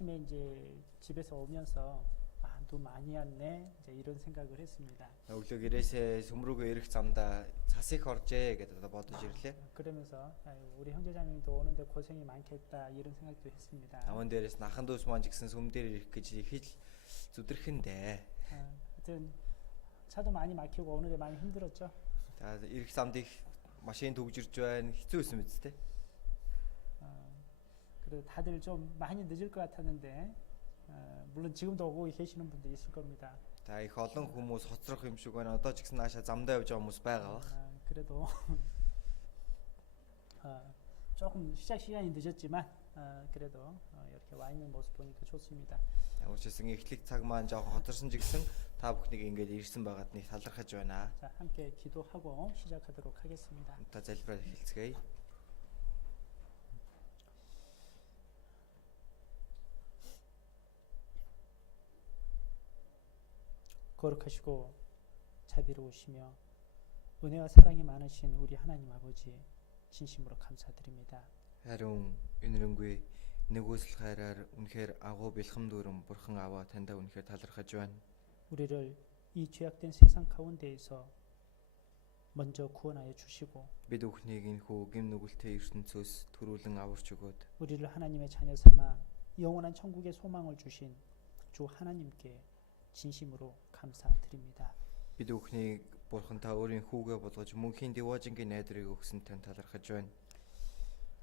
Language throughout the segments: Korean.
아침에 이제 집에서 오면서 눈 많이 왔네 이제 이런 생각을 했습니다. Өглөө гэрээсээ сүмрүүгөө ирэх замдаа цас их оржээ гэдээ бодож ирлээ. 그러면서 우리 형제자매님도 오는데 고생이 많겠다 이런 생각도 했습니다. Аван дээрээс нахан дүүс маань ч гэсэн сүм дээр ирэх гэж их л зүдэрхэндээ. 하여튼 차도 많이 막히고 오는데 많이 힘들었죠. За ирэх замд их машин төгжирж байна. хэцүү байсан биз дээ. 그래도 다들 좀 많이 늦을 것 같았는데 물론 지금도 오고 계시는 분도 있을 겁니다. За их олон хүмүүс хоцрох юм шиг байна. Одоо ч гэсэн наашаа замдаа явж байгаа хүмүүс байгаа бах. 그래도 조금 시작 시간이 늦었지만 그래도 이렇게 와 있는 모습 보니까 좋습니다. Өөрчлөсөн эхлэх цаг маань жоохон хоцорсон ч гэсэн та бүхнийг ингээд ирсэн байгаад нэг талархаж байна. 자, 함께 기도하고 시작하도록 하겠습니다. Та залбираад эхэлцгээе. 거룩하시고 자비로우시며 은혜와 사랑이 많으신 우리 하나님 아버지 진심으로 감사드립니다. Харин энэрэнгүй нэгүсэл хайраар үнэхээр агуу бэлхэм дүүрэн бурхан аваа таньда үнэхээр талархаж байна. 우리를 이 죄악된 세상 가운데에서 먼저 구원하여 주시고 Бид бүхнийг энэхүү гим нүгэлтэй ертөнцөөс төрүүлэн аварч өгөөд 우리를 하나님의 자녀 삼아 영원한 천국의 소망을 주신 주 하나님께 진심으로 감사드립니다. бид бүхнийг бурхан та өөрийн хүүгээ болгож мөнхийн дэважингийн найдрыг өгсөн тань талархаж байна.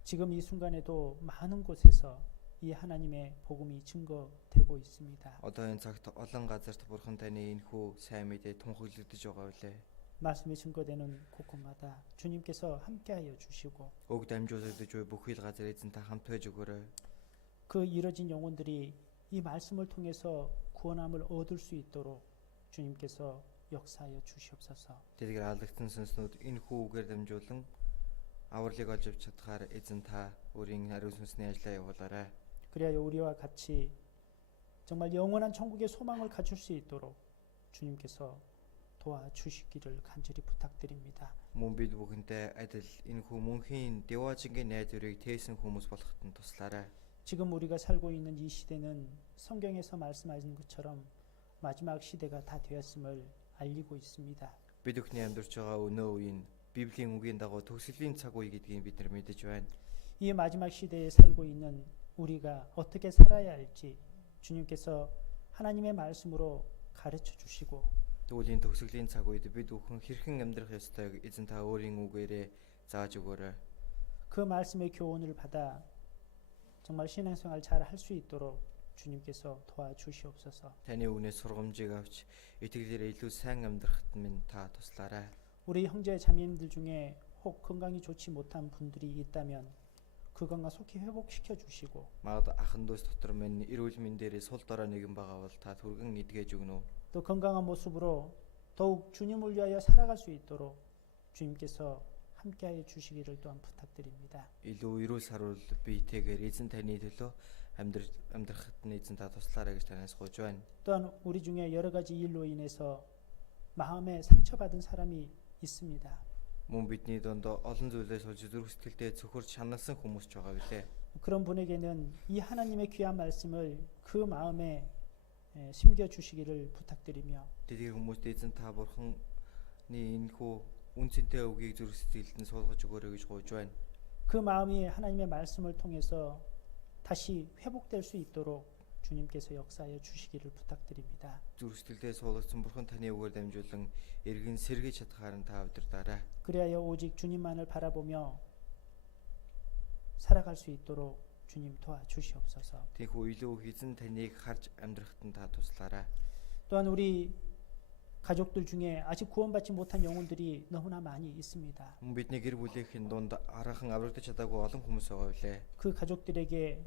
지금 이 순간에도 많은 곳에서 이 하나님의 복음이 증거되고 있습니다. Одоо энэ цагт олон газарт бурхан таны энэхүү сайн мэдээ тунхаглагдж байгаа билээ. 말씀이 증거되는 곳곳마다 주님께서 함께하여 주시고 Өг дамжуулагдж буй бүх ил газар эзэн та хамт байж өгөөрэй. 그 이뤄진 영혼들이 이 말씀을 통해서 구원함을 얻을 수 있도록 주님께서 역사하여 주시옵소서. Тэдгээр алдагдсан сүнснүүд энэхүү үгээр дамжуулан авралыг олж авч чадхаар эзэн та өөрийн ариун сүнсний ажлаа явуулаарай. 그리하여 우리와 같이 정말 영원한 천국의 소망을 가질 수 있도록 주님께서 도와주시기를 간절히 부탁드립니다. Мөн бид бүхэнтэй адил энэхүү мөнхийн дэважингийн найдварыг тээсэн хүмүүс болоход нь туслаарай. 지금 우리가 살고 있는 이 시대는 성경에서 말씀하신 것처럼 마지막 시대가 다 되었음을 알리고 있습니다. Бид бүхний амьдарч байгаа өнөө үеийн Библийн үгийн дагуу төгсгөлийн цаг үе гэдгийг бид нар мэдэж байна. 이 마지막 시대에 살고 있는 우리가 어떻게 살아야 할지 주님께서 하나님의 말씀으로 가르쳐 주시고 Тэгвэл энэ төгсгөлийн цаг үед бид бүхэн хэрхэн амьдрах ёстойг эзэн та өөрийн үгээрээ зааж өгөөрэй. 그 말씀의 교훈을 받아 정말 신앙생활 잘 할 수 있도록 주님께서 도와주시옵소서. Таны үгнээс сургамжийг авч итгэлээр илүү сайн амьдрахад минь та туслаарай. 우리 형제 자매님들 중에 혹 건강이 좋지 못한 분들이 있다면 그 건강 속히 회복시켜 주시고 Магад ахын дүүс дотор минь эрүүл мэнд дээрээ сул дорой нэгэн байгаа бол та түргэн эдгэж өгнө. 또 건강한 모습으로 더욱 주님을 위하여 살아갈 수 있도록 주님께서 함께하여 주시기를 또한 부탁드립니다. Илүү эрүүл саруул биетэйгээр эзэн таны төлөө амьдрахад нь эзэн та туслаарай гэж танаас гуйж байна. 또한 우리 중에 여러 가지 일로 인해서 마음에 상처받은 사람이 있습니다. Мөн бидний донд олон зүйлээс болж зүрх сэтгэлдээ цөхөрч шаналсан хүмүүс ч байгаа билээ. 그런 분에게는 이 하나님의 귀한 말씀을 그 마음에 심겨 주시기를 부탁드리며 Тэдгээр хүмүүст эзэн та бурханы энэхүү үнцэнтэй үгийг зүрх сэтгэлд нь суулгаж өгөөрэй гэж гуйж байна. 그 마음이 하나님의 말씀을 통해서 다시 회복될 수 있도록 주님께서 역사하여 주시기를 부탁드립니다. Зүрх сэтгэлдээ суулгасан бурхан таны үгээр дамжуулан эргэн сэргийж чадхаар нь та удирдаарай. 그리하여 오직 주님만을 바라보며 살아갈 수 있도록 주님 도와주시옵소서. Тийхүү илүү эзэн таныг харж амьдрахад нь та туслаарай. 또한 우리 가족들 중에 아직 구원받지 못한 영혼들이 너무나 많이 있습니다. Мөн бидний гэр бүлийнхэн дунд аргахан аврагдаж чадаагүй олон хүмүүс байгаа билээ. 그 가족들에게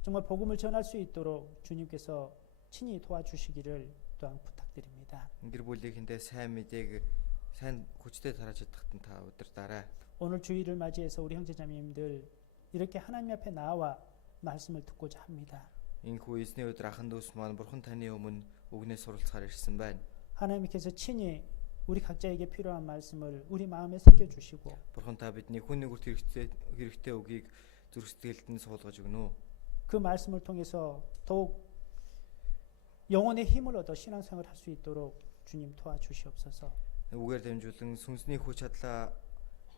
정말 복음을 전할 수 있도록 주님께서 친히 도와주시기를 또한 부탁드립니다. Гэр бүлийнхэнтэй сайн мэдээг сайн хүчтэй тарааж чадахад нь та удирдаарай. 오늘 주일을 맞이해서 우리 형제자매님들 이렇게 하나님 앞에 나와 말씀을 듣고자 합니다. Энэхүү эзний өдөр ахын дүүс маань бурхан таны өмнө үгнээс суралцахаар ирсэн байна. 하나님께서 친히 우리 각자에게 필요한 말씀을 우리 마음에 새겨 주시고 Бурхан та бидний хүн нэгүрт хэрэгтэй үгийг зүрх сэтгэлд нь суулгаж өгнө. 그 말씀을 통해서 더욱 영혼의 힘을 얻어 신앙생활을 할 수 있도록 주님 도와주시옵소서. Үгээр дамжуулан сүнсний хүч чадлаа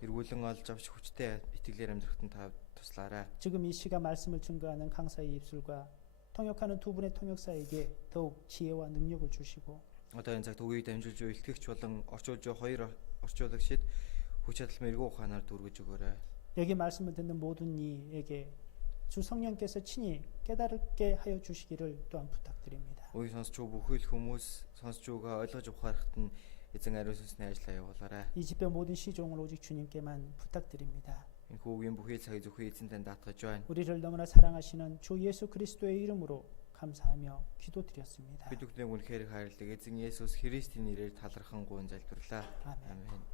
эргүүлэн олж авч хүчтэй итгэлээр амьдрахад нь та туслаарай. 지금 이 시간 말씀을 증거하는 강사의 입술과 통역하는 두 분의 통역사에게 더욱 지혜와 능력을 주시고 Одоо энэ цагт үгийг дамжуулж буй илтгэгч болон орчуулж буй хоёр орчуулагчид хүч чадал мэрэгүү ухаанаар дүргэж өгөөрэй. 여기 말씀을 듣는 모든 이에게 주 성령께서 친히 깨달게 하여 주시기를 또한 부탁드립니다. Үгийг сонсч буй бүхэл хүмүүс сонсч байгаа ойлгож ухаарахт нь эзэн ариун сүнсний ажлаа явуулаарай. 이 집회 모든 시종을 오직 주님께만 부탁드립니다. Энэ хүүгийн бүхий цагийг зөвхөн эзэн танд даатгаж байна. 우리를 너무나 사랑하시는 주 예수 그리스도의 이름으로 감사하며 기도드렸습니다. Бид бүхнийг үнэхээр хайрладаг эзэн Есүс Христийн нэрээр талархан гуйн залбирлаа. 아멘. 아멘.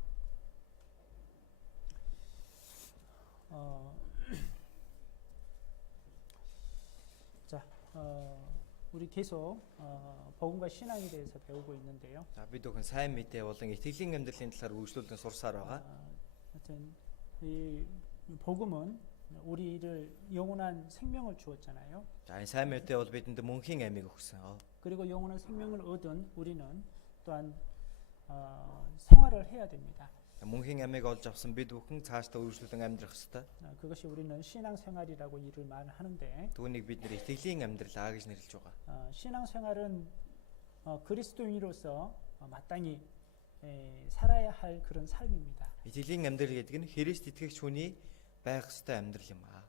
우리 계속 복음과 신앙에 대해서 배우고 있는데요. За бид бүхэн сайн мэдээ болон итгэлийн амьдралын талаар үргэлжлүүлэн сурсаар байгаа. 하여튼 이 복음은 우리를 영원한 생명을 주었잖아요. За энэ сайн мэдээ бол бидэнд мөнхийн амийг өгсөн. 그리고 영원한 생명을 얻은 우리는 또한 생활을 해야 됩니다. Мөнхийн амийг олж авсан бид бүхэн цаашдаа үргэлжлүүлэн амьдрах ёстой. 그것이 우리는 신앙생활이라고 일을 말하는데 Түүнийг бид нэр итгэлийн амьдрал гэж нэрлэж байгаа. 신앙생활은 그리스도인으로서 마땅히 살아야 할 그런 삶입니다. Итгэлийн амьдрал гэдэг нь Христ итгэгч хүний байх ёстой амьдрал юм аа.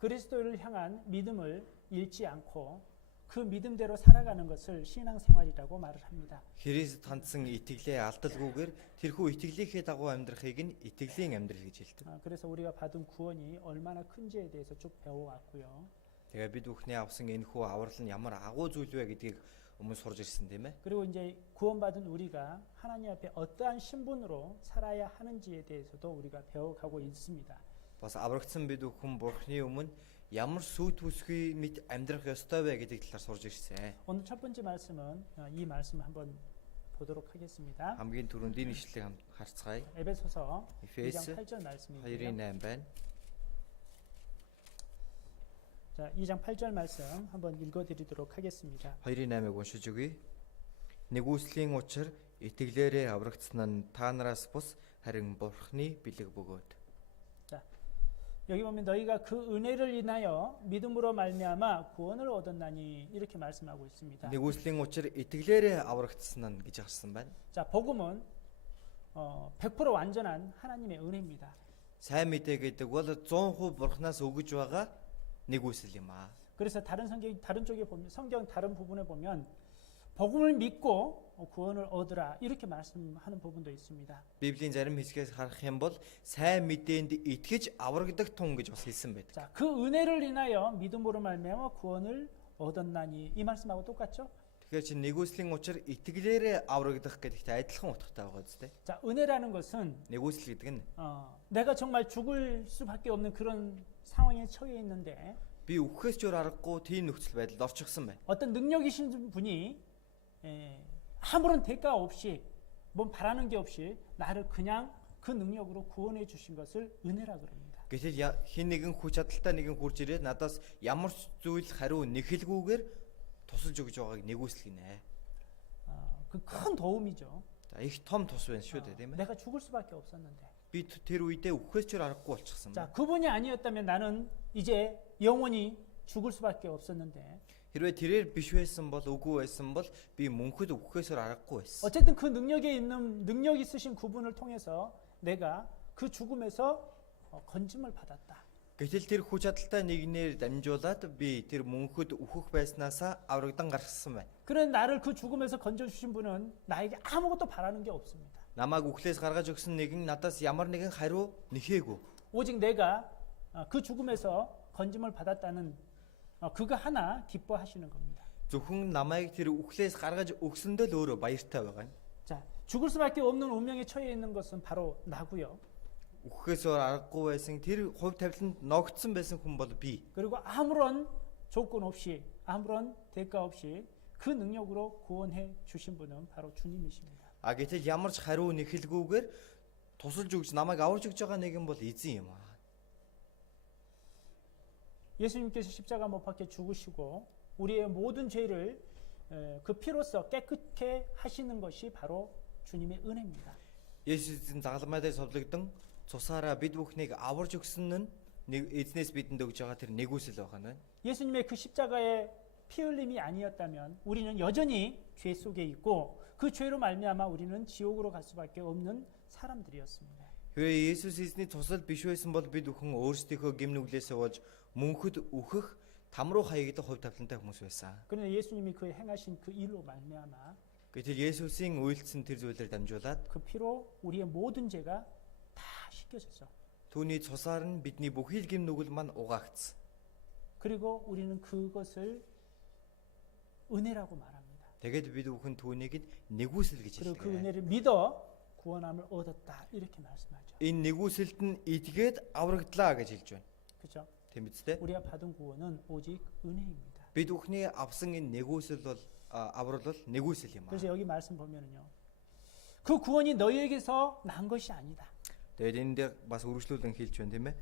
그리스도를 향한 믿음을 잃지 않고 그 믿음대로 살아가는 것을 신앙생활이라고 말을 합니다. Христ хандсан итгэлээ алдалгүйгээр тэрхүү итгэлийнхээ дагуу амьдрахыг нь итгэлийн амьдрал гэж хэлдэг. 그래서 우리가 받은 구원이 얼마나 큰지에 대해서 쭉 배워왔고요. Тэгээ бид бүхний авсан энэ хүү аврал нь ямар агуу зүйл вэ гэдгийг өмнө сурж ирсэн тийм ээ. 그리고 이제 구원받은 우리가 하나님 앞에 어떠한 신분으로 살아야 하는지에 대해서도 우리가 배워가고 있습니다. Бас аврагдсан бид бүхэн Бурхны өмнө ямар сүт бүсгүй мэд амьдрах ёстой вэ гэдэг талаар сурж ирсэн. 오늘 첫 번째 말씀은 이 말씀 한번 보도록 하겠습니다. Хамгийн түрүүнд энэ ишлэлийг харцгаая. 에베소서 Эфес 2장 8절 말씀이고요. 2:8 байна. 자, 2장 8절 말씀 한번 읽어드리도록 하겠습니다. 2:8-ыг уншиж өгье. Нэгүслийн учир итгэлээрээ аврагдсан нь та нараас бус харин Бурхны бэлэг бөгөөд. 여기 보면 너희가 그 은혜를 인하여 믿음으로 말미암아 구원을 얻었나니 이렇게 말씀하고 있습니다. Нэгүслийн учир итгэлээрээ аврагдсан нь гэж гарсан байна. 자, 복음은 100% 완전한 하나님의 은혜입니다. Сайн мэдээ гэдэг бол 100% Бурхнаас өгж байгаа нэгүсэл юм аа. 그래서 다른 쪽에 보면 성경 다른 부분에 보면 복음을 믿고 구원을 얻으라 이렇게 말씀하는 부분도 있습니다. Библийн зарим хэсгээс харах юм бол сайн мэдээнд итгэж аврагдаг тун гэж бас хэлсэн байдаг. 자, 그 은혜를 인하여 믿음으로 말미암아 구원을 얻었나니 이 말씀하고 똑같죠? Тэгэхээр чи нэгүслийн учир итгэлээрээ аврагдах гэдэгт адилхан утгатай байгаа зү. 자, 은혜라는 것은 Нэгүсэл гэдэг нь 내가 정말 죽을 수밖에 없는 그런 상황에 처해 있는데 би үхээс ч өөр аргагүй тийм нөхцөл байдалд орчихсон байна. 어떤 능력이신 분이 아무런 대가 없이 뭐 바라는 게 없이 나를 그냥 그 능력으로 구원해 주신 것을 은혜라 그럽니다. Гэтэл хин нэгэн хүч чадалтай нэгэн хурж ирээд надаас ямар ч зүйл хариу нэхэлгүйгээр тусалж өгж байгааг нэгүсэл гинэ. 그 큰 도움이죠. За их том тус байна шүү дээ тийм ээ. 내가 죽을 수밖에 없었는데. Би тэр үедээ үхээс ч өөр аргагүй болчихсон 자, байна. 그분이 아니었다면 나는 이제 영원히 죽을 수밖에 없었는데. Хэрвээ тэрээр биш байсан бол үгүй байсан бол би мөнхөд үхээс өөр аргагүй байсан. 어쨌든 그 능력 있으신 그분을 통해서 내가 그 죽음에서 건짐을 받았다. Гэтэл тэр хүч чадалтай нэгнээр дамжуулаад би тэр мөнхөд үхэх байснаасаа аврагдан гарсан байна. 그런 나를 그 죽음에서 건져 주신 분은 나에게 아무것도 바라는 게 없습니다. Намайг үхлээс гаргаж өгсөн нэгэн надаас ямар нэгэн хариу нэхээгүй. 오직 내가 그 죽음에서 건짐을 받았다는 그거 하나 기뻐하시는 겁니다. Зөвхөн намайг тэр үхлээс гаргаж өгсөндөө л өөрөө баяртай байгаа юм. 자, 죽을 수밖에 없는 운명에 처해 있는 것은 바로 나고요. Үхээс өөр аргагүй байсан тэр хувь тавиланд ногдсон байсан хүн бол би. 그리고 아무런 조건 없이 아무런 대가 없이 그 능력으로 구원해 주신 분은 바로 주님이십니다. Гэтэл ямар ч хариу нэхэлгүйгээр тусалж өгч намайг аварж өгч байгаа нэгэн бол эзэн юм аа. 예수님께서 십자가 못 박혀 죽으시고 우리의 모든 죄를 그 피로써 깨끗게 하시는 것이 바로 주님의 은혜입니다. Есүсийн загалмай дээр совлогдсон цусаараа бид бүхнийг аварж өгсөн нь эзнээс бидэнд өгж байгаа тэр нэгүсэл байгаа нь. 예수님의 그 십자가의 피 흘림이 아니었다면 우리는 여전히 죄 속에 있고 그 죄로 말미암아 우리는 지옥으로 갈 수밖에 없는 사람들이었습니다. Хэрвээ Есүс эзний цусал биш байсан бол бид бүхэн өөрсдийнхөө гэм нүглээсээ болж мөнхөд үхэх там руу хаягдах хувь тавилантай хүмүүс байсан. 그런데 예수님이 그 행하신 그 일로 말미암아 Гэтэл Есүсийн үйлдэлсэн тэр зүйлээр дамжуулаад 그 피로 우리의 모든 죄가 다 씻겨졌어. түүний цусаар нь бидний бүхий л гэм нүгэл маань угаагдсан. 그리고 우리는 그것을 은혜라고 말합니다. Тэгээд бид бүхэн түүнийг нэгүсэл гэж 그리고 그 хэлдэг. 은혜를 믿어 구원함을 얻었다 이렇게 말씀하죠. Энэ нэгүсэлд нь идгээд аврагдлаа гэж хэлж байна. 그렇죠? Тийм биз дээ? 우리가 받은 구원은 오직 은혜입니다. Бид бүхний авсан энэ нэгүсэл бол аврал бол нэгүсэл юм аа. 그래서 여기 말씀 보면은요. 그 구원이 너희에게서 난 것이 아니다. Тэгээд энэ дээр бас үргэлжлүүлэн хэлж байна тийм ээ.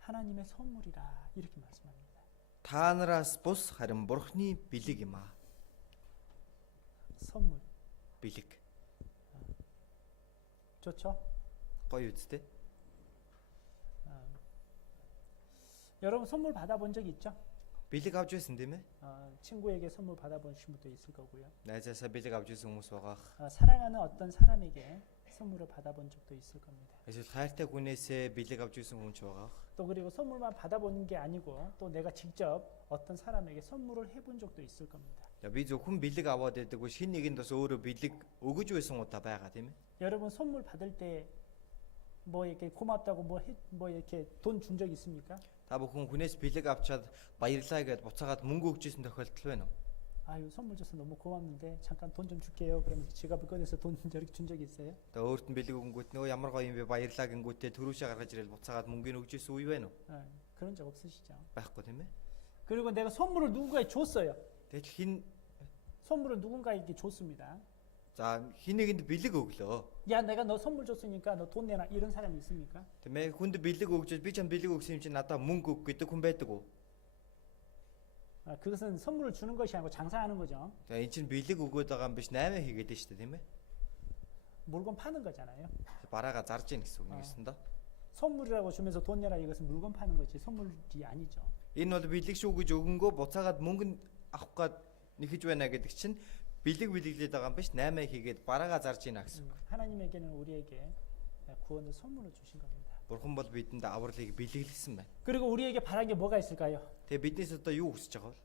하나님의 선물이라 이렇게 말씀합니다. Та нараас бус харин Бурхны бэлэг юм аа. 선물. Бэлэг. 좋죠? Гоё үстэй. 여러분 선물 받아본 적 있죠? Бэлэг авч байсан тийм ээ. 친구에게 선물 받아보신 분도 있을 거고요. Найзаасаа бэлэг авч байсан хүмүүс байгаа. 사랑하는 어떤 사람에게 선물을 받아본 적도 있을 겁니다. Эсвэл хайртай хүнээсээ бэлэг авч байсан хүн ч байгаа. 또 그리고 선물만 받아보는 게 아니고 또 내가 직접 어떤 사람에게 선물을 해본 적도 있을 겁니다. Би зөвхөн бэлэг аваад байдаггүй шинэ нэгэнд бас өөрөө бэлэг өгөж байсан удаа байгаа тийм ээ. 여러분 선물 받을 때 뭐 이렇게 고맙다고 뭐 이렇게 돈 준 적 있습니까? Та бүхэн хүнээс бэлэг авчаад баярлаа гэд буцаагаад мөнгө өгчээсэн тохиолдол байна уу? 아유 선물 줘서 너무 고맙는데 잠깐 돈 좀 줄게요. 그러면서 지갑을 꺼내서 돈 저렇게 준 적이 있어요? Тэгээ өөрт нь бэлэг өгөнгүүт нөгөө ямар гоё юм бэ баярлаа гингүүтээ төрөөшөө гаргаж ирэл буцаагаад мөнгөний өгчээсэн үе байна уу? 그런 적 없으시죠? Байхгүй тийм ээ. 그리고 내가 선물을 누군가에 줬어요. Тэгэл хин 선물을 누군가에게 줬습니다. за хин нэгэнд бэлэг өглөө. 야 내가 너 선물 줬으니까 너 돈 내놔 이런 사람이 있습니까? Тийм ээ хүнд бэлэг өгч би чам бэлэг өгсөн юм чи надад мөнгө өг гэдэг хүн байдаг уу? 그것은 선물을 주는 것이 아니고 장사하는 거죠. Тэгээ эн чинь бэлэг өгөөд байгаа юм биш 8 хийгээд дээ шүү дээ тийм ээ. 물건 파는 거잖아요. Бараага зарж ийн гэсэн үг нэгсэн доо. 선물이라고 주면서 돈 내라 이것은 물건 파는 거지 선물이 아니죠. Энэ бол бэлэг шүү гэж өгөнгөө буцаагаад мөнгө авах гээд нэхэж байна гэдэг чинь бэлэг бэлэглээд байгаа юм биш 8 хийгээд бараага зарж ийн гэсэн үг. 하나님에게는 우리에게 구원을 선물로 주신 겁니다. Бурхан бол бидэнд авралыг бэлэглэсэн байна. 그리고 우리에게 바란 게 뭐가 있을까요? Тэгээ биднээс одоо юу хүсэж байгаа вэ?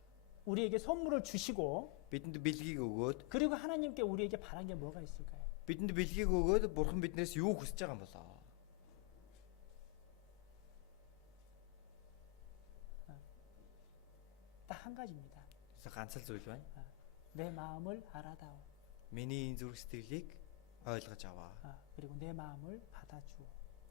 우리에게 선물을 주시고 Бидэнд бэлгийг өгөөд 그리고 하나님께 우리에게 바란 게 뭐가 있을까요? бидэнд бэлгийг өгөөд Бурхан биднээс юу хүсэж байгаа юм болоо? 딱 한 가지입니다. 그래서 ганц л зүйл байна. 내 마음을 알아다오. Миний энэ зүрх сэтгэлийг ойлгож аваа. 그리고 내 마음을 받아주오.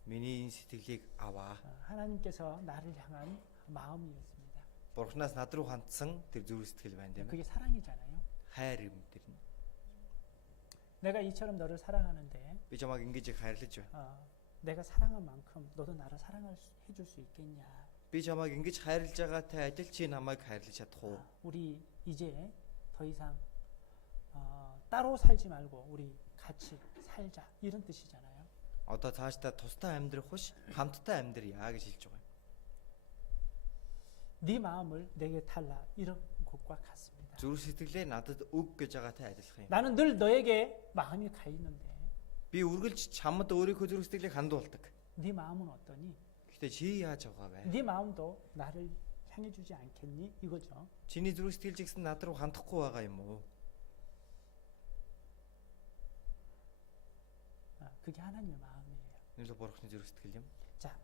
Миний энэ сэтгэлийг аваа. 하나님께서 나를 향한 마음이었습니다. Бурханаас над руу хандсан тэр зүрх сэтгэл байна тийм ээ. 그게 사랑이잖아요. Хайр юм тэр нь. 내가 이처럼 너를 사랑하는데 Би чамайг ингэж их хайрлаж байна. 내가 사랑한 만큼 너도 나를 해줄 수 있겠냐? Би чамайг ингэж хайрлаж байгаатай адил чи намайг хайрлаж чадах уу? 우리 이제 더 이상 따로 살지 말고 우리 같이 살자 이런 뜻이잖아요. Одоо цаашдаа тусдаа амьдрах биш хамтдаа амьдрья гэж хэлж байгаа юм. 네 마음을 내게 달라 이런 것과 같습니다. Зүрх сэтгэлээ надад өг гэж байгаатай адилхан юм. 나는 늘 너에게 마음이 가 있는데 Би үргэлж чамд өөрийнхөө зүрх сэтгэлийг хандуулдаг. 네 마음은 어떠니? Гэхдээ чи яаж байгаа вэ? 네 마음도 나를 향해 주지 않겠니? 이거죠. Чиний зүрх сэтгэл жигсэн над руу хандахгүй байгаа юм уу? 그게 하나님의 마음이에요. Энэ л Бурханы зүрх сэтгэл юм. 자,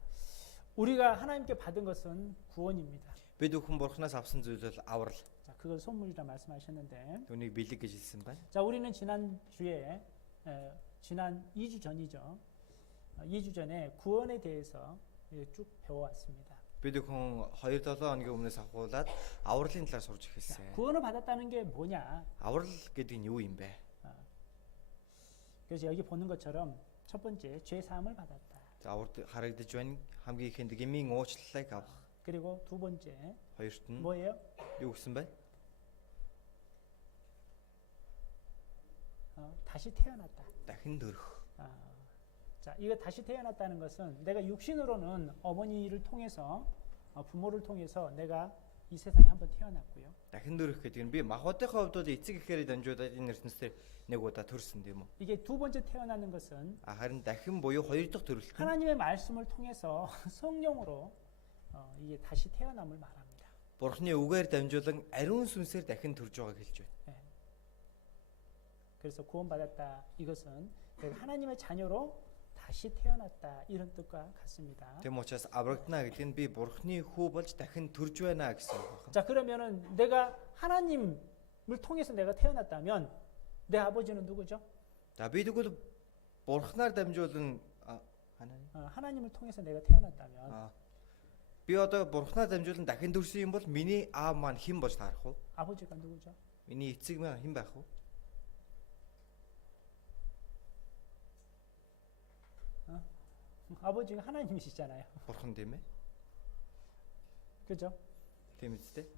우리가 하나님께 받은 것은 구원입니다. Бид бүхэн Бурханаас авсан зүйл бол аврал. 자, 그걸 선물이라 말씀하셨는데, Түүнийг бэлэг гэж хэлсэн байна. 자, 우리는 지난 주에 지난 2주 전이죠. 2주 전에 구원에 대해서 쭉 배워왔습니다. Бид бүхэн 2-7 хоногийн өмнөөс ахуулаад авралын талаар сурч эхэлсэн. 구원을 받았다는 게 뭐냐? Аврал гэдэг нь юу юм бэ? 그래서 여기 보는 것처럼 첫 번째 죄 사함을 받았다. За аврал харагдаж байна. Хамгийн ихэнд гмийн уучлалыг авах. 그리고 두 번째 хоёрт нь 뭐예요? юу гэсэн бэ? 다시 태어났다. Дахин төрөх. 자, 이거 다시 태어났다는 것은 내가 육신으로는 어머니를 통해서 부모를 통해서 내가 이 세상에 한번 태어났고요. Дахин төрөх гэдэг нь би махбодынхаа хувьд эцэг эхээрээ дамжуулаад энэ ертөнцийн нэг удаа төрсөн тийм үү? 이게 두 번째 태어나는 것은 Харин дахин буюу хоёр дахь төрөлт нь 하나님의 말씀을 통해서 성령으로 이게 다시 태어남을 말합니다. Бурхны үгээр дамжуулан ариун сүнсээр дахин төрж байгааг хэлж байна. 그래서 구원받았다. 이것은 내가 하나님의 자녀로 다시 태어났다. 이런 뜻과 같습니다. Тэм учраас аврагдана гэдэг нь би Бурхны хүү болж дахин төрж байна гэсэн үг байна. 자, 그러면은 내가 하나님을 통해서 내가 태어났다면 내 아버지는 누구죠? За би тэгвэл Бурхнаар дамжуулан 하나님을 통해서 내가 태어났다면 би одоо Бурхнаар дамжуулан дахин төрсөн юм бол миний аав маань хэн болж таарах вэ? 아버지가 누구죠? Миний эцэг маань хэн байх вэ? 아버지가 하나님이시잖아요. Бурхан тийм ээ. 그죠? Тийм үстэй.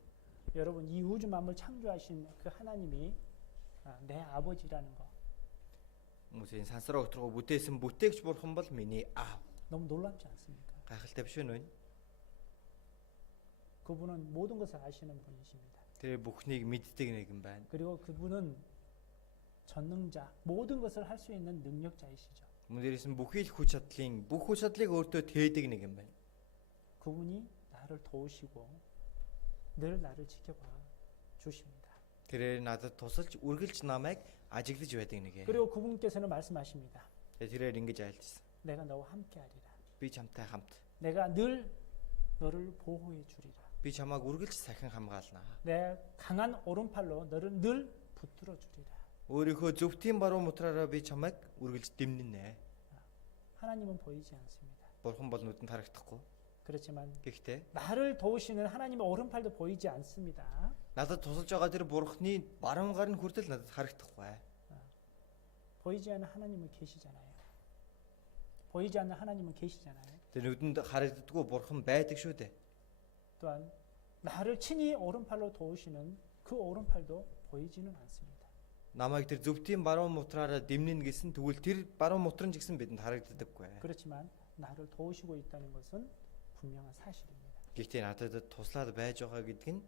여러분 이 우주 만물 창조하신 그 하나님이 내 아버지라는 거 Хүмүүсийн сансар огтроо бүтээсэн бүтээгч Бурхан бол миний аав. 너무 놀랍지 않습니까? Гайхалтай биш үү? 그분은 모든 것을 아시는 분이십니다. Тэр бүхнийг мэддэг нэгэн байна. 그리고 그분은 전능자, 모든 것을 할 수 있는 능력자이시죠. Мөн дээрээс нь бүхий л хүч чадлыг өөртөө тээдэг нэгэн байна. 그분이 나를 도우시고 늘 나를 지켜봐 주십니다. тэрээр надад тусалж үргэлж намайг ажиглаж байдаг нэг. 그리고 그분께서는 말씀하십니다. тэрээр ингэж айлтсан. 내가 너와 함께하리라. Би чамтай хамт. 내가 늘 너를 보호해 주리라. Би чамайг үргэлж сахин хамгаална. 내 강한 오른팔로 너를 늘 붙들어 주리라. өөрийнхөө зөвхөн баруун мутраараа би чамайг үргэлж дэмнэнэ. 하나님은 보이지 않습니다. Бурхан бол нүдэнд харагдахгүй. 그렇지만 Гэхдээ 나를 도우시는 하나님의 오른팔도 보이지 않습니다. надад тусалж байгаа тэр Бурханы баруун гар нь хүртэл надад харагдахгүй. 보이지 않는 하나님은 계시잖아요. 보이지 않는 하나님은 계시잖아요. Тэр нүдэнд харагддаггүй Бурхан байдаг шүү дээ. 또한 나를 친히 오른팔로 도우시는 그 오른팔도 보이지는 않습니다. Намайг тэр зөвхөн баруун мутраараа дэмнэн гэсэн тэгвэл тэр баруун мутран ч гэсэн бидэнд харагддаггүй. 그렇지만 나를 도우시고 있다는 것은 분명한 사실입니다. Гэхдээ надад туслаад байж байгаа гэдэг нь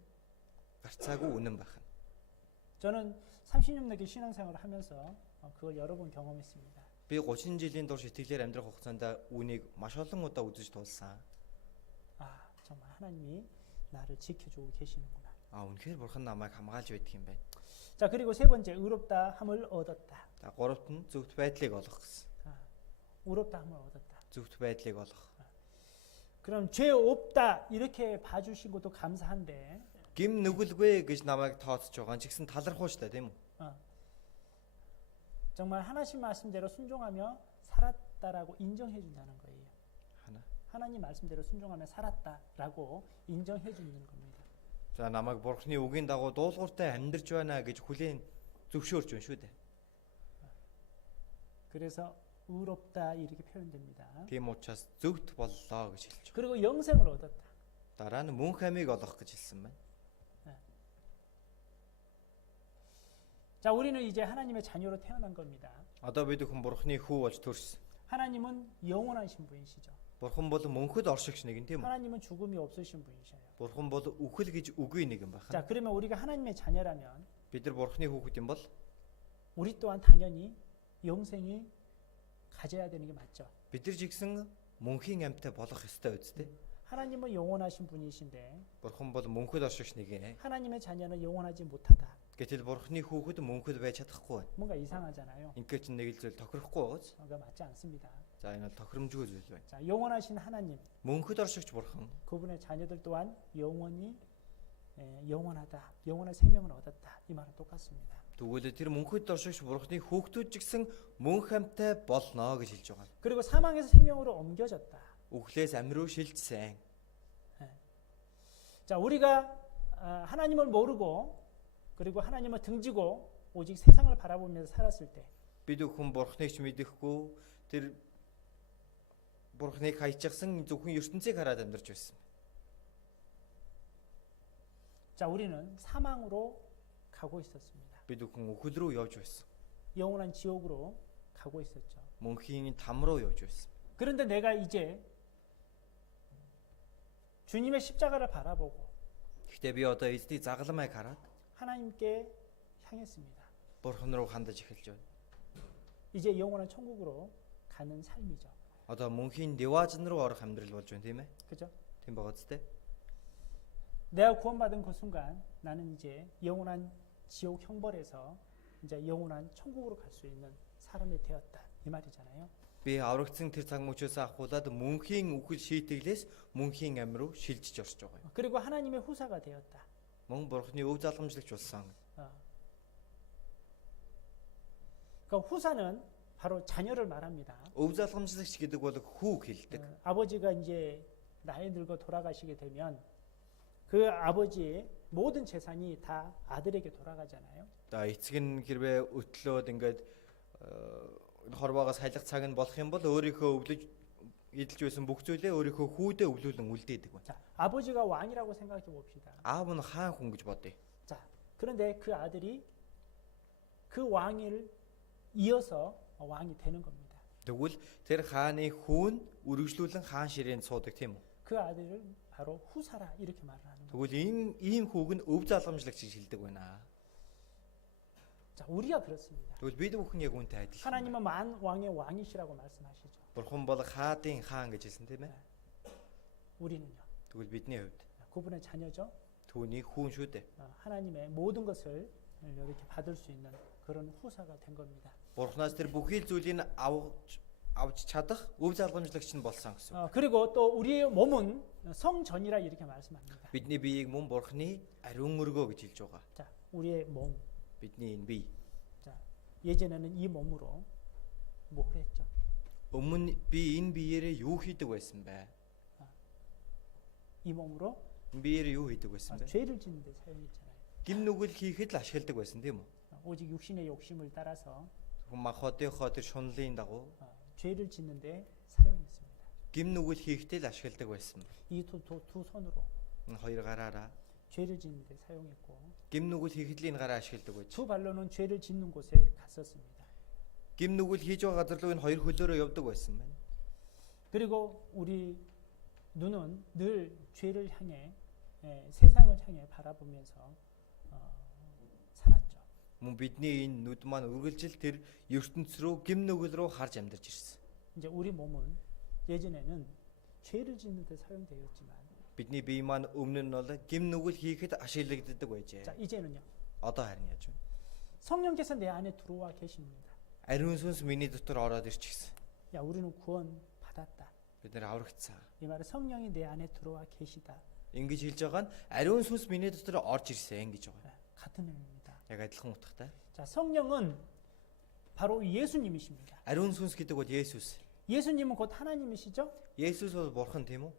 гарцаагүй үнэн байна. 저는 30년 넘게 신앙생활을 하면서 그걸 여러 번 경험했습니다. Би 30 жилийн турш итгэлээр амьдрах хугацаанд үүнийг маш олон удаа үзэж тулсан. 정말 하나님이 나를 지켜주고 계시는구나. Үнэхээр Бурхан намайг хамгаалж байдаг юм байна. 자, 그리고 세 번째 의롭다 함을 얻었다. За гуравт нь зөвхт байдлыг олох гэсэн. 의롭다 함을 얻었다. Зөвхт байдлыг олох. 그럼 죄 없다 이렇게 봐주신 것도 감사한데 Гим нүгэлгүй гэж намайг тооцож байгаа ч гэсэн талархуу шүү дээ, тийм үү? 정말 하나님 말씀대로 순종하며 살았다라고 인정해 준다는 거예요. 하나님 말씀대로 순종하며 살았다라고 인정해 주는 겁니다. За намайг Бурханы үгийн дагуу дуулууртай амьдарч байна гэж хүлээн зөвшөөрч байна шүү дээ. 그래서 의롭다 이렇게 표현됩니다. Тийм учраас зөвхт боллоо гэж хэлж байгаа. 그리고 영생을 얻었다. Дараа нь мөнх амийг олох гэж хэлсэн байна. 자, 우리는 이제 하나님의 자녀로 태어난 겁니다. Одоо бид хүн Бурханы хүү болж төрсөн. 하나님은 영원하신 분이시죠. Бурхан бол мөнхөд оршигч нэгэн тийм үү? 하나님은 죽음이 없으신 분이셔요. Бурхан бол үхэл гэж үгүй нэгэн байна. 자, 그러면 우리가 하나님의 자녀라면 Бид нар Бурханы хүүхэд юм бол 우리 또한 당연히 영생이 가져야 되는 게 맞죠. бид нар жигсэн мөнхийн амьтаа болох ёстой үстэй. 하나님은 영원하신 분이신데 Бурхан бол мөнхөд оршигч нэгэн. 하나님의 자녀는 영원하지 못하다. Гэтэл Бурханы хүүхэд мөнхөд байж чадахгүй байна. 뭔가 이상하잖아요. Ингээд ч нэг л зүйл тохирохгүй байгааз. 그러니까 맞지 않습니다. За энэ бол тохиромжгүй зүйл байна. 자, 영원하신 하나님, Мөнхөд оршигч Бурхан 그분의 자녀들 또한 영원히 영원하다, 영원한 생명을 얻었다. 이 말은 똑같습니다. тэгвэл тэр мөнхөд оршигч Бурханы хүүхдүүд ч гэсэн мөнх амьтаа болно гэж хэлж байгаа. 그리고 사망에서 생명으로 옮겨졌다. Үхлээс амь руу шилжсэн. 자, 우리가 하나님을 모르고 그리고 하나님을 등지고 오직 세상을 바라보면서 살았을 때 Бид хүн Бурханыг ч мэдэхгүй тэр Бурханыг хайчихсан зөвхөн ертөнцийг хараад амьдарч байсан. 자, 우리는 사망으로 가고 있었습니다. бид бүхэн үхэл рүү явж байсан. 영원한 지옥으로 가고 있었죠. Мөнхийн там руу явж байсан. 그런데 내가 이제 주님의 십자가를 바라보고 Гэхдээ би одоо эзний загалмайг хараад 하나님께 향했습니다. Бурхан руу хандаж эхэлж байна. 이제 영원한 천국으로 가는 삶이죠. Одоо мөнхийн деважн руу орох амьдрал болж байна тийм ээ. 그죠? Тийм байгаа зү? 내가 구원받은 그 순간 나는 이제 영원한 지옥 형벌에서 이제 영원한 천국으로 갈 수 있는 사람이 되었다. 이 말이잖아요. Би аврагдсан тэр цаг мөчөөс ахуулаад мөнхийн үхэл шийтгэлээс мөнхийн амь руу шилжиж орж байгаа юм. 그리고 하나님의 후사가 되었다. Мөн Бурханы өв залгамжлагч болсон. 그러니까 후사는 바로 자녀를 말합니다. Өв залгамжлагч гэдэг бол хүүг хэлдэг. 아버지가 이제 나이 들고 돌아가시게 되면 그 아버지의 모든 재산이 다 아들에게 돌아가잖아요. За эцэг нь хэрвээ өтлөөд ингээд хорвоогоос хайлах цаг нь болох юм бол өөрийнхөө өвлөж эдэлж байсан бүх зүйлээ өөрийнхөө хүүдээ өвлүүлэн үлдээдэг байна. 자, 아버지가 왕이라고 생각해 봅시다. Аав нь хаан хүн гэж бодъё. 자, 그런데 그 아들이 그 왕을 이어서 왕이 되는 겁니다. Тэгвэл тэр хааны хүүн үргэлжлүүлэн хаан ширээнд суудаг тийм үү? 그 아들을 바로 후사라 이렇게 말을 하는 거예요. Тэгвэл ийм хүүг нь өв залгамжлагч гэж хэлдэг байна. 자, 우리가 그렇습니다. Тэгвэл бид бүхэн яг үүнтэй адилхан. 하나님은 만 왕의 왕이시라고 말씀하시죠. Бурхан бол хаадын хаан гэж хэлсэн тийм ээ. 우리는요. Тэгвэл бидний хувьд 그분의 자녀죠. түүний хүүн шүү дээ. 하나님의 모든 것을 이렇게 받을 수 있는 그런 후사가 된 겁니다. Бурханаас тэр бүхий л зүйлийг авч чадах өв залгамжлагч нь болсон гэсэн. 그리고 또 우리의 몸은 성전이라 이렇게 말씀합니다. Бидний биеийг мөн Бурханы ариун өргөө гэж хэлж байгаа. 자, 우리의 몸. Бидний энэ бие. 자, 예전에는 이 몸으로 뭘 했죠? Өмнө би энэ биеэрээ юу хийдэг байсан бэ? 이 몸으로 Энэ биеэрээ юу хийдэг байсан бэ? 죄를 짓는 데 사용했잖아요. Гим нүгэл хийхэд л ашигладаг байсан тийм үү? 오직 육신의 욕심을 따라서 Махотынхоо тэр шунлын дагуу 죄를 짓는 데 사용했습니다. гим нүгэл хийхдээ л ашигладаг байсан. 이 두 손으로 Энэ хоёр гараараа 죄를 짓는 데 사용했고 гим нүгэл хийхэд л энэ гараа ашигладаг байж. 두 발로는 죄를 짓는 곳에 갔었습니다. Гим нүгэл хийж байгаа газар руу энэ хоёр хөлөөрөө явдаг байсан байна. 그리고 우리 눈은 늘 죄를 향해 세상을 향해 바라보면서 살았죠. Мөн бидний энэ нүд маань үргэлжил тэр ертөнц рүү гим нүгэл рүү харж амьдарч ирсэн. 이제 우리 몸은 예전에는 죄를 짓는 데 사용되었지만 Бидний бие маань өмнө нь бол гим нүгэл хийхэд ашиглагддаг байжээ. 자, 이제는요. Одоо харин яаж вэ? 성령께서 내 안에 들어와 계십니다. Ариун сүнс миний дотор ороод ирчихсэн. 야, 우리는 구원 받았다. Бид нэр аврагдсан. 이 말은 성령이 내 안에 들어와 계시다. Ингэж хэлж байгаа нь ариун сүнс миний дотор орж ирсэн гэж байгаа. 같은 의미입니다. Яг адилхан утгатай. 자, 성령은 바로 예수님이십니다. Ариун сүнс гэдэг бол Есүс. 예수님은 곧 하나님이시죠? Есүс бол бурхан тийм үү?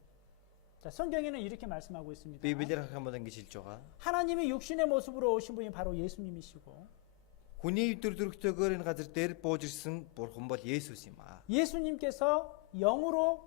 자, 성경에는 이렇게 말씀하고 있습니다. Библиэр харах юм бол ингэж хэлж байгаа. 하나님이 육신의 모습으로 오신 분이 바로 예수님이시고 Хүний өдөр төрөлтөөр энэ газар дээр бууж ирсэн бурхан бол Есүс юм аа. 예수님께서 영으로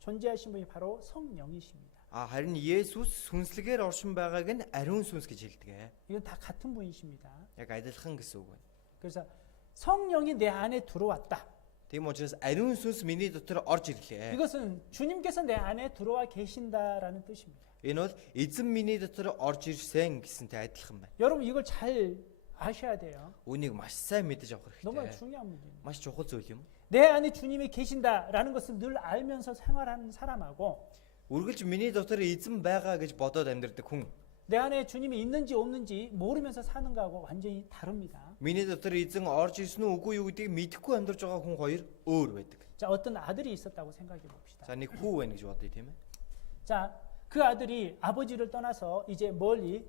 존재하신 분이 바로 성령이십니다. Харин Есүс сүнслэгээр оршин байгааг нь ариун сүнс гэж хэлдэг. 이건 다 같은 분이십니다. Яг адилхан гэсэн үг байна. 그래서 성령이 내 안에 들어왔다. Тийм учраас ариун сүнс миний дотор орж ирлээ. 이것은 주님께서 내 안에 들어와 계신다라는 뜻입니다. Энэ бол эзэн миний дотор орж ирсэн гэсэнтэй адилхан байна. 여러분 이걸 잘 아셔야 돼요. Үүнийг маш сайн мэдэж авах 너무 хэрэгтэй. 중요한 문제입니다. Маш чухал зүйл юм. 내 안에 주님이 계신다라는 것을 늘 알면서 생활하는 사람하고 Үргэлж миний дотор эзэн байгаа гэж бодоод амьдардаг хүн. 내 안에 주님이 있는지 없는지 모르면서 사는 거하고 완전히 다릅니다. Миний дотор эзэн орж ирсэн үү үгүй юу гэдгийг мэдэхгүй амьдарч байгаа хүн хоёр өөр байдаг. 자, 어떤 아들이 있었다고 생각해 봅시다. За нэг хүү байна гэж бодъё тийм ээ. 자, 그 아들이 아버지를 떠나서 이제 멀리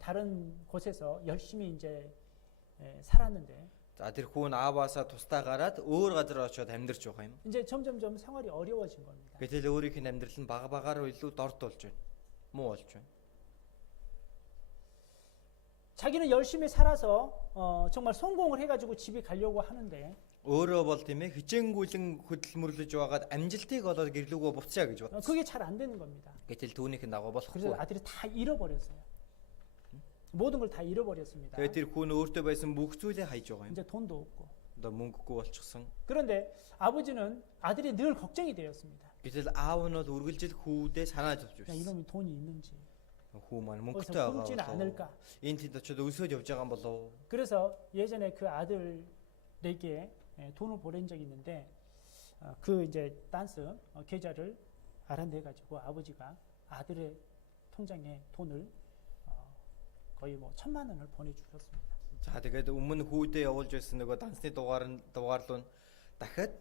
다른 곳에서 열심히 이제 살았는데 За тэр хүн ааваасаа тусдаа гараад өөр газар очиод амьдарч байгаа юм. 이제 점점점 생활이 어려워진 겁니다. Гэтэл өөрийнх нь амьдрал нь бага багаар илүү дорд болж байна. Муу болж байна. 자기는 열심히 살아서 정말 성공을 해가지고 집에 가려고 하는데 Өөрөө бол тийм ээ хичээнгүйлэн хөдөлмөрлөж байгаад амжилтыг олоод гэрлүүгөө буцаа гэж бодсон. 그게 잘 안 되는 겁니다. Гэтэл түүнийх нь дагуу болохгүй. 그래서 아들이 다 잃어버렸어요. 모든 걸 다 잃어버렸습니다. Тэгээд тэр хүн өөртөө байсан бүх зүйлээ хайж байгаа юм. 이제 돈도 없고. Одоо мөнгөгүй болчихсон. 그런데 아버지는 아들이 늘 걱정이 되었습니다. Гэтэл аав нь бол үргэлжил хүүдээ санааж авч 야, байсан. 이놈이 돈이 있는지 Хүү маань 어디서 мөнгөтэй 굶지는 байгаа. 않을까. Энэ тэнд очиод өсөж явж байгаа юм болов. 그래서 예전에 그 아들에게 돈을 보낸 적이 있는데 그 이제 댄스 계좌를 알아내 가지고 아버지가 아들의 통장에 돈을 거의 뭐 1,000만 원을 보내주셨습니다. За тэгээд өмнө хүүдээ явуулж байсан нөгөө дансны дугаарлуу дахиад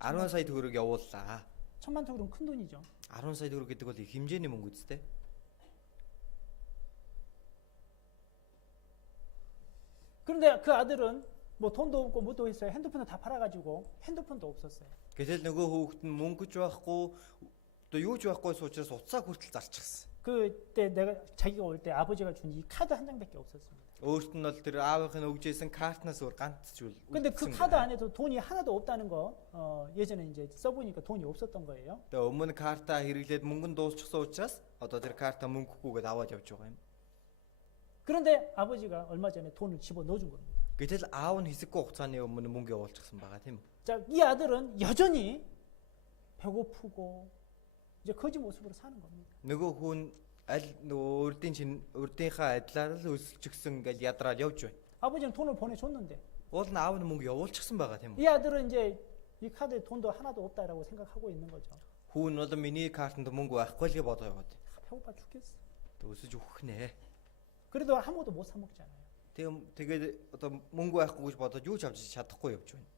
10 сая төгрөг явууллаа. 1,000만 tөгрөг 큰 돈이죠. 10 сая төгрөг гэдэг бол их хэмжээний мөнгө үстэй. 그런데 그 아들은 뭐 돈도 없고 뭐도 있어요. 핸드폰을 다 팔아가지고 핸드폰도 없었어요. Гэтэл нөгөө хүүхэд нь мөнгөж байхгүй одоо юу ч байхгүй учраас уцаа хүртэл зарчихсан. 그때 내가 자기가 올 때 아버지가 준 이 카드 한 장밖에 없었습니다. Өөрт нь бол тэр аавынх нь өгж исэн картнаас өөр ганц зүйл. 근데 그 카드 안에도 돈이 하나도 없다는 거 예전에 이제 써보니까 돈이 없었던 거예요. Тэгээ өмнө карта хэрэглээд мөнгө нь дуусчихсан учраас одоо тэр карта мөнгөгүйгээд аваад явж байгаа юм. 그런데 아버지가 얼마 전에 돈을 집어 넣어준 겁니다. Гэтэл аав нь хэсэггүй хугацааны өмнө мөнгө явуулчихсан байгаа тийм үү? 자, 이 아들은 여전히 배고프고 이제 거지 모습으로 사는 겁니다. Нөгөө хүн аль нөгөө урдынхаа адилаар л өсөлчихсөн гэж ядраад явж байна. 아버지는 돈을 보내줬는데 Уул нь аав нь мөнгө явуулчихсан байгаа тийм үү? 이 아들은 이제 이 카드에 돈도 하나도 없다라고 생각하고 있는 거죠. Хүн бол миний картанд мөнгө байхгүй л гэж бодоо яваад. 배고파 죽겠어. Өсөж өгөх нэ. 그래도 아무것도 못 사 먹잖아요. Тэгээд одоо мөнгө байхгүй гэж бодоод юу ч авч чадахгүй явж байна.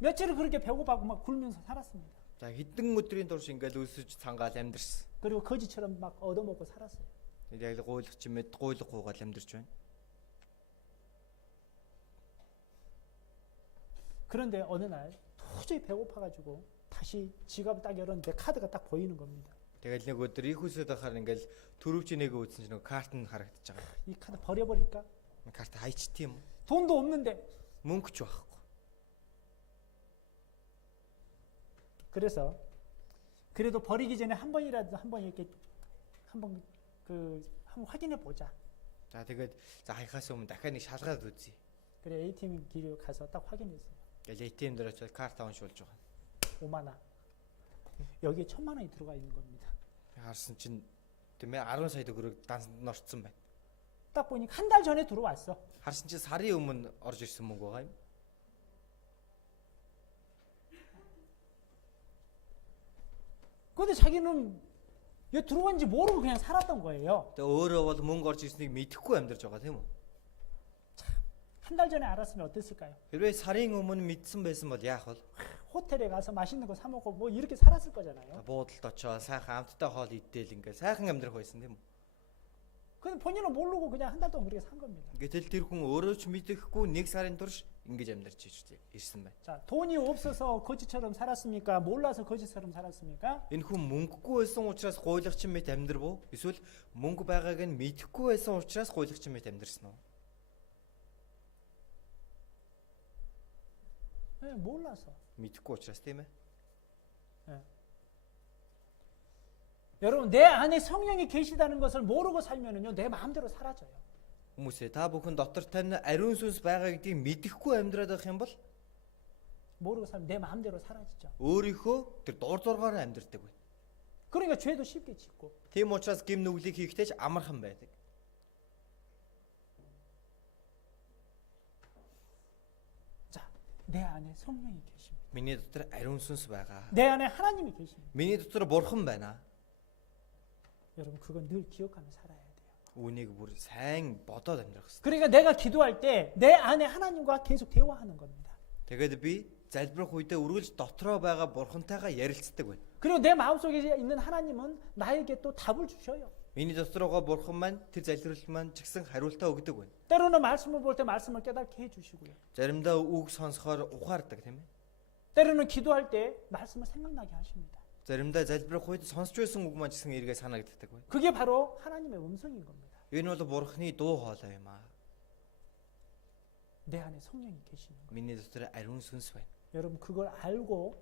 며칠을 그렇게 배고파고 막 굶으면서 살았습니다. За хэдэн өдрийн турш ингээл өсөж цангаал амьдэрсэн. 그리고 거지처럼 막 얻어먹고 살았어요. Яг л гуйлах чимэд гуйлахгүйгээл амьдэрч байна. 그런데 어느 날 도저히 배고파가지고 다시 지갑을 딱 열었는데 카드가 딱 보이는 겁니다. Тэгэл нэг өдөр их үсэд байхаар ингээл төрөвч нэг үзсэн чинь нэг карт нь харагдаж байгаа. 이 카드 버려버릴까? Карт хайчт юм. 돈도 없는데. Мөнгө ч байхгүй. 그래서 그래도 버리기 전에 한 번이라도 한번 이렇게 한번 확인해 보자. За тэгээд за хайхаас өмнө дахиад нэг шалгаад үзье. 그래 ATM 기로 가서 딱 확인했어요. Тэгэл ATM дээр очиод карт аваншуулж байгаа. 5만 원. 여기에 1,000만 원이 들어가 있는 겁니다. Харсан чинь тийм ээ 10 сая төгрөг дансанд нь орцсон байна. 딱 보니까 한 달 전에 들어왔어. Харсан чинь сарын өмнө орж ирсэн мөнгө байгаа юм. 근데 자기는 여기 들어간지 모르고 그냥 살았던 거예요. Тэгээ өөрөө бол мөнгө орж ирснийг мэдэхгүй амьдарч байгаа тийм үү? 한 달 전에 알았으면 어땠을까요? Хэрвээ сарын өмнө мэдсэн байсан бол яах вэ? 호텔에 가서 맛있는 거 사 먹고 뭐 이렇게 살았을 거잖아요. Буудалд очоод сайхан амттай хоол идэл ингээл сайхан амьдрах байсан тийм үү? 근데 본인은 모르고 그냥 한 달 동안 그렇게 산 겁니다. Гэтэл тэр хүн өөрөө ч мэдэхгүй нэг сарын турш ингэж амьдарч ирсэн байна. 자, 돈이 없어서 거지처럼 살았습니까? 몰라서 거지처럼 살았습니까? Энэ хүн мөнгөгүй байсан учраас гуйлагчин мэт амьдрав уу? Эсвэл мөнгө байгааг нь мэдэхгүй байсан учраас гуйлагчин мэт амьдрсан уу? 네, 몰라서. Мэдэхгүй учраас тийм ээ. 여러분 내 안에 성령이 계시다는 것을 모르고 살면은요 내 마음대로 사라져요. Хүмүүсээ та бүхэн дотор тань ариун сүнс байгаа гэдгийг мэдэхгүй амьдраад байх юм бол 모르고 살면 내 마음대로 사라지죠. өөрийнхөө тэр дур дургаараа амьдрдаг байна. 그러니까 죄도 쉽게 짓고. Тийм учраас гим нүглийг хийхдээ ч амархан байдаг. 자, 내 안에 성령이 계십니다. Миний дотор ариун сүнс байгаа. 내 안에 하나님이 계십니다. Миний дотор бурхан байна. 여러분 그건 늘 기억하며 살아야 돼요. Үүнийг бүр сайн бодоод амьдрах хэрэгтэй. 그러니까 내가 기도할 때 내 안에 하나님과 계속 대화하는 겁니다. Тэгээд би залбирах үедээ үргэлж дотроо байгаа бурхантайгаа ярилцдаг байна. 그리고 내 마음속에 있는 하나님은 나에게 또 답을 주셔요. Миний дотор байгаа бурхан маань тэр залбирал маань ч гэсэн хариултаа өгдөг байна. 때로는 말씀을 볼 때 말씀을 깨닫게 해주시고요. Заримдаа үг сонсохоор ухаардаг тийм ээ. 때로는 기도할 때 말씀을 생각나게 하십니다. Заримдаа залбирах үед сонсч байсан үг маань ч гэсэн эргээ санагддаг байна. 그게 바로 하나님의 음성인 겁니다. Энэ бол бурханы дуу хоолой юм аа. 내 안에 성령이 계시는 거예요. Миний дотор ариун сүнс байна. 여러분 그걸 알고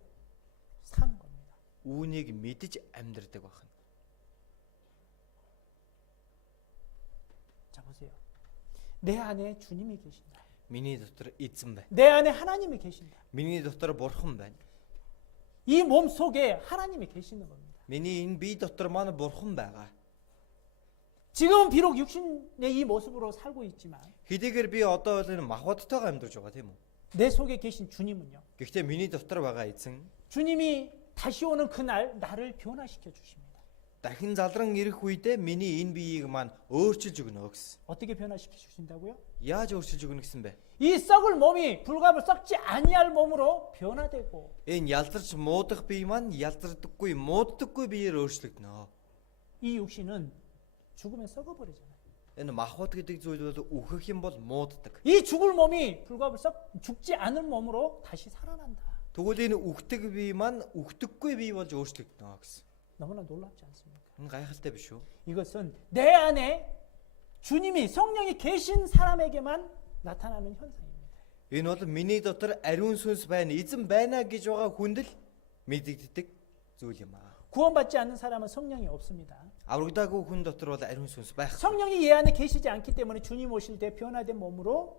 사는 겁니다. Үүнийг мэдж амьдрдаг байна. 보세요. 내 안에 주님이 계신다. Миний дотор эзэн байна. 내 안에 하나님이 계신다. Миний дотор бурхан байна. 이 몸 속에 하나님이 계시는 겁니다. Миний энэ бие дотор маань бурхан байгаа. 지금은 비록 육신의 이 모습으로 살고 있지만 Хэдийгээр би одоо бол энэ махбодтойгоо амьдарч байгаа тийм үү? 내 속에 계신 주님은요. Гэхдээ миний дотор байгаа эзэн 주님이 다시 오는 그날 나를 변화시켜 주십니다. дахин залран ирэх үедээ миний энэ биеийг маань өөрчилж өгнө гэсэн. 어떻게 변화시켜 주신다고요? Яаж өөрчилж өгнө гэсэн бэ? 이 썩을 몸이 불갑을 썩지 아니할 몸으로 변화되고 Энэ ялзарч муудах бие маань ялзардаггүй, мууддаггүй биеэр өөрчлөгдөнө. 이 육신은 죽으면 썩어버리잖아요. Энэ махбод гэдэг зүйл бол үхэх юм бол мууддаг. 이 죽을 몸이 불갑을 죽지 않은 몸으로 다시 살아난다. Тэгвэл энэ үхдэг бие маань үхдэггүй бие болж өөрчлөгдөнө гэсэн. 너무나 놀랍지 않습니까? Энэ гайхалтай биш үү? 이것은 내 안에 주님이 성령이 계신 사람에게만 나타나는 현상입니다. Энэ бол миний дотор ариун сүнс байна, эзэн байна гэж байгаа хүнд л мэдэгддэг зүйл юм аа. 구원받지 않는 사람은 성령이 없습니다. Аврагдаагүй хүн дотор бол ариун сүнс байх. 성령이 얘 안에 계시지 않기 때문에 주님 오실 때 변화된 몸으로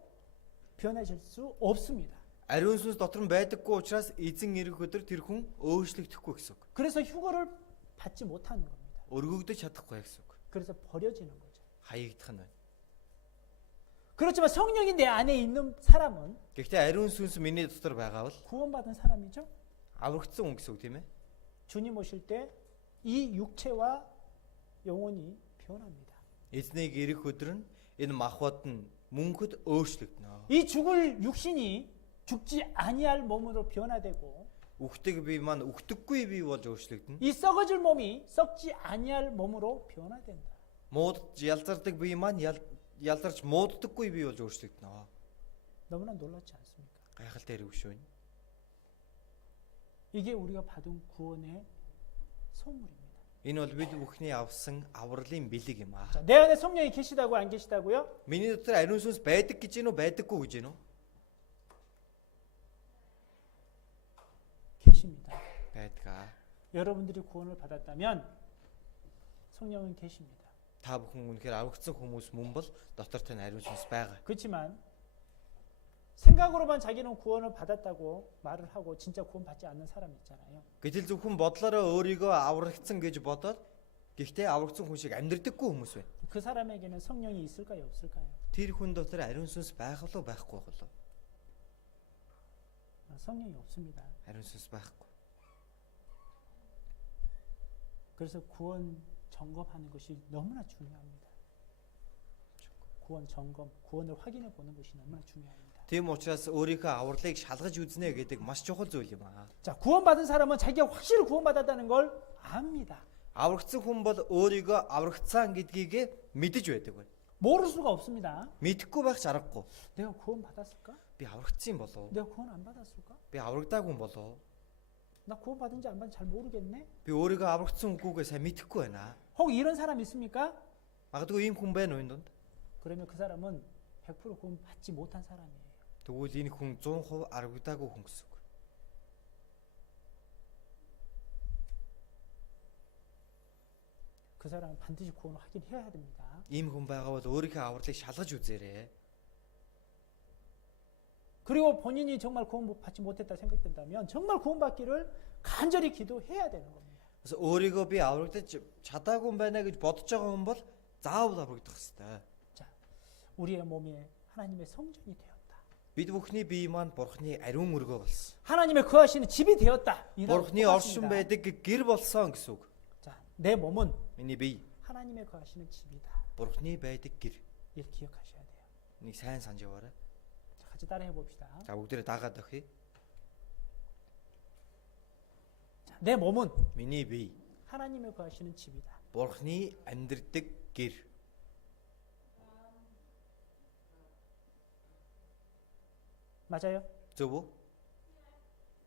변하실 수 없습니다. Ариун сүнс дотор нь байдаггүй учраас эзэн ирэх өдөр тэр хүн өөрчлөгдөхгүй гэсэн үг. 그래서 휴거를 받지 못하는 겁니다. Өргөгдөж чадахгүй гэсэн үг. 그래서 버려지는 거죠. Хаягдах нь байна. 그렇지만 성령이 내 안에 있는 사람은 Гэхдээ ариун сүнс миний дотор байгаа бол 구원받은 사람이죠. аврагдсан хүн гэсэн үг тийм ээ. 주님 오실 때 이 육체와 영혼이 변합니다. Эзнийг ирэх өдөр нь энэ махбод нь мөнхөд өөрчлөгдөнө. 이 죽을 육신이 죽지 아니할 몸으로 변화되고 Үхдэг бие маань үхдэггүй бие болж өөрчлөгдөнө. 이 썩어질 몸이 썩지 아니할 몸으로 변화된다. Муудж ялзардаг бие маань ялзарч мууддаггүй бие болж өөрчлөгдөнө. 너무나 놀랍지 않습니까? Гайхалтай хэрэг шүү. 이게 우리가 받은 구원의 선물입니다. Энэ бол бид бүхний авсан авралын бэлэг юм аа. 자, 내 안에 성령이 계시다고 안 계시다고요? Миний дотор ариун сүнс байдаг гэж гинөө байдаггүй гэж гинөө? 계십니다. Байдгаа. 여러분들이 구원을 받았다면 성령은 계십니다. Та бүхэн үнэхээр аврагдсан хүмүүс мөн бол дотор тань ариун сүнс байгаа. 그렇지만 생각으로만 자기는 구원을 받았다고 말을 하고 진짜 구원 받지 않는 사람이 있잖아요. Гэтэл зөвхөн бодлороо өөрийгөө аврагдсан гэж бодоод гэхдээ аврагдсан хүн шиг амьдрдаггүй хүмүүс байна. 그 사람에게는 성령이 있을까요, 없을까요? Тэр хүн дотор ариун сүнс байх болов байхгүй болов? 성령이 없습니다. Ариун сүнс байхгүй. 그래서 구원 점검하는 것이 너무나 중요합니다. 구원 점검, 구원을 확인해 보는 것이 너무나 중요합니다. Тийм учраас өөрийнхөө авралыг шалгаж үзнэ гэдэг маш чухал зүйл юм аа. 자, 구원받은 사람은 자기가 확실히 구원받았다는 걸 압니다. Аврагдсан хүн бол өөрийгөө аврагдсан гэдгийг мэдэж байдаг байна. 모를 수가 없습니다. Мэдэхгүй байх чаргагүй. 내가 구원받았을까? Би аврагдсан болов? 내가 구원 안 받았을까? Би аврагдаагүй болов? 나 구원받은지 안 받은지 잘 모르겠네. Би өөрийгөө аврагдсан үгүйгээ сайн мэдэхгүй байна. 혹 이런 사람 있습니까? Магадгүй ийм хүн байна уу энэ донд? 그러면 그 사람은 100% 구원 받지 못한 사람이에요. Тэгвэл энэ хүн 100% аврагдаагүй хүн гэсэн үг. 그 사람은 반드시 구원을 확인해야 됩니다. Ийм хүн байгаа бол өөрийнхөө авралыг шалгаж үзээрэй. 그리고 본인이 정말 구원 받지 못했다 생각된다면 정말 구원받기를 간절히 기도해야 되는 겁니다. 그래서 өөрийгөө би аврагдаж чадаагүй юм байна гэж бодож байгаа хүн бол заавал аврагдах хэрэгтэй. 자, 우리의 몸에 하나님의 성전이 되었다. Бид бүхний бие маань Бурхны ариун өргөө болсон. 하나님의 거하시는 집이 되었다. 이 단어 Бурхны 똑같습니다. оршин байдаг гэр болсон гэсэн үг. 자, 내 몸은 Миний бие 하나님의 거하시는 집이다. Бурхны байдаг гэр. 이렇게 기억하셔야 돼요. Нэг сайн санаж яваарай. 자, 같이 따라해 봅시다. За бүгдээрээ дагаад өгье. 자, 내 몸은 Миний бие 하나님의 거하시는 집이다. Бурхны амьдрдаг гэр. 맞아요? Зөв үү?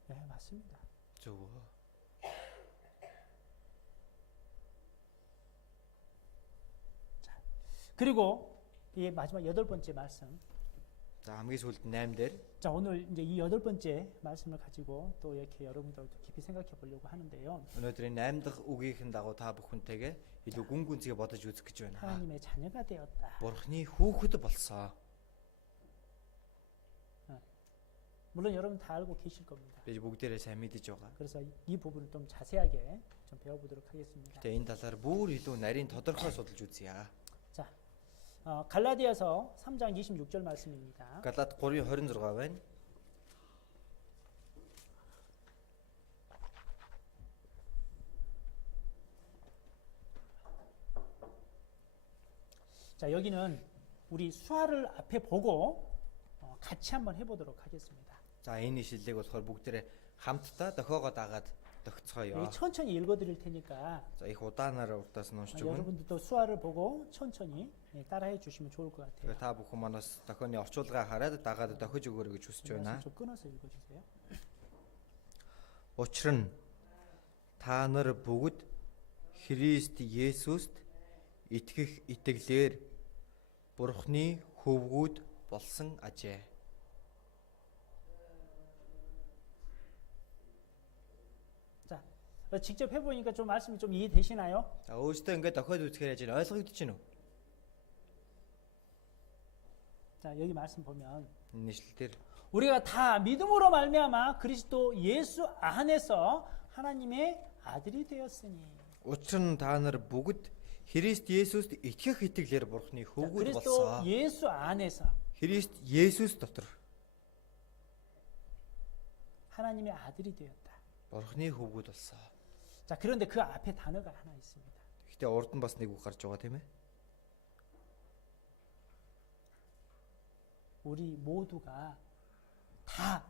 네, 맞습니다. Зөв үү? 그리고 이 마지막 8번째 말씀. За хамгийн сүүлд 8 дээр 자, 오늘 이제 이 8번째 말씀을 가지고 또 이렇게 여러분들도 깊이 생각해 보려고 하는데요. өнөөдрийн 8 дахь үгийнхэн дагуу та бүхэнтэйгээ илүү гүн гүнзгий бодож үзэх гэж байна. 하나님의 자녀가 되었다. Бурхны хүүхэд болсон. 물론 여러분 다 알고 계실 겁니다. Бид бүгдээрээ сайн мэдэж байгаа. 그래서 이 부분을 좀 자세하게 좀 배워보도록 하겠습니다. Гэтэ энэ талаар бүр илүү нарийн тодорхой судалж үзье. 자, 갈라디아서 3장 26절 말씀입니다. Галаад 3:26 байна. 자, 여기는 우리 수화를 앞에 보고 같이 한번 해보도록 하겠습니다. За энэ ишлэлийг болохоор бүгдээрээ хамтдаа дохоогоо дагаад тогтцгоё. 여기 천천히 읽어드릴 테니까 За их удаанаар уртаас нь уншиж өгнө. 여러분들도 수화를 보고 천천히 따라해 주시면 좋을 것 같아요. Тэгээ та бүхэн манаас дохооны орчуулгаа хараад дагаад дохиж өгөөрэй гэж хүсэж байна. 좀 끊어서 읽어주세요. Учир нь та нар бүгд Христ Есүст итгэх итгэлээр Бурхны хөвгүүд болсон ажээ. 자, 직접 해보니까 좀 말씀이 좀 이해되시나요? За өөртөө ингээд дохиод үзэхээр яаж ойлгогдож байна уу? 자, 여기 말씀 보면 Энэ ишлэл дээр 우리가 다 믿음으로 말미암아 그리스도 예수 안에서 하나님의 아들이 되었으니. учир нь та нар бүгд Христ Есүст итгэх итгэлээр Бурхны 자, хөвгүүд 그리스도 болсон. 예수 안에서 Христ Есүс дотор 하나님의 아들이 되었다. Бурхны хөвгүүд болсон. 자, 그런데 그 앞에 단어가 하나 있습니다. Гэхдээ урд нь бас нэг үг гарч байгаа тийм ээ. 우리 모두가 다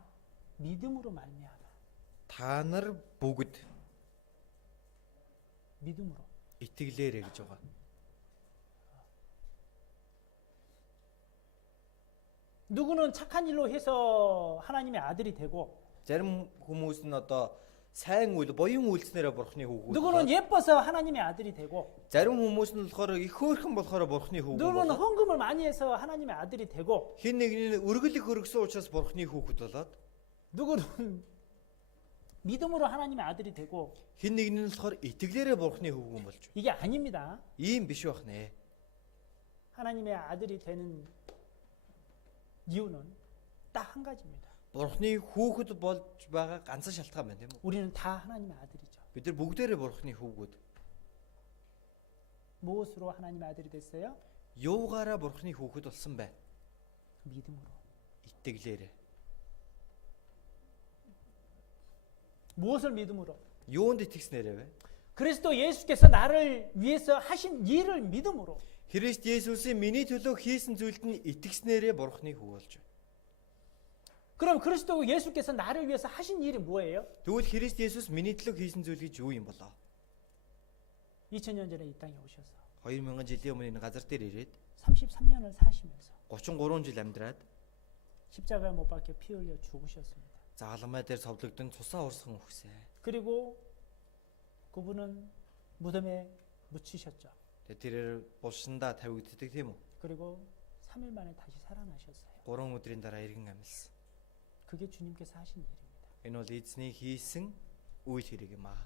믿음으로 말미암아. Та нар бүгд 믿음으로. итгэлээрээ гэж байгаа. 누구는 착한 일로 해서 하나님의 아들이 되고, Зарим хүмүүс нь одоо сайн үйл, буян үйлснээрээ Бурхны хөвгүүд. 누구는 예뻐서 하나님의 아들이 되고, Зарим хүмүүс нь болохоор их хөөрхөн болохоор Бурхны хөвгүүд. 누구는 헌금을 많이 해서 하나님의 아들이 되고, Хин нэг нь өргөлөх өргөсөн учраас Бурхны хүүхэд болоод 누구는 믿음으로 하나님의 아들이 되고. хин нэг нь болохоор итгэлээрээ Бурхны хөвгөн болж байна. 이게 아닙니다. Ийм биш байх нэ. 하나님의 아들이 되는 이유는 딱 한 가지입니다. Бурхны хүүхэд болж байгаа ганцхан шалтгаан байна тийм үү? 우리는 다 하나님의 아들이죠. Бид нар бүгдээрээ Бурхны хөвгүүд. 무엇으로 하나님의 아들이 됐어요? Юугаараа Бурхны хүүхэд болсон бэ? 믿음으로. Итгэлээрээ. 무엇을 믿음으로? Юунд итгэснээрээ вэ? 그리스도 예수께서 나를 위해서 하신 일을 믿음으로. Христ Есүсийн миний төлөө хийсэн зүйлд нь итгэснээрээ Бурхны хүү болж байна. 그럼 그리스도 예수께서 나를 위해서 하신 일이 뭐예요? Тэгвэл Христ Есүс миний төлөө хийсэн зүйл гэж юу юм болоо? 2000년 전에 이 땅에 오셔서 2000 жилийн өмнө энэ газар дээр ирээд 33년을 사시면서 33 жил амьдраад 십자가에 못 박혀 피 흘려 죽으셨습니다. загалмай дээр цовлогдсон цусаа урсган өгсөн. 그리고 그분은 무덤에 묻히셨죠. Тэгээ тэрээр булшиндаа тавигддаг тийм үү? 그리고 3일 만에 다시 살아나셨어요. 3 өдрийн дараа иргэн амьлсан. 그게 주님께서 하신 일입니다. Энэ бол эзний хийсэн үйл хэрэг юм аа.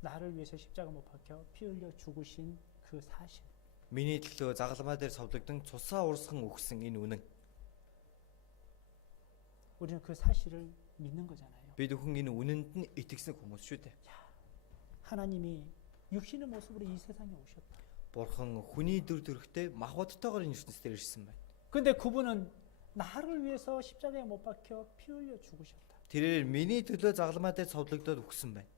나를 위해서 십자가 못 박혀 피 흘려 죽으신 그 사실. Миний төлөө загалмай дээр цовлогдсон цусаа урсган өгсөн энэ үнэн. 우리는 그 사실을 믿는 거잖아요. Бид бүхэн энэ үнэнд нь итгэсэн хүмүүс шүү дээ. 하나님이 육신의 모습으로 이 세상에 오셨다. Бурхан хүний дүр төрхтэй махбодтойгоор энэ ертөнцийн дээр ирсэн байна. 근데 그분은 나를 위해서 십자가에 못 박혀 피 흘려 죽으셨다. Тэрээр миний төлөө загалмай дээр цовлогдоод өгсөн байна.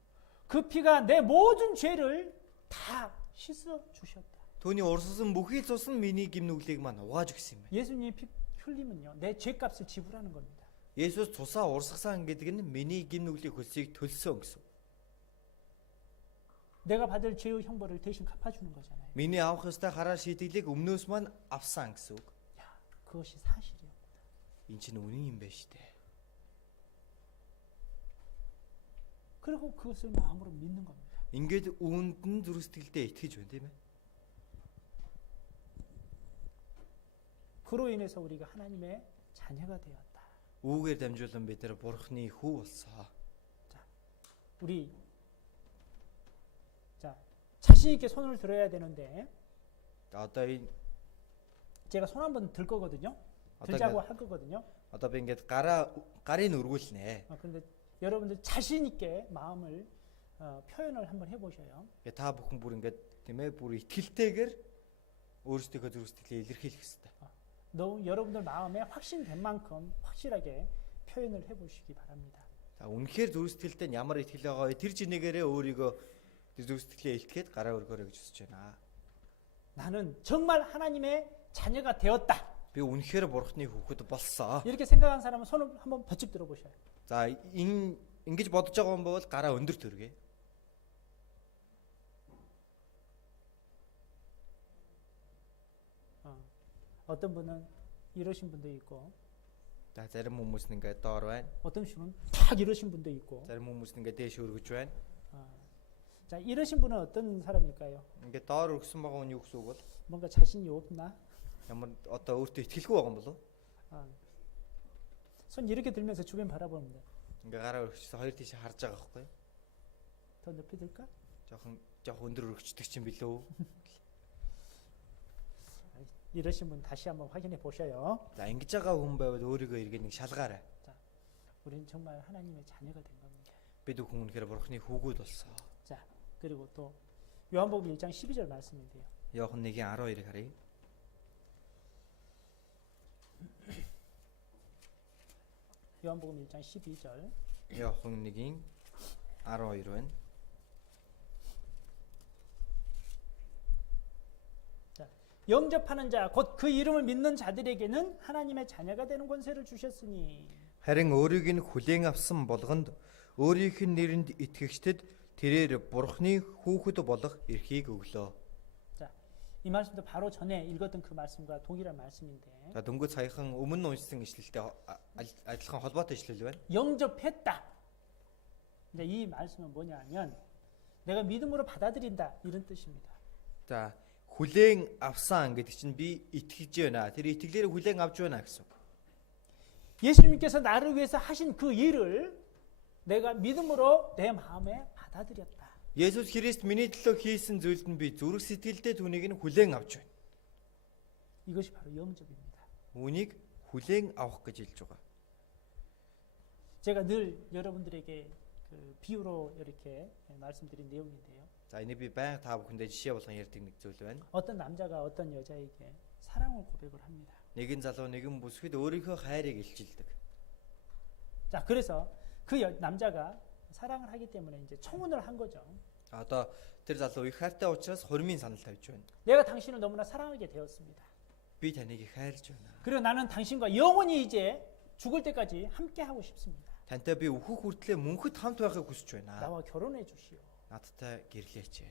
그 피가 내 모든 죄를 다 씻어 주셨다. Түүний урссан бүхий цус нь миний гимнүглийг маань угааж өгсөн юм байна. 예수님이 피 흘리면요, 내 죄값을 지불하는 겁니다. Есүс цусаа урсгасан гэдэг нь миний гимнүглийн хөлсийг төлсөн гэсэн. 내가 받을 죄의 형벌을 대신 갚아주는 거잖아요. Миний авах ёстой хараа шийтгэлийг өмнөөс маань авсан гэсэн үг. 야, 그것이 사실이었구나. Энд чинь үнэн юм байна шүү дээ. 그리고 그것을 마음으로 믿는 겁니다. Ингээд үүнд нь зүрх сэтгэлдээ итгэж байна тийм ээ. 그로 인해서 우리가 하나님의 자녀가 되었다. Үүгээр дамжуулан бид нар Бурхны хүү болсон. 우리 자 자신 있게 손을 들어야 되는데 Одоо энэ 제가 손 한번 들 거거든요. 들자고 할 거거든요. одоо би ингээд гарыг өргүүлнэ. 그런데 여러분들 자신 있게 마음을 표현을 한번 해보셔요. Тэгээ та бүхэн бүр ингээд тийм ээ бүр итгэлтэйгээр өөрсдийнхөө зүрх сэтгэлээ илэрхийлэх хэрэгтэй. 여러분들 마음에 확신된 만큼 확실하게 표현을 해보시기 바랍니다. За үнэхээр зүрх сэтгэлтэй нь ямар итгэл байгаа вэ? Тэр жинэгээрээ өөрийгөө тэр зүрх сэтгэлээ илтгэхэд гараа өргөөрэй гэж хүсэж байна. 나는 정말 하나님의 자녀가 되었다. Би үнэхээр Бурхны хүүхэд болсон. 이렇게 생각한 사람은 손을 한번 번쩍 들어보셔요. За энэ ингэж бодож байгаа юм бол гараа өндөр төргий. 어떤 분은 이러신 분도 있고, За зарим хүмүүс нь ингээд доор байна. 어떤 분은 탁 이러신 분도 있고. Зарим хүмүүс нь ингээд дээш өргөж байна. 자, 이러신 분은 어떤 사람일까요? Ингээд доор өргсөн байгаа хүн юу гэсэн үг бол 뭔가 자신이 없나? ямар одоо өөртөө итгэлгүй байгаа юм болов? 손 이렇게 들면서 주변 바라봅니다. Ингээ гараа өргөчсөн хоёр тийш харж байгаа байхгүй. 더 높이 들까? Жохон өндөр өргөчдөг чинь билүү? 이러신 분 다시 한번 확인해 보셔요. За ингэж байгаа хүн байвал өөрийгөө эргээд нэг шалгаарай. 우리는 정말 하나님의 자녀가 된 겁니다. Бид бүхэн үнэхээр Бурхны хүүгүүд болсон. 자, 그리고 또 요한복음 1장 12절 말씀인데요. Иохан 1:12-ыг харъя. 요한복음 1장 12절. Иохан 1:12 байна. 영접하는 자, 곧 그 이름을 믿는 자들에게는 하나님의 자녀가 되는 권세를 주셨으니. Харин өөрийг нь хүлээн авсан болгонд өөрийнх нь нэрэнд итгэгчдэд тэрээр Бурхны хүүхэд болох эрхийг өглөө. 자, 이 말씀도 바로 전에 읽었던 그 말씀과 동일한 말씀인데. За дөнгөж саяхан өмнө уншсан ишлэлтэй адилхан холбоотой ишлэл байна. 영접했다. 근데 이 말씀은 뭐냐면 내가 믿음으로 받아들인다 이런 뜻입니다. За хүлээн авсан гэдэг чинь би итгэж байна. Тэр итгэлээр хүлээн авч байна гэсэн. 예수님께서 나를 위해서 하신 그 일을 내가 믿음으로 내 마음에 받아들였다. Есүс Христ миний төлөө хийсэн зүйлд нь би зүрх сэтгэлдээ түүнийг нь хүлээн авч байна. 이것이 바로 영접입니다. Үүнийг хүлээн авах гэж хэлж байгаа. 제가 늘 여러분들에게 그 비유로 이렇게 말씀드린 내용인데요. За энийг би баян та бүхэндээ жишээ болгон ярьдаг нэг зүйл байна. 어떤 남자가 어떤 여자에게 사랑을 고백을 합니다. Нэгэн залуу нэгэн бүсгэд өөрийнхөө хайрыг илчилдэг. 자, 그래서 그 남자가 사랑을 하기 때문에 이제 청혼을 한 거죠. Одоо тэр залуу их хайртай учраас хормын санал тавьж байна. 내가 당신을 너무나 사랑하게 되었습니다. Би таныг их хайрлаж байна. 그리고 나는 당신과 영원히 이제 죽을 때까지 함께 하고 싶습니다. Тантай би өөхөх хүртлээр мөнхөд хамт байхыг хүсэж байна. 나와 결혼해 주시오. Надтай гэрлээч.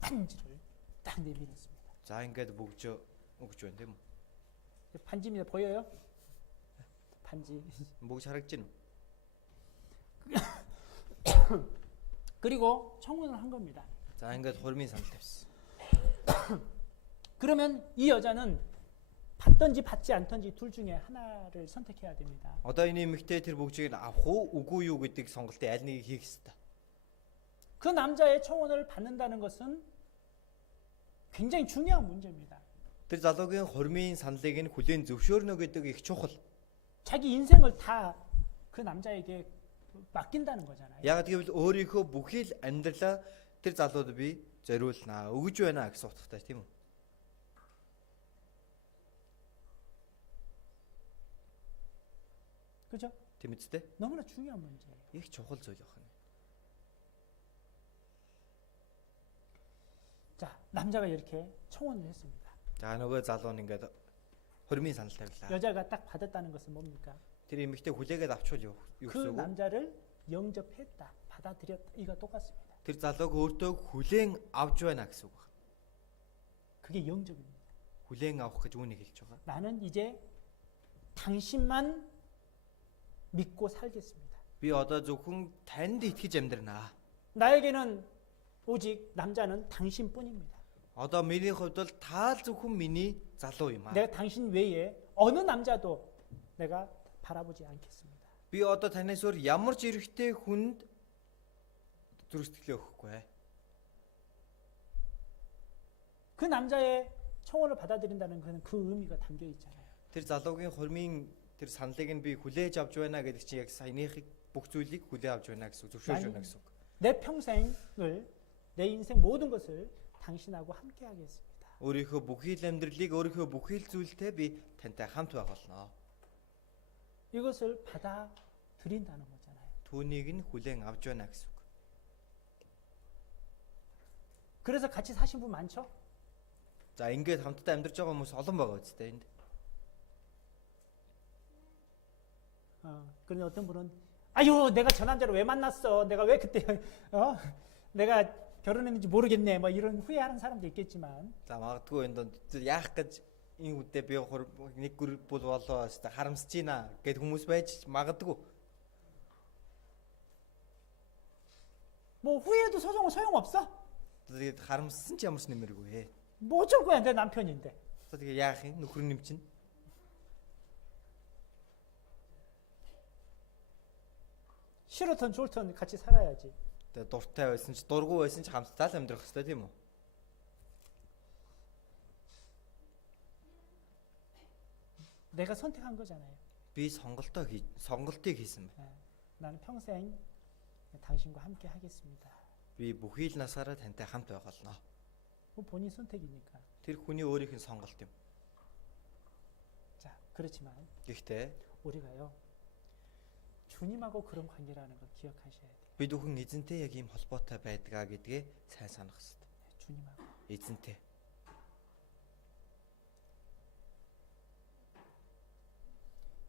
반지를 딱 내밀었습니다. За ингээд бүгж өгч байна тийм үү? 반지입니다. 보여요? 반지. Бүгж харагдаж байна уу? 그리고 청혼을 한 겁니다. За ингээд хормын санал тавьсан. 그러면 이 여자는 받든지 받지 않든지 둘 중에 하나를 선택해야 됩니다. Одоо энэ эмэгтэй тэр бүгжийг авах уу, үгүй юу гэдэг сонголтыг аль нэгийг хийх ёстой. 그 남자의 청혼을 받는다는 것은 굉장히 중요한 문제입니다. Тэр залуугийн хормын саналыг нь хүлээн зөвшөөрнө гэдэг их чухал. 자기 인생을 다 그 남자에게 맡긴다는 거잖아요. Яг гэвэл өөрийнхөө бүхий л амьдралаа тэр залууд би зориулнаа, өгж байна гэсэн утгатай тийм үү? 그죠? Тийм үстэй? 너무나 중요한 문제예요. Их чухал зүйл байна. 자, 남자가 이렇게 청혼을 했습니다. За нөгөө залуу нь ингээд хормын санал тавилаа. 여자가 딱 받았다는 것은 뭡니까? Тэр эмэгтэй хүлээгээд авчвал юу 그 гэсэн үг вэ? 남자를 영접했다, 받아들였다. 이거 똑같습니다. Тэр залууг өөртөө хүлээн авч байна гэсэн үг. 그게 영접입니다. Хүлээн авах гэж үүнийг хэлж байгаа. 나는 이제 당신만 믿고 살겠습니다. Би одоо зөвхөн танд итгэж амьдрнаа. 나에게는 오직 남자는 당신뿐입니다. Одоо миний хувьд бол та л зөвхөн миний залуу юм аа. 내가 당신 외에 어느 남자도 내가 바라보지 않겠습니다. Би одоо танаас өөр ямар ч эрэгтэй хүнд зүрх сэтгэлээ өгөхгүй. 그 남자의 청혼을 받아들인다는 그 의미가 담겨 있잖아요. Тэр залуугийн хурмын тэр саналыг нь би хүлээж авч байна гэдэг чинь яг саяныхыг бүх зүйлийг хүлээж авч байна гэсэн үг, зөвшөөрж байна гэсэн үг. 내 평생을 내 인생 모든 것을 당신하고 함께 하겠습니다. Өөрийнхөө бүхий л амьдралыг өөрийнхөө бүхий л зүйлтэй би тантай хамт байх болно. 이것을 받아들인다는 거잖아요. Түүнийг нь хүлээн авч байна гэсэн үг. 그래서 같이 사신 분 많죠? За ингээд хамтдаа амьдарч байгаа хүмүүс олон байгаа үстэй энд. 그런데 어떤 분은 아유 내가 저 남자를 왜 만났어? 내가 왜 그때 내가 결혼했는지 모르겠네. 뭐 이런 후회하는 사람도 있겠지만 За магадгүй энэ донд яах гэж энэ үедээ би нэг бүр болоо өстой харамсаж байна гэд хүмүүс байж магадгүй. 뭐 후회해도 소용없어? Тэгээд харамссан ч ямар ч нэмэргүй. 뭐 어쩔 거야 내 남편인데. За тэгээд яах юм нөхөр нэм чинь. 싫었던 좋던 같이 살아야지. Тэгээд дуртай байсан ч дургүй байсан ч хамтдаа л амьдрах хэрэгтэй тийм үү? 내가 선택한 거잖아요. Би сонголтыг хийсэн байна. 나는 평생 당신과 함께 하겠습니다. Би бүхий л насаараа тантай хамт байх болно. 뭐 본인 선택이니까. Тэр хүний өөрийнх нь сонголт юм. 자, 그렇지만 Гэхдээ 우리가요. 주님하고 그런 관계라는 걸 기억하셔야 돼요. бид бүхэн эзэнтэй яг ийм холбоотой байдгаа гэдгээ сайн санах хэрэгтэй. 주님하고. Эзэнтэй.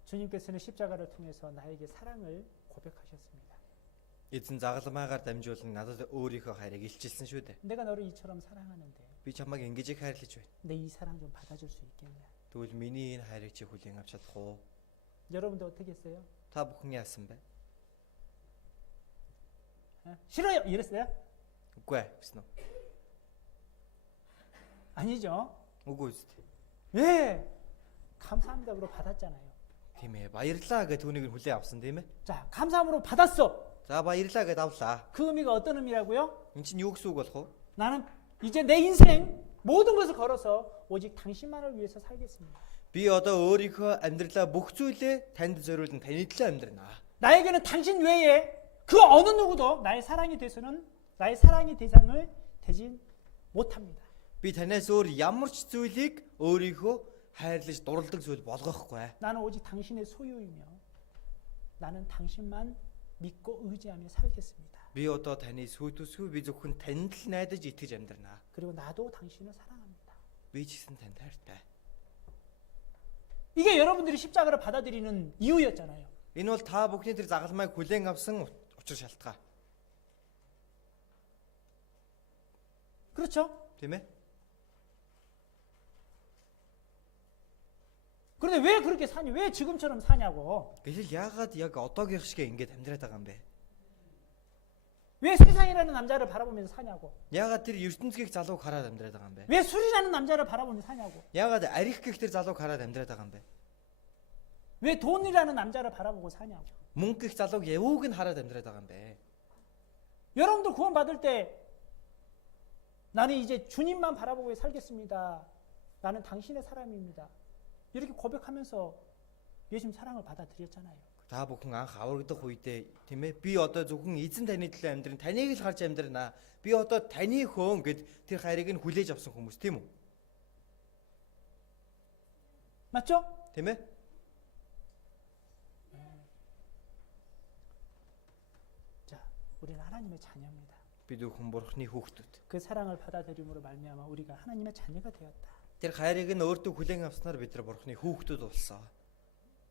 주님께서는 십자가를 통해서 나에게 사랑을 고백하셨습니다. Эзэн загалмаагаар дамжуулан надад өөрийнхөө хайрыг илчилсэн шүү дээ. 내가 너를 이처럼 사랑하는데 Би чамайг ингэж их хайрлаж байна. 내 이 사랑 좀 받아줄 수 있겠냐? Тэгвэл миний энэ хайрыг чи хүлээн авч чадах уу? 여러분도 어떻게 했어요? Та бүхэн яасан бэ? 싫어요! 이랬어요? Үгүй ээ гэсэн үү? 아니죠. Үгүй үстэй. 왜? 감사합니다로 받았잖아요. Тийм ээ. Баярлаа гэж түүнийг нь хүлээн авсан тийм ээ. 자, 감사함으로 받았어. За баярлаа гэж авлаа. 그 의미가 어떤 의미라고요? Энд чинь юу гэсэн үг болох вэ? 나는 이제 내 인생 모든 것을 걸어서 오직 당신만을 위해서 살겠습니다. Би одоо өөрийнхөө амьдралаа бүх зүйлээ танд зориулан таны төлөө амьдрнаа. 나에게는 당신 외에 그 어느 누구도 나의 사랑의 대상을 되지 못합니다. Би танаас өөр ямар ч зүйлийг өөрийнхөө хайрлаж дурладаг зүйл болгохгүй. 나는 오직 당신의 소유이며 나는 당신만 믿고 의지하며 살겠습니다. Би одоо таны сүйдүүсгүй би зөвхөн танд л найдаж итгэж амьдрнаа. 그리고 나도 당신을 사랑합니다. Би ч гэсэн танд хайртай. 이게 여러분들이 십자가를 받아들이는 이유였잖아요. Энэ бол та бүхний тэр загалмайг хүлээн авсан учир шалтгаан. 그렇죠? Тийм ээ? 그런데 왜 그렇게 사니? 왜 지금처럼 사냐고? Гэтэл яагаад яг одоогийн шиг ингэж амьдраад байгаа юм бэ? 왜 세상이라는 남자를 바라보면서 사냐고? Яагаад тэр ертөнцийг залууг хараад амьдраад байгаа юм бэ? 왜 술이라는 남자를 바라보면서 사냐고? Яагаад арих гэх тэр залууг хараад амьдраад байгаа юм бэ? 왜 돈이라는 남자를 바라보고 사냐고? Мөнгө гэх залууг явууг нь хараад амьдраад байгаа юм бэ? 여러분들 구원 받을 때 나는 이제 주님만 바라보고 살겠습니다. 나는 당신의 사람입니다. 이렇게 고백하면서 예수님 사랑을 받아들였잖아요. Та бүхэн анх аврагдах үедээ тийм ээ би одоо зөвхөн эзэн таны төлөө амьдрын таныг л харж амьдрнаа. Би одоо таны хөөн гэд тэр хайрыг нь хүлээж авсан хүмүүс тийм үү? 맞죠? Тийм ээ? 자, 우리는 하나님의 자녀입니다. Бид бүхэн бурхны хүүхдүүд. 그 사랑을 받아들임으로 말미암아 우리가 하나님의 자녀가 되었다. Тэр хайрыг нь өөртөө хүлээн авснаар бид нар бурхны хүүхдүүд болсон.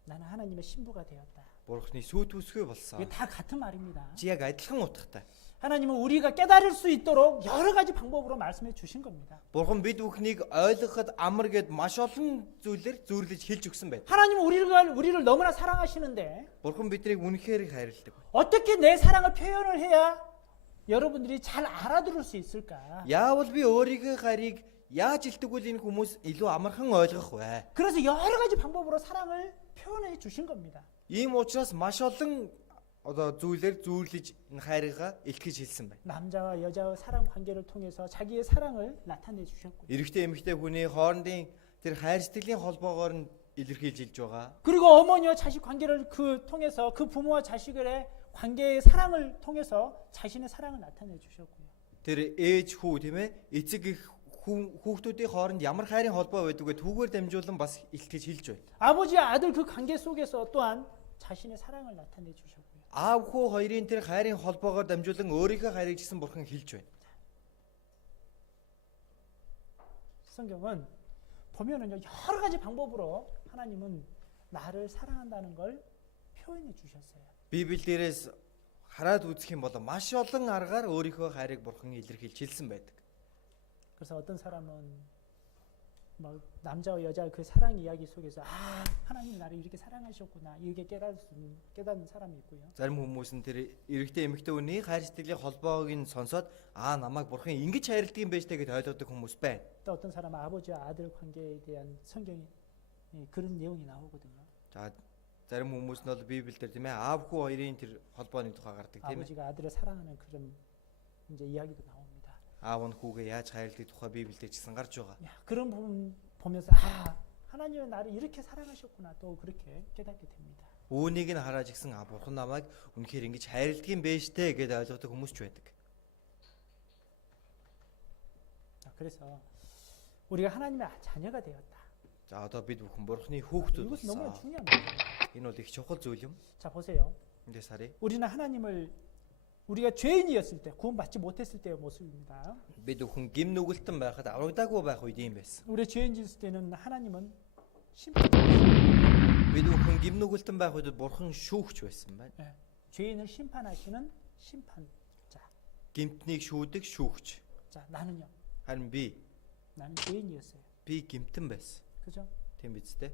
나는 하나님의 신부가 되었다. Бурхны сүйдүүсгүй болсон. 이게 다 같은 말입니다. Чи яг адилхан утгатай. 하나님은 우리가 깨달을 수 있도록 여러 가지 방법으로 말씀해 주신 겁니다. Бурхан бид бүхнийг ойлгоход амар гэд маш олон зүйлээр зөөрлөж хэлж өгсөн байт. 하나님은 우리를 너무나 사랑하시는데 Бурхан биднийг үнэхээр их хайрладаг. 어떻게 내 사랑을 표현을 해야 여러분들이 잘 알아들을 수 있을까? Яавал би өөрийнхөө гарийг яаж илтгэвэл энэ хүмүүс илүү амархан ойлгох вэ? 그래서 여러 가지 방법으로 사랑을 표현해 주신 겁니다. Ийм учраас маш олон одоо зүйлээр зүйрлэж энэ хайргаа илтгэж хэлсэн байна. 남자와 여자의 사랑 관계를 통해서 자기의 사랑을 나타내 주셨고요. Эрэгтэй эмэгтэй хүний хоорондын тэр хайр сэтгэлийн холбоогоор нь илэрхийлж хэлж байгаа. 그리고 어머니와 자식 관계를 통해서 그 부모와 자식의 관계의 사랑을 통해서 자신의 사랑을 나타내 주셨고요. Тэр ээж хүү тийм ээ эцэг их хүүхдүүдийн хооронд ямар хайрын холбоо байдгийг түүгээр дамжуулан бас илтгэж хэлж байна. 아버지와 아들 그 관계 속에서 또한 자신의 사랑을 나타내 주셨고요. Аав хүү хоёрын тэр хайрын холбоогоор дамжуулан өөрийнхөө хайрыг гэсэн бурхан хэлж байна. 성경은 보면은요 여러 가지 방법으로 하나님은 나를 사랑한다는 걸 표현해 주셨어요. Библиэрээс хараад үзэх юм бол маш олон аргаар өөрийнхөө хайрыг бурхан илэрхийлж хэлсэн байдаг. 그래서 어떤 사람은 뭐 남자와 여자 그 사랑 이야기 속에서 아 하나님이 나를 이렇게 사랑하셨구나 이렇게 깨닫는 사람이 있고요. Зарим хүмүүс нь тэр эрэгтэй эмэгтэй хүний хайр сэтгэлийн холбоог нь сонсоод намайг бурхан ингэж хайрладаг юм байж та гэж ойлгодог хүмүүс байна. 또 어떤 사람은 아버지와 아들 관계에 대한 성경이 그런 내용이 나오거든요. За зарим хүмүүс нь бол Библиэлд тийм ээ аав хүү хоёрын тэр холбооны тухай гардаг тийм ээ. 아버지가 아들을 사랑하는 그런 이제 이야기도 나옵니다. Аав нь хүүгээ яаж хайрладаг тухай Библиэлд ч гэсэн гарч байгаа. 야, 그런 부분 보면서 아 하나님은 나를 이렇게 사랑하셨구나 또 그렇게 깨닫게 됩니다. Үүнийг нь хараад игсэн бурхан намайг үнэхээр ингэж хайрладаг юм байж тэ гэж ойлгодог хүмүүс ч байдаг. 그래서 우리가 하나님의 자녀가 되었다. За одоо бид бүхэн бурханы хүүхдүүд 이것은 너무 болсон. 중요한 거예요. Энэ бол их чухал зүйл юм. 자 보세요. Эндээс харъя. 우리는 하나님을 우리가 죄인이었을 때 구원받지 못했을 때의 모습입니다. Бид бүхэн гим нүгэлтэн байхад аврагдаагүй байх үед юм байсан. 우리 죄인이었을 때는 하나님은 심판. Бид бүхэн гим нүгэлтэн байх үед бурхан шүүгч байсан байна. 죄인을 심판하시는 심판자. Гимтнийг шүүдэг шүүгч. 자 나는요. Харин 나는 죄인이었어요. би гимтэн байсан. 그죠? Тийм биз дээ.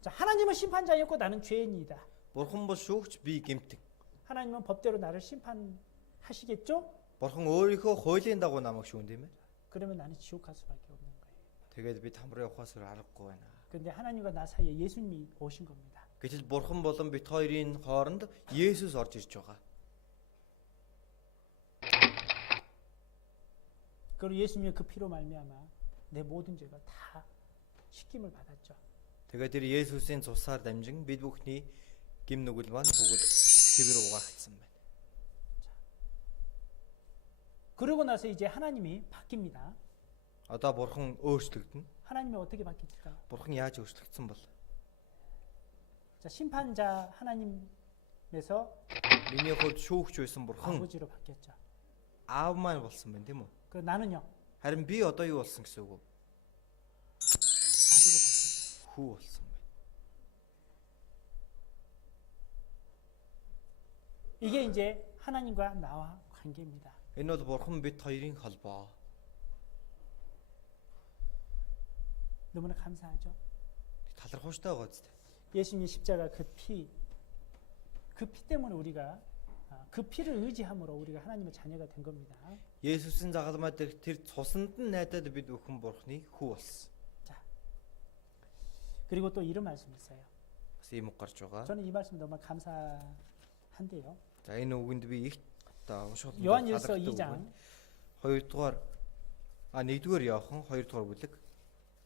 자 하나님은 심판자였고 나는 죄인이다. Бурхан бол шүүгч, би гимтэн. 하나님은 법대로 나를 심판하시겠죠? Бурхан өөрийнхөө хуулийн дагуу намайг шүүн тийм ээ. 그러면 나는 지옥 갈 수밖에 없는 거예요. Тэгээд бид хамраа явахаас аргагүй байна. 근데 하나님과 나 사이에 예수님이 오신 겁니다. Гэтэл бурхан болон бид хоёрын хооронд Есүс орж ирж байгаа. 그리고 예수님의 그 피로 말미암아 내 모든 죄가 다 씻김을 받았죠. Тэгээд тэр Есүсийн цусаар дамжин бид бүхний гим нүгэл маань бүгд цэвэр угаагдсан байна. 그러고 나서 이제 하나님이 바뀝니다. Одоо бурхан өөрчлөгдөн. 하나님이 어떻게 바뀌실까요? Бурхан яаж өөрчлөгдсөн бол? 자, 심판자 하나님에서 Миний хувьд шүүгч байсан бурхан 아버지로 바뀌었죠. аав маань болсон байна тийм үү? 그 나는요. Харин би одоо юу болсон гэсэн үг вэ? 아들로 바뀌었죠. Хүү болсон байна. 이게 이제 하나님과 나와 관계입니다. Энэ бол бурхан бид хоёрын холбоо. 너무나 감사하죠. Талархууштай байгаа зү. 예수님의 십자가 그 피 때문에 우리가 그 피를 의지함으로 우리가 하나님의 자녀가 된 겁니다. Есүсийн загалмай дээр тэр цуснд нь найдаад бид бүхэн бурханы хүү болсон. 자, 그리고 또 이런 말씀이 있어요. Бас ийм үг гарч байгаа. 저는 이 말씀 너무 감사한데요. За энэ үгэнд би их уншуулсан. 요한일서 2장 2дугаар 1дугаар Иохан 2дугаар бүлэг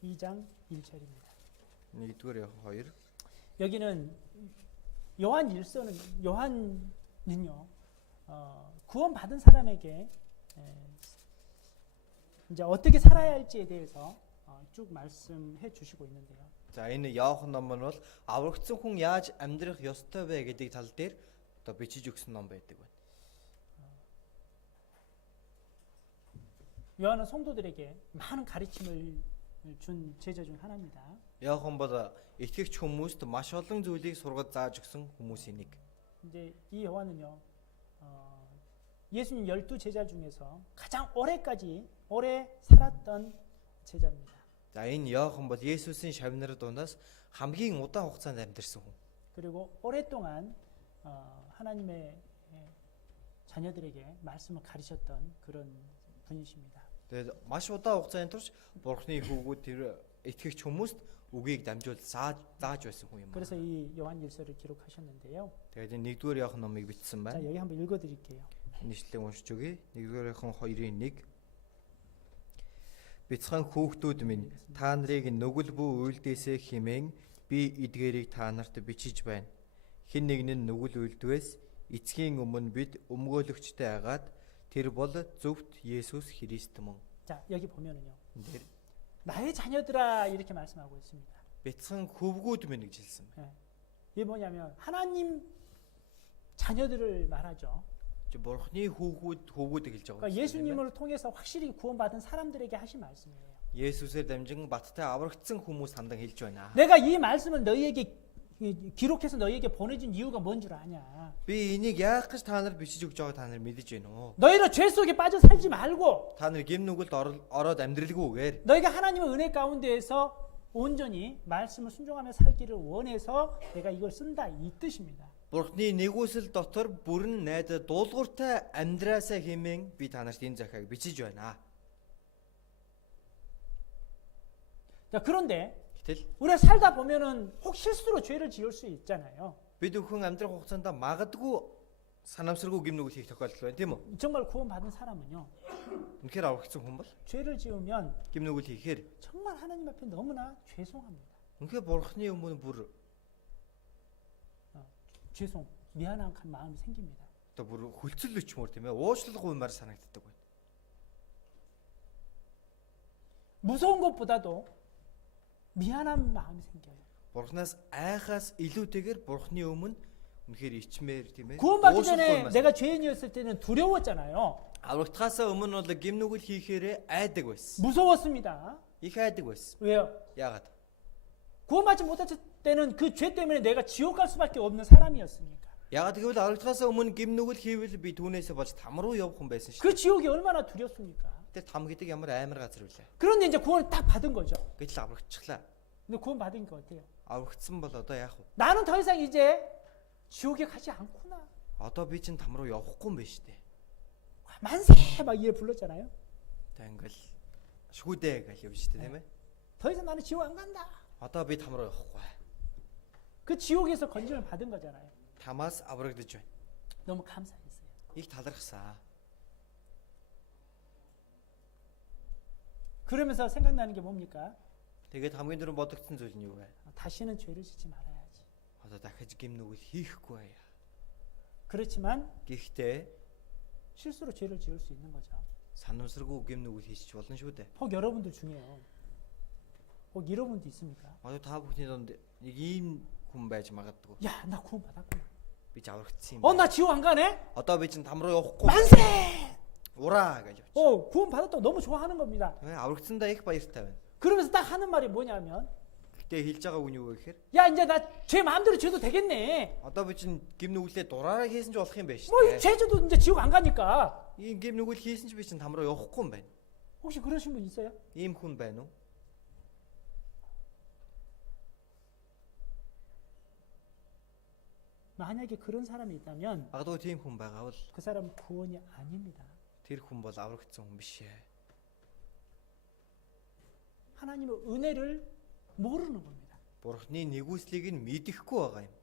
2장 1절입니다. 1дугаар Иохан 2. 여기는 요한은요 구원받은 사람에게 이제 어떻게 살아야 할지에 대해서 쭉 말씀해 주시고 있는데요. За энэ Иохан ном нь бол аврагдсан хүн яаж амьдрах ёстой вэ гэдэг тал дээр одоо бичиж өгсөн ном байдаг байна. 요한은 성도들에게 많은 가르침을 준 제자 중 하나입니다. Иохан бол итгэгч хүмүүст маш олон зүйлийг сургаж зааж өгсөн хүмүүсийн нэг. 이제 이 요한은요 예수님 12제자 중에서 가장 오래 살았던 제자입니다. За энэ Иохан бол Есүсийн шавнар дундаас хамгийн удаан хугацаанд амьдарсан хүн. 그리고 오랫동안 하나님의 자녀들에게 말씀을 가르쳤던 그런 분이십니다. Тэгээд маш удаан хугацааны турш Бурхны хүүгүүд тэр итгэгч хүмүүст үгийг дамжуул зааж байсан хүн юм байна. 그래서 이 요한일서를 기록하셨는데요. Тэгээд энэ 1-р Иохан номыг бичсэн 자, байна. 여기 한번 읽어드릴게요. Нийслэлийг уншиж өгье. 1-р Иохан 2:1. Бяцхан хүүхдүүд минь та нарыг нүгэл бүү үйлдээсээ химэн би эдгээрийг та нарт бичиж байна. Хэн нэгэн нь нүгэл үйлдвээс эцгийн өмнө бид өмгөөлөгчтэй агаад тэр бол зөвхт Есүс Христ мөн. 자, 여기 보면은요. Тэр 나의 자녀들아 이렇게 말씀하고 있습니다. бяцхан хөвгүүд минь гэж хэлсэн байна. 이게 뭐냐면 하나님 자녀들을 말하죠. Бурхны хүүгүүдийг хэлж байгаа. 그러니까 예수님을 통해서 확실히 구원받은 사람들에게 하신 말씀이에요. Есүсээр дамжин баттай аврагдсан хүмүүс хандан хэлж байна. 내가 이 말씀을 너희에게 기록해서 너희에게 보내준 이유가 뭔 줄 아냐? Би энийг яах гэж та нар бичиж өгж байгааг та нар мэдэж байна уу? 너희는 죄 속에 빠져 살지 말고 Та нар гэм нүгэлд ороод амьдралгүйгээр 너희가 하나님의 은혜 가운데에서 온전히 말씀을 순종하며 살기를 원해서 내가 이걸 쓴다 이 뜻입니다. Бурхны нэгүсэл дотор бүрэн найдаа дуулууртай амьдраасаа хэмээн би та нарт энэ захиаг бичиж байна. 자, 그런데 Гэтэл 우리가 살다 보면은 혹 실수로 죄를 지을 수 있잖아요. бид өхөн амьдрах хугацаанд магадгүй санамсаргүй гэм нүгэл хийх тохиолдол байна, тийм үү? 정말 구원받은 사람은요. Үнэхээр аврагдсан хүн бол 죄를 지으면 гэм нүгэл хийхээр 정말 하나님 앞에 너무나 죄송합니다. үнэхээр Бурхны өмнө бүр 죄송, 미안한 마음이 생깁니다. одоо бүр хүлцэл өчмөр тийм ээ уучлах уймаар санагддаг байна. 무서운 것보다도 미안한 마음이 생겨요. Бурхнаас айхаас илүүтэйгээр Бурхны өмнө үнэхээр ичмээр тийм ээ. 구원받기 уушлах 전에 уймаар 내가 죄인이었을 때는 두려웠잖아요. аврагдахаасаа өмнө бол гэм нүгэл хийхээрээ айдаг байсан. 무서웠습니다. Их айдаг байсан. 왜요? Яагаад? 구원받지 못했을 때는 그 죄 때문에 내가 지옥 갈 수밖에 없는 사람이었으니까. Яагаад гэвэл аврагдахаасаа өмнө гэм нүгэл хийвэл би түүнээсээ болж там руу явах хүн байсан шүү. 그 지옥이 얼마나 두렵습니까? Тэр там гэдэг ямар аймар газар вүлээ. 그런데 이제 구원을 딱 받은 거죠. Гэтэл аврагдчихлаа. 근데 구원 받은 거 어때요? Аврагдсан бол одоо яах вэ? 나는 더 이상 이제 지옥에 가지 않구나. Одоо би чинь там руу явахгүй юм байна шүү дээ. 만세 막 이래 불렀잖아요. Та ингээл шгүүдээ гэж явж шүү дээ тийм ээ. 더 이상 나는 지옥 안 간다. Одоо би там руу явахгүй. 그 지옥에서 건짐을 받은 거잖아요. Тамаас аврагдаж байна. 너무 감사했어요. Их талархсан. 그러면서 생각나는 게 뭡니까? Тэгээд хамгийн дөрөв бодогдсон зүйл нь юу вэ? 다시는 죄를 짓지 말아야지. Одоо дахиж гэм нүгэл хийхгүй байя. 그렇지만 Гэхдээ 실수로 죄를 지을 수 있는 거죠. санамсаргүй гэм нүгэл хийчих болно шүү дээ. 혹 여러분들 중에요. 혹 이런 분도 있습니까? Одоо та бүхний донд нэг ийм хүн байж магадгүй. 야, 나 구원 받았구나. Би ч аврагдсан юм. 나 지옥 안 가네? Одоо би чинь там руу явахгүй. 만세! Ураа гэж явчих. 구원 받았다고 너무 좋아하는 겁니다. Аврагдсандаа их баяртай байна. 그러면서 딱 하는 말이 뭐냐면, Гэтэ хэлж байгаа үн юу вэ гэхээр 야, 이제 나 죄 마음대로 죄도 되겠네. одоо би чинь гэм нүглээ дураараа хийсэн ч болох юм байна шүү 뭐, 이 дээ. 죄져도 이제 지옥 안 가니까. Ийм гэм нүгэл хийсэн ч би чинь там руу явахгүй юм байна. 혹시 그러신 분 있어요? Ийм хүн байна уу? 만약에 그런 사람이 있다면 Магадгүй тийм хүн байгаа бол 그 사람은 구원이 아닙니다. тэр хүн бол аврагдсан хүн биш ээ. 하나님의 은혜를 모르는 겁니다. Бурхны нэгүслийг нь мэдэхгүй байгаа юм.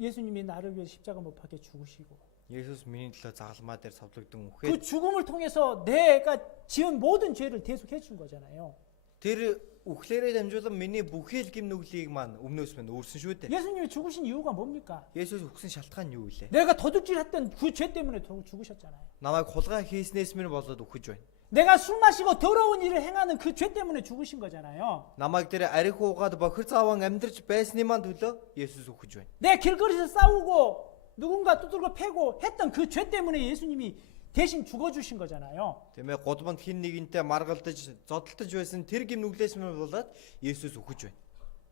예수님이 나를 위해 십자가 못 박혀 죽으시고 Есүс миний төлөө загалмаа дээр цовдлогдсон 그 үхээр 죽음을 통해서 내가 지은 모든 죄를 대속해 준 거잖아요. тэр үхлээрээ дамжуулан миний бүхэл гэм нүглийг маань өмнөөс минь өөрсөн шүү дээ. 예수님이 죽으신 이유가 뭡니까? Есүс үхсэн шалтгаан нь юу вэ? 내가 도둑질했던 그 죄 때문에 죽으셨잖아요. Намайг хулгай хийснээс минь болоод үхэж байна. 내가 술 마시고 더러운 일을 행하는 그 죄 때문에 죽으신 거잖아요. Намайг тэр арих уугаад бохир цааван амьдарч байсны маань төлөө Есүс үхэж байна. 내 길거리에서 싸우고 누군가 두들겨 패고 했던 그 죄 때문에 예수님이 대신 죽어주신 거잖아요. Тиймээ гудамд хин нэгэнтэй маргалдаж, зодтолтож байсан тэр гэм нүглээс минь болоод Есүс үхэж байна.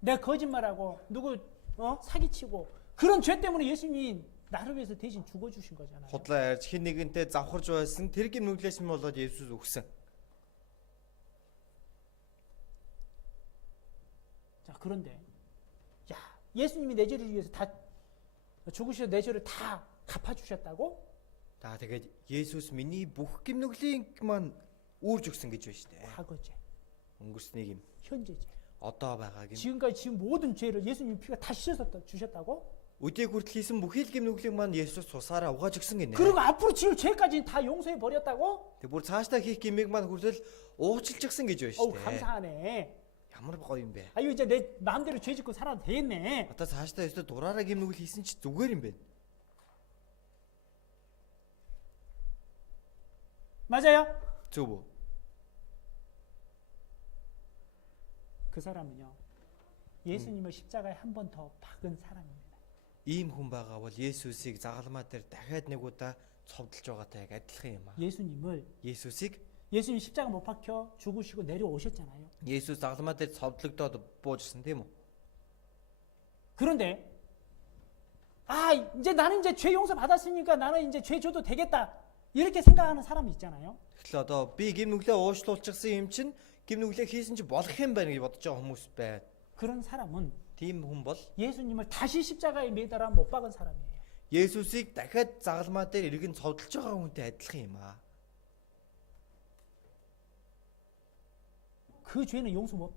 내가 거짓말하고 누구 사기치고 그런 죄 때문에 예수님이 나를 위해서 대신 죽어주신 거잖아요. Худлаа ярьж хин нэгэнтэй завхарж байсан тэр гэм нүглээс минь болоод Есүс үхсэн. 자, 그런데 예수님이 내 죄를 위해서 다 죽으셔서 내 죄를 다 갚아주셨다고? За тэгээд Есүс миний бүх гимнүглийг маань үүрж өгсөн гэж байна шүү дээ. 과거죄, Өнгөрснийг юм. 현재죄. Одоо байгаа гим. 지금까지 지금 모든 죄를 예수님 피가 다 씻어서 주셨다고? Өдөө хүртэл хийсэн бүхий л гимнүглийг маань Есүс цусаараа угааж өгсөн гинэ. 그리고 앞으로 지을 죄까지 다 용서해 버렸다고? Тэг бүр цаашдаа хийх гимиг маань хүртэл уучлж өгсөн гэж байна шүү дээ. 감사하네. Ямар гоё юм бэ? 아유 이제 내 마음대로 죄 짓고 살아도 되겠네. Одоо цаашдаа өстө дураараа гимнүгэл хийсэн чи зүгээр юм бэ? 맞아요? Зөв үү? 그 사람은요. 예수님을 십자가에 한 번 더 박은 사람입니다. Ийм хүн байгаа бол Есүсийг загалмаа дээр дахиад нэг удаа цовдлж байгаатай яг адилхан юм аа. 예수님을 Есүсийг 예수님 십자가 못 박혀 죽으시고 내려오셨잖아요. Есүс загалмаа дээр цовдлогдоод буужсан тийм үү? 그런데 아 이제 나는 이제 죄 용서 받았으니까 나는 이제 죄 줘도 되겠다 이렇게 생각하는 사람이 있잖아요. Тэгэхээр одоо би гимнүглээ уучлуулчихсан юм чинь гимнүглээ хийсэн чи болох юм байна гэж бодож байгаа хүмүүс байна. 그런 사람은 Тийм хүн бол 예수님을 다시 십자가에 매달아 못 박은 사람이에요. Есүсийг дахиад загалмаа дээр иргэн цовдлж байгаа хүнтэй адилхан юм аа. 그 죄는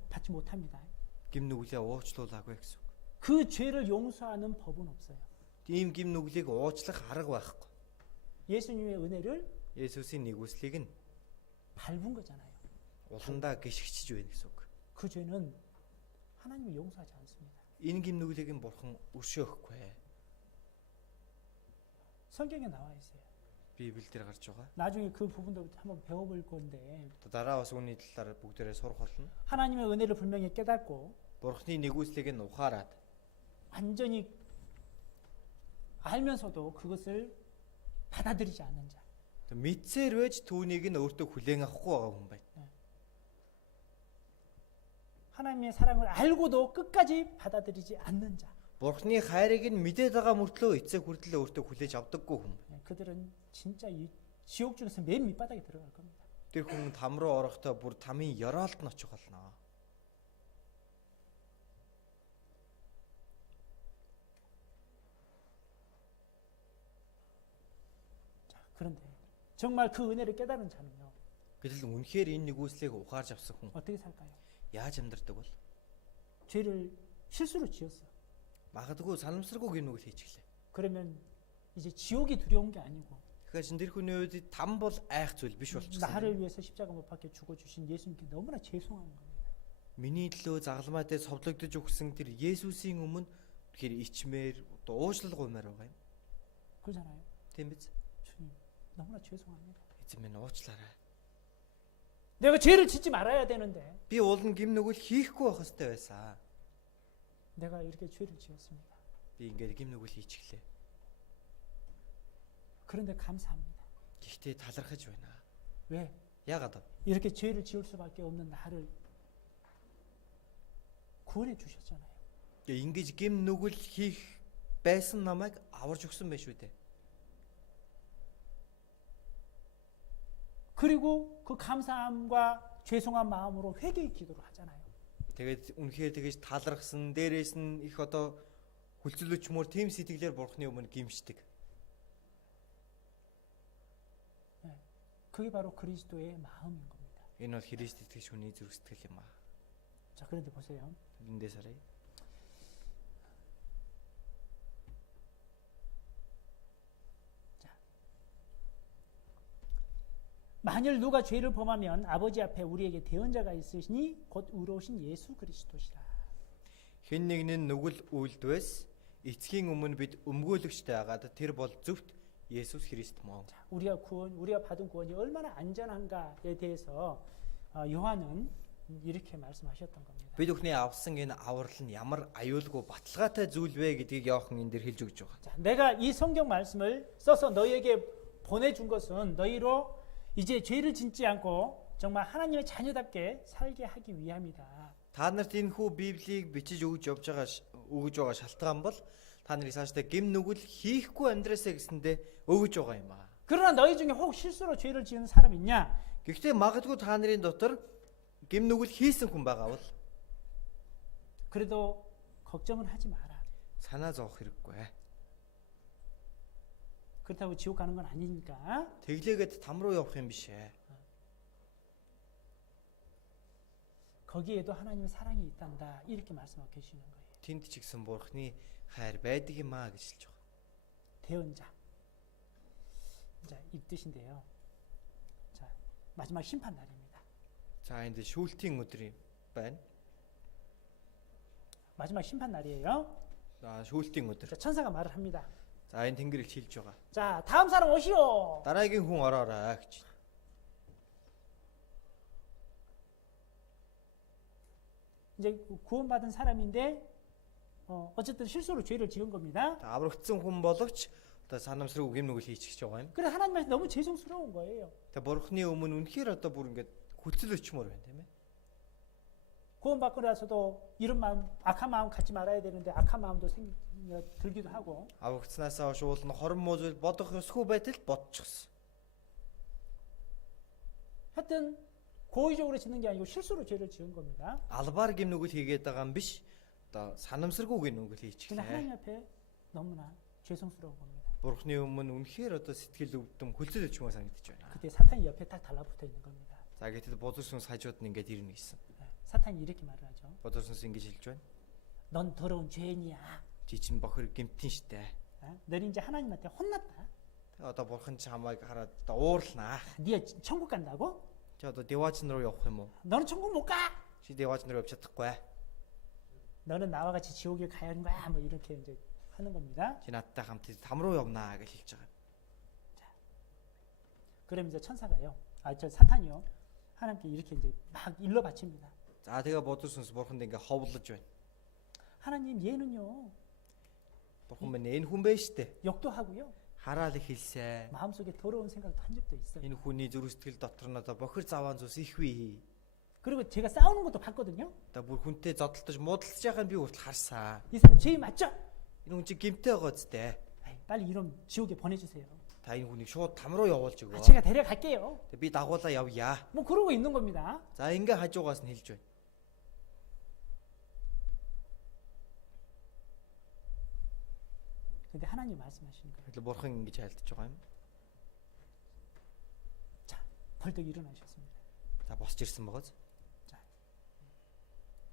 받지 못합니다. Гимнүглээ уучлуулаагүй гэсэн. 그 죄를 용서하는 법은 없어요. Ийм гимнүглийг уучлах арга байхгүй. 예수님의 은혜를 Есүсийн нэгүслийг нь 밟은 거잖아요. уландаа гიშгчиж байна гэсэн үг. 그 죄는 하나님이 용서하지 않습니다. Энэ гимнүглийг нь бурхан өршөөхгүй. 성경에 나와 있어요. Библиэлд гарч байгаа. 나중에 그 부분도 한번 배워볼 건데 Дараа бас үүний талаар бүгдээрээ сурах болно. 하나님의 은혜를 분명히 깨닫고 Бурханы нэгүслийг нь ухаарад 완전히 알면서도 그것을 받아들이지 않는 자. мэдсээр байж түүнийг нь өөртөө хүлээн авахгүй байгаа хүн байна. 하나님의 사랑을 알고도 끝까지 받아들이지 않는 자. Бурханы хайрыг нь мэдээд байгаа мөртлөө эцэг хүртэл өөртөө хүлээж авдаггүй хүн. 그들은 진짜 이 지옥 중에서 맨 밑바닥에 들어갈 겁니다. Тэр хүн там руу орохдоо бүр тамийн ёроолд нь очих болно. 자, 그런데 정말 그 은혜를 깨달은 자는요. Гэтэл үнэхээр энэ нэгүслийг ухаарж авсан хүн 어떻게 살까요? яаж амьдрдаг бол? 죄를 실수로 지었어. Магадгүй санамсаргүй гинүгэл хийчихлээ. 그러면 이제 지옥이 두려운 게 아니고 Тэгэхээр чин тэр хүний үед там бол айх зүйл биш болчихсон. 나를 위해서 십자가 못 박혀 죽어 주신 예수님께 너무나 죄송한 겁니다. Миний төлөө загалмай дээр совлогдож өгсөн тэр Есүсийн өмнө тэгэхээр ичмээр одоо уучлал гуймаар байгаа юм. 그러잖아요. Тийм биз? 주님 너무나 죄송합니다. Эзэн минь уучлаарай. 내가 죄를 짓지 말아야 되는데 Би уулын гимнүгэл хийхгүй байх ёстой байсан. 내가 이렇게 죄를 지었습니다. Би ингээд гимнүгэл хийчихлээ. 그런데 감사합니다. Гэхдээ талархаж байна. 왜? Яагаад? 이렇게 죄를 지을 수밖에 없는 나를 구원해 주셨잖아요. Ингэж гимнүгэл хийх байсан намайг аварж өгсөн байх шүү дээ. 그리고 그 감사함과 죄송한 마음으로 회개의 기도를 하잖아요. Тэгээд үнэхээр тэгэж талархсан дээрээс нь их одоо хүлцэлүүчмөр тийм сэтгэлээр бурхны өмнө гимшдэг. 그게 바로 그리스도의 마음인 겁니다. Энэ бол Христ итгэж хүний зүрх сэтгэл юм аа. 자, 그런데 보세요. Эндээс харъя. 만일 누가 죄를 범하면 아버지 앞에 우리에게 대언자가 있으시니 곧 의로우신 예수 그리스도시라. Хэн нэгэн нүгэл үйлдвэс эцгийн өмнө бид өмгөөлөгчтэй агаад тэр бол зөвхт Есүс Христ мөн. 자, 우리가 받은 구원이 얼마나 안전한가에 대해서 요한은 이렇게 말씀하셨던 겁니다. Бид бүхний авсан энэ аврал нь ямар аюулгүй баталгаатай зүйл вэ гэдгийг Иохан энэ дэр хэлж өгч байгаа. 자, 내가 이 성경 말씀을 써서 너희에게 보내준 것은 너희로 이제 죄를 짓지 않고 정말 하나님의 자녀답게 살게 하기 위함이다. Та нарт энэ хүү Библийг бичиж өгж байгаа шалтгаан бол та нарыг цаашдаа гим нүгэл хийхгүй амьдраасаа гэсэндээ өгж байгаа юм аа. 그러나 너희 중에 혹 실수로 죄를 지은 사람 있냐? Гэхдээ магадгүй та нарын дотор гим нүгэл хийсэн хүн байгаа бол 그래도 걱정은 하지 마라. санаа зовох хэрэггүй. 그렇다고 지옥 가는 건 아니니까. Тэглээгээд там руу явах юм биш ээ. 거기에도 하나님의 사랑이 있단다. 이렇게 말씀하고 계시는 거예요. Тэнд ч гэсэн Бурхны хайр байдаг юм аа гэж хэлж байгаа. 대언자. 자, 이 뜻인데요. 자, 마지막 심판 날입니다. За энд шүүлтийн өдөр юм байна. 마지막 심판 날이에요. За шүүлтийн өдөр. 자, 천사가 말을 합니다. За энэ тэнгэр их хэлж байгаа. 자, 다음 사람 오시오. Дараагийн хүн ороорой гэж. 이제 구원받은 사람인데 어쨌든 실수로 죄를 지은 겁니다. Аврагдсан хүн боловч одоо санамсрыг үгэм нүгэл хийчих гэж байгаа юм. 그래 하나님한테 너무 죄송스러운 거예요. Тэгээ Бурхны өмнө үнэхээр одоо бүр ингээд хүчил өчмөр байна тийм ээ. 구원받고 나서도 이런 마음, 악한 마음 갖지 말아야 되는데 악한 마음도 들기도 하고. Аврагдсанаасаа хойш уул нь хорон муужил бодох ёсгүй байтал бодчихсон. 하여튼 고의적으로 짓는 게 아니고 실수로 죄를 지은 겁니다. Албаар гэм нүгэл хийгээд байгаа юм биш. Одоо санамсаргүй гэм нүгэл хийчихлээ. 근데 하나님 앞에 너무나 죄송스러운 겁니다. Бурхны өмнө үнэхээр одоо сэтгэл өвдөм хүчил өчмөр санагдаж байна. 그때 사탄이 옆에 딱 달라붙어 있는 겁니다. За гэтэл бодол сүнс хажууд нь ингээд ирнэ гэсэн. 사탄이 이렇게 말을 하죠. Бодол сүнс ингэж хэлж байна. 넌 더러운 죄인이야. Чи чин бохор гэмтэн штэ. 너는 이제 하나님한테 혼났다. Тэгээ одоо бурхан чамайг хараад одоо уурлнаа. 네가 천국 간다고? Чи одоо деваач руу явах юм уу? 너는 천국 못 가. Чи деваач руу явж чадахгүй. 너는 나와 같이 지옥에 가야 하는 거야. 뭐 이렇게 이제 하는 겁니다. Чи надтай хамт там руу явнаа гэж хэлж байгаа. 그럼 이제 천사가요. 저 사탄이요. 하나님께 이렇게 이제 막 일러 바칩니다. За тэгээ бодол сүнс бурханд ингээ ховлож байна. 하나님 얘는요. Бурхан минь энэ хүн байж штэ. 욕도 하고요. Хараал их хэлсэн. 마음속에 더러운 생각도 한 적도 있어요. Энэ хүний зүрх сэтгэл дотор нь одоо бохир заваан зүс их бий. 그리고 제가 싸우는 것도 봤거든요. Одоо бүр хүнтэй зодтолтож муудалцж байгааг би хүртэл харсан. 이 사람 죄인 맞죠? Энэ хүн чи гэмтэй байгаа зү. 빨리 이런 지옥에 보내주세요. Та энэ хүнийг шууд там руу явуулж өгөө. 제가 데려갈게요. Тэгээ би дагуулаа явъя. 뭐 그러고 있는 겁니다. За ингээ хажуугаас нь хэлж байна. 근데 하나님 말씀하시는 거예요. Тэгэхээр бурхан ингэж айлтж байгаа юм. 자, 벌떡 일어나셨습니다. За босч ирсэн байгааз.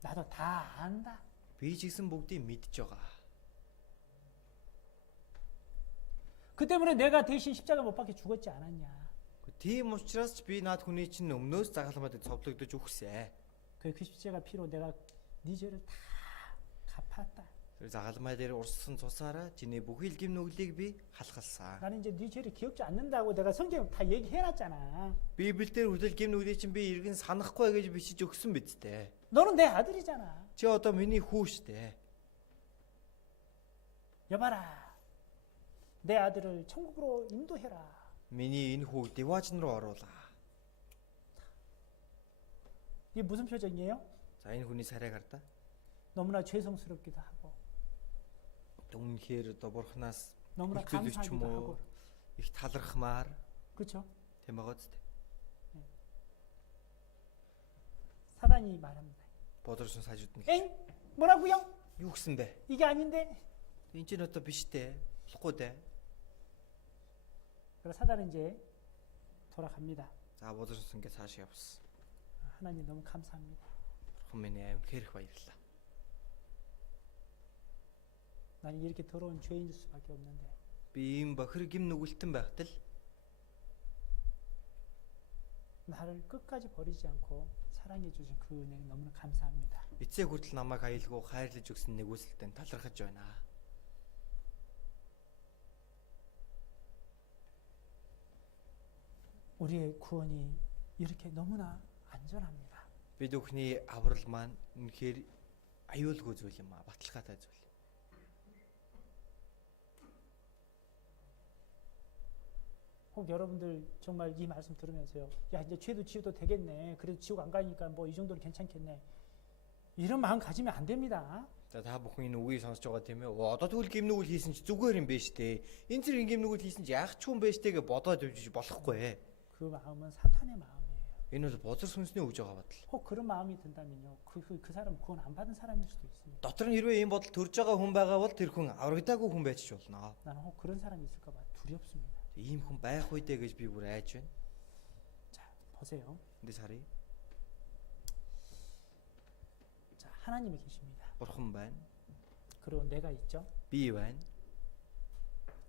나도 다 안다. Би ч гэсэн бүгдийг мэдж байгаа. 그 때문에 내가 대신 십자가 못 박혀 죽었지 않았냐. Тийм учраас ч би наад хүний чинь өмнөөс загалмаад цовдлогдож өгсөн. 그 십자가 피로 내가 네 죄를 다 갚았다. Тэр загалмай дээр урссан цусаараа чиний бүхий л гим нүглийг би халахалсан. 나는 이제 네 죄를 기억지 않는다고 내가 성경 다 얘기해놨잖아. Библиэлд хүртэл гим нүглийг чинь би иргэн санахгүй гэж бичиж өгсөн биз дээ. 너는 내 아들이잖아. Чи одоо миний хүү штэ. 여봐라. 내 아들을 천국으로 인도해라. Миний энэ хүүг деваач руу оруулаа. 이게 무슨 표정이에요? За энэ хүний сарайг хардаа. 너무나 죄송스럽기도 하고 Үнэхээр одоо бурхнаас 너무나 хүлээлж ч юм 감사하기도 уу 하고 их талархмаар 그렇죠? тийм байгаа зү. 사단이 말합니다. Бодорсон сажууд нь. 엥? 뭐라고요? Юу гсэн бэ? 이게 아닌데. Энд чинь одоо биш дээ. Болохгүй дээ. 그래서 사단은 이제 돌아갑니다. За бодорсон ингээ цааш явсан. 하나님 너무 감사합니다. Бурхан минь үнэхээр их баярлалаа. 나는 이렇게 더러운 죄인일 수밖에 없는데 Би ийм бохир гим нүгэлтэн байхад л 나를 끝까지 버리지 않고 사랑해 주신 그 은혜에 너무나 감사합니다. эцэг хүртэл намайг аюулгүй хайрлаж өгсөн нэгүсэлтэнд талархаж байна. 우리의 구원이 이렇게 너무나 안전합니다. Бид бүхний аврал маань үнэхээр аюулгүй зүйл юм аа, баталгаатай зүйл. 혹 여러분들 정말 이 말씀 들으면서요. 야 이제 죄도 지어도 되겠네. 그래도 지옥 안 가니까 뭐 이 정도는 괜찮겠네. 이런 마음 가지면 안 됩니다. За та бүхэн энэ үгийг сонсож байгаа тийм ээ. Одоо тэгвэл гим нүгэл хийсэн чи зүгээр юм байна штэ. Энэ зэрэг гим нүгэл хийсэн чи яах ч юм бэ штэ гэж бодоод явж болохгүй. 그 마음은 사탄의 마음이에요. Энэ бол бузар сүнсний өгж байгаа бодол. 혹 그런 마음이 든다면요. 그 사람 구원 안 받은 사람일 수도 있습니다. Дотор нь хэрвээ ийм бодол төрж байгаа хүн байгаа бол тэр хүн аврагдаагүй хүн байж ч болно. 나는 혹 그런 사람이 있을까 봐 두렵습니다. Ийм хүн байх үедээ гэж би бүр айж байна. 자, 보세요. Эндээс харъя. 자, 하나님이 계십니다. Бурхан байна. 그리고 내가 있죠. Би байна.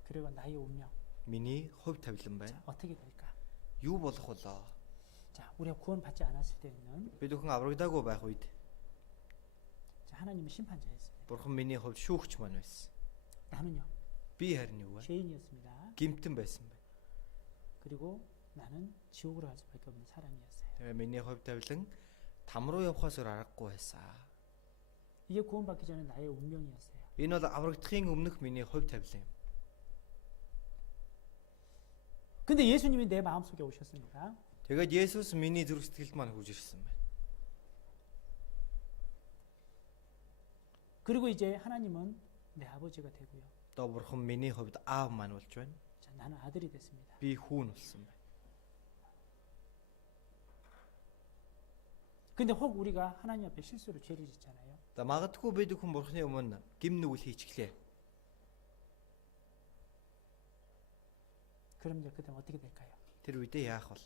그리고 나의 운명. Миний хувь тавилан байна. 자, 어떻게 될까? Юу болох болоо? 자, 우리가 구원받지 않았을 때는 Бид бүхэн аврагдаагүй байх үед 자, 하나님은 심판자였습니다. Бурхан миний хувьд шүүгч маань байсан. 나는요. Би харин юу вэ? 죄인이었습니다. Гэмтэн байсан байна. 그리고 나는 지옥으로 갈 수밖에 없는 사람이었어요. Тэгээ миний хувь тавилан там руу явахаас өөр аргагүй байсан. 이게 구원받기 전에 나의 운명이었어요. Энэ бол аврагдахын өмнөх миний хувь тавилан юм. 근데 예수님이 내 마음속에 오셨습니다. Тэгээд Есүс миний зүрх сэтгэлд маань хурж ирсэн байна. 그리고 이제 하나님은 내 아버지가 되고요. Одоо Бурхан миний хувьд аав маань болж байна. 자, 나는 아들이 됐습니다. Би хүүн болсон байна. 근데 혹 우리가 하나님 앞에 실수로 죄를 짓잖아요. За магадгүй бид хүн Бурханы өмнө гим нүгэл хийчихлээ. 그럼 이제 그다음 어떻게 될까요? Тэр үедээ яах вэ?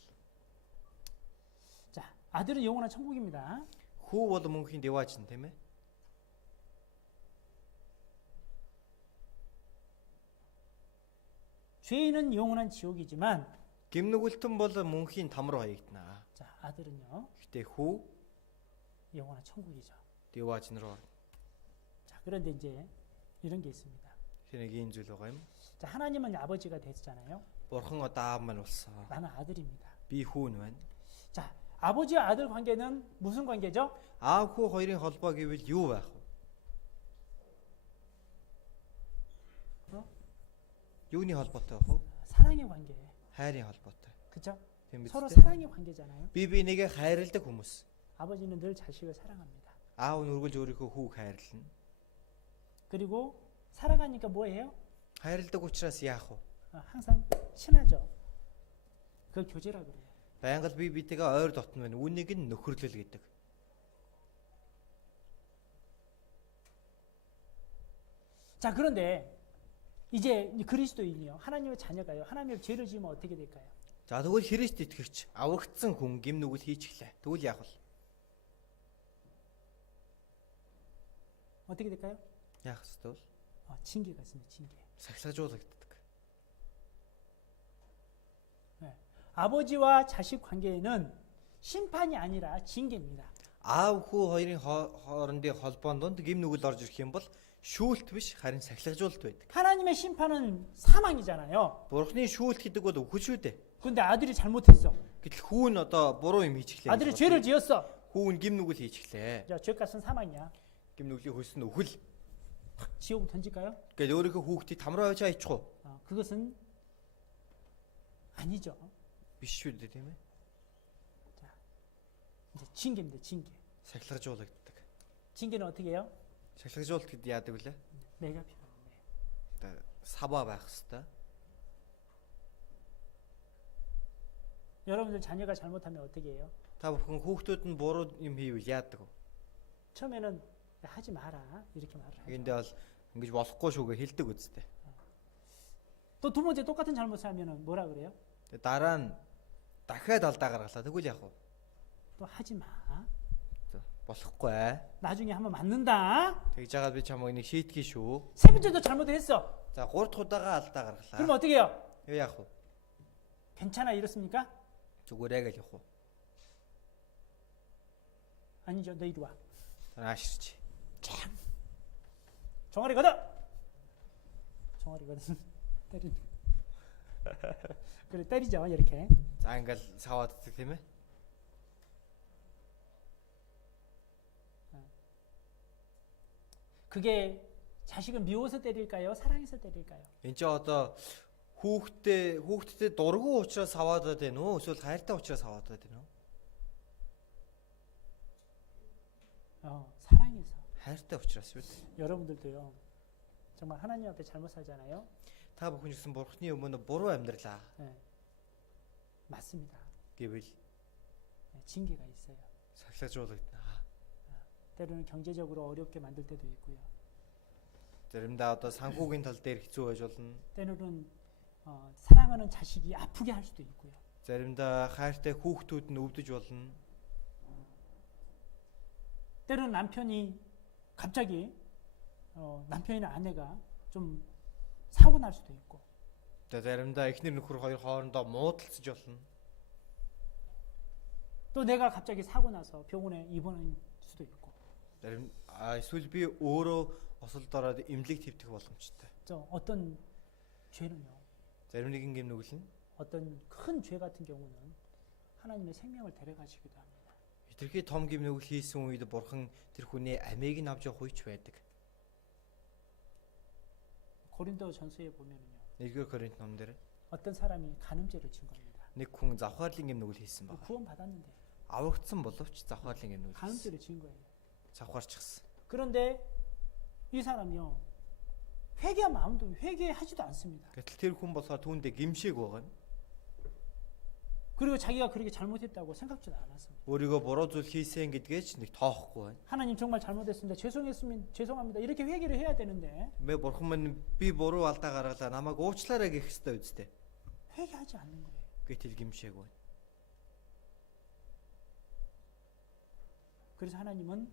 자, 아들은 영원한 천국입니다. Хүү бол мөнхийн дэвааж нь тийм ээ. 죄인은 영원한 지옥이지만 Гим нүгэлтэн бол мөнхийн там руу хаягдана. 자, 아들은요. Гэтэ хүү 영원한 천국이죠. дэвааж нь руу орно. 자, 그런데 이제 이런 게 있습니다. Тэр нэг ийм зүйл байгаа юм. 자, 하나님은 아버지가 됐잖아요. Бурхан одоо аав маань болсон. 나는 아들입니다. Би хүүн байна. 자, 아버지와 아들 관계는 무슨 관계죠? Аав хүү хоёрын холбоо гэвэл юу байх вэ? Юуны холбоотой вэ? 사랑의 관계. Хайрын холбоотой. 그죠? Тийм биз 서로 дээ. 사랑의 관계잖아요. Би нэгэ хайрладаг хүмүүс. 아버지는 늘 자식을 사랑합니다. Аав нь үргэлж өөрийнхөө хүүг хайрлана. 그리고 사랑하니까 뭐예요? Хайрладаг учраас яах вэ? 항상 친하죠. 그걸 교제라 그래요. Байнга л би битэйгээ ойр дотно байна. Үүнийг нь нөхөрлөл гэдэг. 자, 그런데 이제 그리스도인이요. 하나님의 자녀가요. 하나님의 죄를 지으면 어떻게 될까요? За тэгвэл Христ итгэгч аврагдсан хүн гим нүгэл хийчихлээ. Тэгвэл яах вэ? 어떻게 될까요? Яах ёстой вэ? 징계가 있습니다. 징계. Сахилгажуулагддаг. 네. 아버지와 자식 관계에는 심판이 아니라 징계입니다. Аав хүү хоёрын хоорондын холбоон донд гим нүгэл орж ирэх юм бол шүүлт биш харин сахилгажуулалт байдаг. 하나님의 심판은 사망이잖아요. Бурхны шүүлт гэдэг бол үхэл шүү дээ. 근데 아들이 잘못했어. Гэтэл хүү нь одоо буруу юм хийчихлээ. 아들이 죄를 지었어. Хүү нь гим нүгэл хийчихлээ. 자, 죄값은 사망이야. Гим нүглийн хөлс нь үхэл. 지옥 던질까요? Гэтэл өөрийнхөө хүүхдийг там руу авч аячих уу? 그것은 아니죠. Биш шүү дээ тийм ээ. 이제 징계입니다. 징계. Сахилгажуулагддаг. 징계는 어떻게 해요? Сахилгажуулалт гэдэг яадаг вүлээ? 내가 필요한데. Одоо саваа байх хэвээр. 여러분들 자녀가 잘못하면 어떻게 해요? Та бүхэн хүүхдүүд нь буруу юм хийвэл яадаг вэ? 처음에는 하지 마라 이렇게 말을 하죠. Энд бол ингэж болохгүй шүүгээ хэлдэг үсттэй. 또 두 번째 똑같은 잘못을 하면은 뭐라 그래요? Дараа нь дахиад алдаа гаргалаа. Тэгвэл яах вэ? 또 하지 마. Болохгүй. 나중에 한번 맞는다. Тэгж жагаад би чамайг нэг шийтгэе шүү. 세 번째도 잘못했어. За 3 дахь удаага алдаа гаргалаа. 그럼 어떻게 해요? Юу яах вэ? 괜찮아 이렇습니까? Зүгээрээ гэл явах уу? 아니죠. 너 이리 와. Ааширч. 종아리 걷어. 종아리 걷어. 때리. 그래 때리죠 이렇게. За ингээл саваад идэх тийм ээ. 그게 자식을 미워서 때릴까요? 사랑해서 때릴까요? Энд чи одоо хүүхдтэй дургу учраас саваадаад байна уу? Эсвэл хайртай учраас саваадаад байна уу? 사랑해서. хайртай учраас шүү дээ. 여러분들도요. 정말 하나님 앞에 잘못 살잖아요. Та бүхэн ч гэсэн Бурхны өмнө буруу амьдралаа 네. 맞습니다. гэвэл 징계가 있어요. сахилжуулагдана. 때로는 경제적으로 어렵게 만들 때도 있고요. Заримдаа одоо санхүүгийн тал дээр хэцүү байж болно. 때로는 사랑하는 자식이 아프게 할 수도 있고요. Заримдаа хайртай хүүхдүүд нь өвдөж болно. 때로는 남편이 갑자기 남편이나 아내가 좀 사고 날 수도 있고. Тэгээ заримдаа эхнэр нөхөр хоёр хоорондоо муудалцаж болно. 또 내가 갑자기 사고 나서 병원에 입원할 수도 있고. Зарим эсвэл би өөрөө осолд ороод эмнэлэг твдэх боломжтой. 어떤 죄는요. Зарим нэгэн гэмнүгэл нь 어떤 큰 죄 같은 경우는 하나님의 생명을 데려가시기도 합니다. хитрхи том гэмнүгэл хийсэн үед бурхан тэр хүний амийг нь авч явах үеч байдаг. 고린도 전서에 보면은요. 1-р Коринт ном дээр 어떤 사람이 간음죄를 진 겁니다. нэг хүн завхаарлын гэмнүгэл хийсэн байна. 구원 받았는데 Аврагдсан боловч завхаарлын гэмнүгэл хийсэн. 간음죄를 진 거예요. завхаарчихсан. 그런데 이 사람이요. 회개한 마음도 회개하지도 않습니다. Гэтэл тэр хүн болохоор түүндээ гимшээг байгаа нь. 그리고 자기가 그렇게 잘못했다고 생각지도 않았습니다. өөрийгөө буруу зүйл хийсэн гэдгээ ч нэг тоохгүй байна. 하나님 정말 잘못했습니다. 죄송했으면 죄송합니다. 이렇게 회개를 해야 되는데 Мэ бурхан минь би буруу алдаа гаргалаа намайг уучлаарай гэх ёстой үстэй. 회개하지 않는 거예요. Гэтэл гимшээг байна. 그래서 하나님은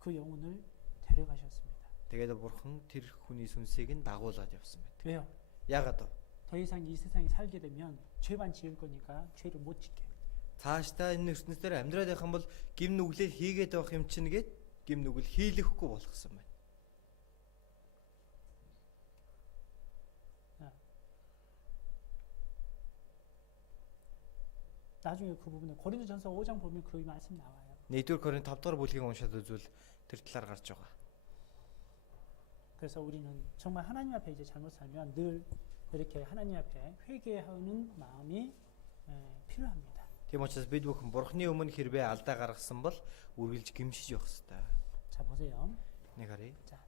그 영혼을 데려가셨습니다. Тэгээд бурхан тэр хүний сүнсийг нь дагуулад явсан байдаг. 왜요? Яагаад вэ? 더 이상 이 세상에 살게 되면 죄만 지을 거니까 죄를 못 짓게. Цаашдаа энэ ертөнцийн амьдраад байх юм бол гим нүглэл хийгээд байх юм чинь гээд гим нүгэл хийлэхгүй болгосон байна. 나중에 그 부분에 고린도전서 5장 보면 그 말씀 나와요. 1-р Коринт 5-р бүлгийн уншаад үзвэл тэр талаар гарч байгаа. 그래서 우리는 정말 하나님 앞에 이제 잘못 살면 늘 이렇게 하나님 앞에 회개하는 마음이 필요합니다. Тийм учраас бид бүхэн бурхны өмнө хэрвээ алдаа гаргасан бол үргэлж гимшиж явах хэрэгтэй. 자 보세요. Нэг харъя. 자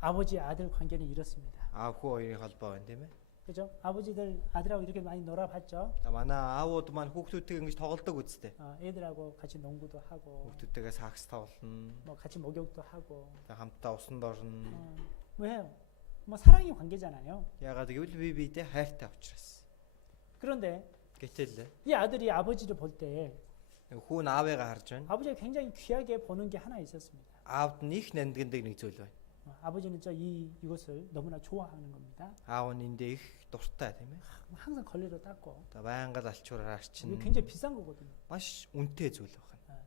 아버지 아들 관계는 이렇습니다. Аав хүү хоёрын холбоо байна тийм ээ. 그죠? 아버지들 아들하고 이렇게 많이 놀아봤죠. За манай аавууд маань хүүхдүүдтэй ингэж тоглодог үсттэй. 애들하고 같이 농구도 하고, Хүүхдүүдтэйгээ сакс тоглоно. 뭐 같이 목욕도 하고. За хамтдаа усанд орно. 왜요? 뭐 사랑의 관계잖아요. Ягаад гэвэл би биедээ хайртай учраас. 그런데 Гэтэл 이 아들이 아버지를 볼 때 хүн аавыгаа харж байна. 아버지가 굉장히 귀하게 보는 게 하나 있었습니다. Аавд нь их нандиндаг нэг зүйл байна. 아버지는 이것을 너무나 좋아하는 겁니다. Аав нь эндээ их дуртай тийм ээ. 항상 걸레로 닦고. За байнга л алчуураар 이게 арчин. 굉장히 비싼 거거든요. Маш үнэтэй зүйл байна.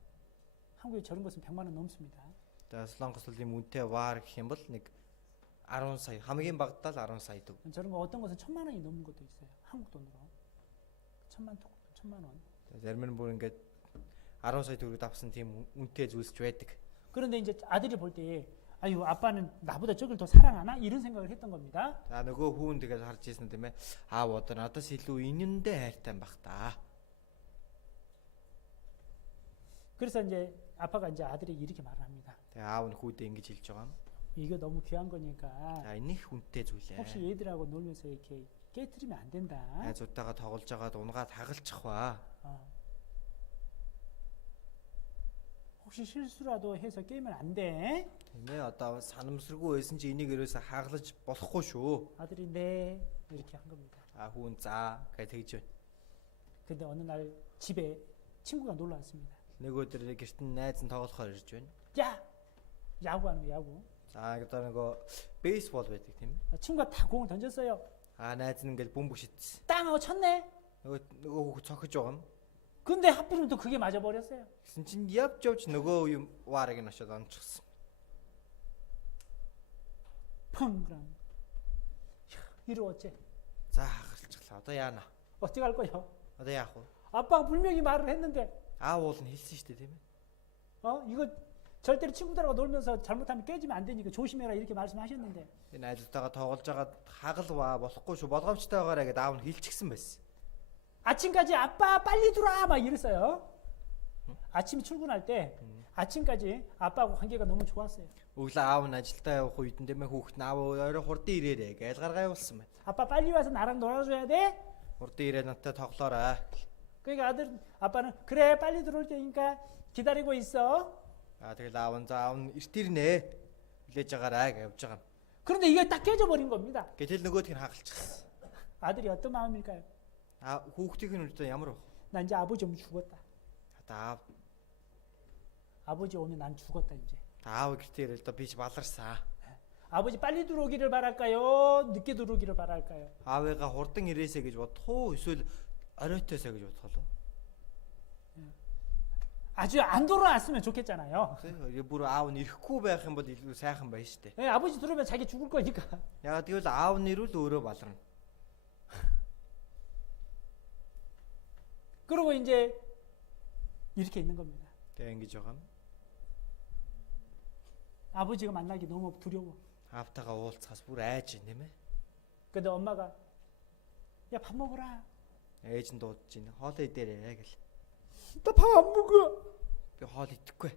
한국에 저런 것은 100만 원 넘습니다. За Солонгос бол юм үнэтэй ваар гэх юм бол нэг 10 сая хамгийн багадаа л 10 сая дөг. 저런 거 어떤 것은 1,000만 원이 넘는 것도 있어요. 한국 돈으로. 1,000만 원. Зарим нь бүр ингээд 10 сая төгрөг авсан тийм үнэтэй зүйлсч байдаг. 그런데 이제 아들이 볼 때 아유 아빠는 나보다 저걸 더 사랑하나 이런 생각을 했던 겁니다. За нөгөө хүүн тэгээд харж ирсэн тийм ээ. Аав одоо надаас илүү энэндээ хайртай юм бах та. 그래서 이제 아빠가 이제 아들에게 이렇게 말을 합니다. Тэгээ аав нь хүүдээ ингэж хэлж байгаа юм. 이거 너무 귀한 거니까 За энэ их үнэтэй зүйл 혹시 ээ. 얘들하고 놀면서 이렇게 깨트리면 안 된다. Найзуудтайгаа тоглож байгаад унгаад хагалчих ба. 혹시 실수라도 해서 깨면 안 돼. Тийм ээ одоо санамсаргүй байсан чи энийг ерөөсө хагалж болохгүй шүү. 아들이 네 이렇게 한 겁니다. А хүүн за гэж тэгж байна. 근데 어느 날 집에 친구가 놀러 왔습니다. Нэг өдөр гэрт нь найз нь тоглохоор ирж байна. 야! 야구하는 거 야구. За одоо нөгөө бейсбол байдаг тийм ээ. 친구가 다 공을 던졌어요. Найз нь ингээл бөмбөг шидсэн. 땅 하고 쳤네. Нөгөө хүүхд цохиж байгаа юм. 근데 하필이면 또 그게 맞아 버렸어요. Гэсэн чинь явж нөгөө юм ваарыг нь очоод онцгсон. 펑 그럼. 이러 어째? За хагалчихлаа. Одоо яана? 어떻게 할 거예요? Одоо яах вэ? 아빠가 분명히 말을 했는데 아우 уул нь хэлсэн шүү дээ тийм ээ. 이거 절대로 친구들하고 놀면서 잘못하면 깨지면 안 되니까 조심해라 이렇게 말씀하셨는데 Энэ найзтайгаа тоглож байгаад хагалваа болохгүй шүү. Болгоомжтой байгаарэ гэдээ аав нь хэлчихсэн байсан. 아침까지 아빠 빨리 들어와 막 이랬어요. 아침 출근할 때 아침까지 아빠하고 관계가 너무 좋았어요. Өглөө аав нь ажилдаа явах үед нь тийм ээ хүүхэд нь аав өөрөө хурдан ирээрээ гэж гаргаа явуулсан байна. 아빠 빨리 와서 나랑 놀아줘야 돼. Хурдан ирээд надтай тоглоорой. 그러니까 아빠는 그래 빨리 들어올 테니까 기다리고 있어. тэгэл аав эртэрнэ хүлээж байгаарай гэж явж байгаа юм. 그런데 이게 딱 깨져버린 겁니다. Гэтэл нөгөөдгийг нь хагалчихсан. 아들이 어떤 마음일까요? Хүүхдийн үлдээ ямар вэ? 나 이제 아버지 오면 죽었다. Аав 아버지 오면 난 죽었다 이제. аав гэртээ ирэл би ч баларсан. 아버지 빨리 들어오기를 바랄까요? 늦게 들어오기를 바랄까요? Аавыгаа хурдан ирээсэй гэж бодох уу? Эсвэл оройтойсоо гэж бодох уу? 아주 안 돌아왔으면 좋겠잖아요. бүр аав нь ирэхгүй байх юм бол илүү сайхан байна шүү дээ. 예, 아버지 들어오면 자기 죽을 거니까. Ягаад гэвэл аав нь ирвэл өөрөө баларна. 그러고 이제 이렇게 있는 겁니다. Тэгээ ингэж байгаа юм. 아버지가 만나기 너무 두려워. Аавтайгаа уулзахаас бүр айж байна нэмэ. 근데 엄마가 야 밥 먹어라. Ээж нь дуудаж байна. Хоол идээрэй гэл. 나 밥 안 먹어. Би хоол идэхгүй.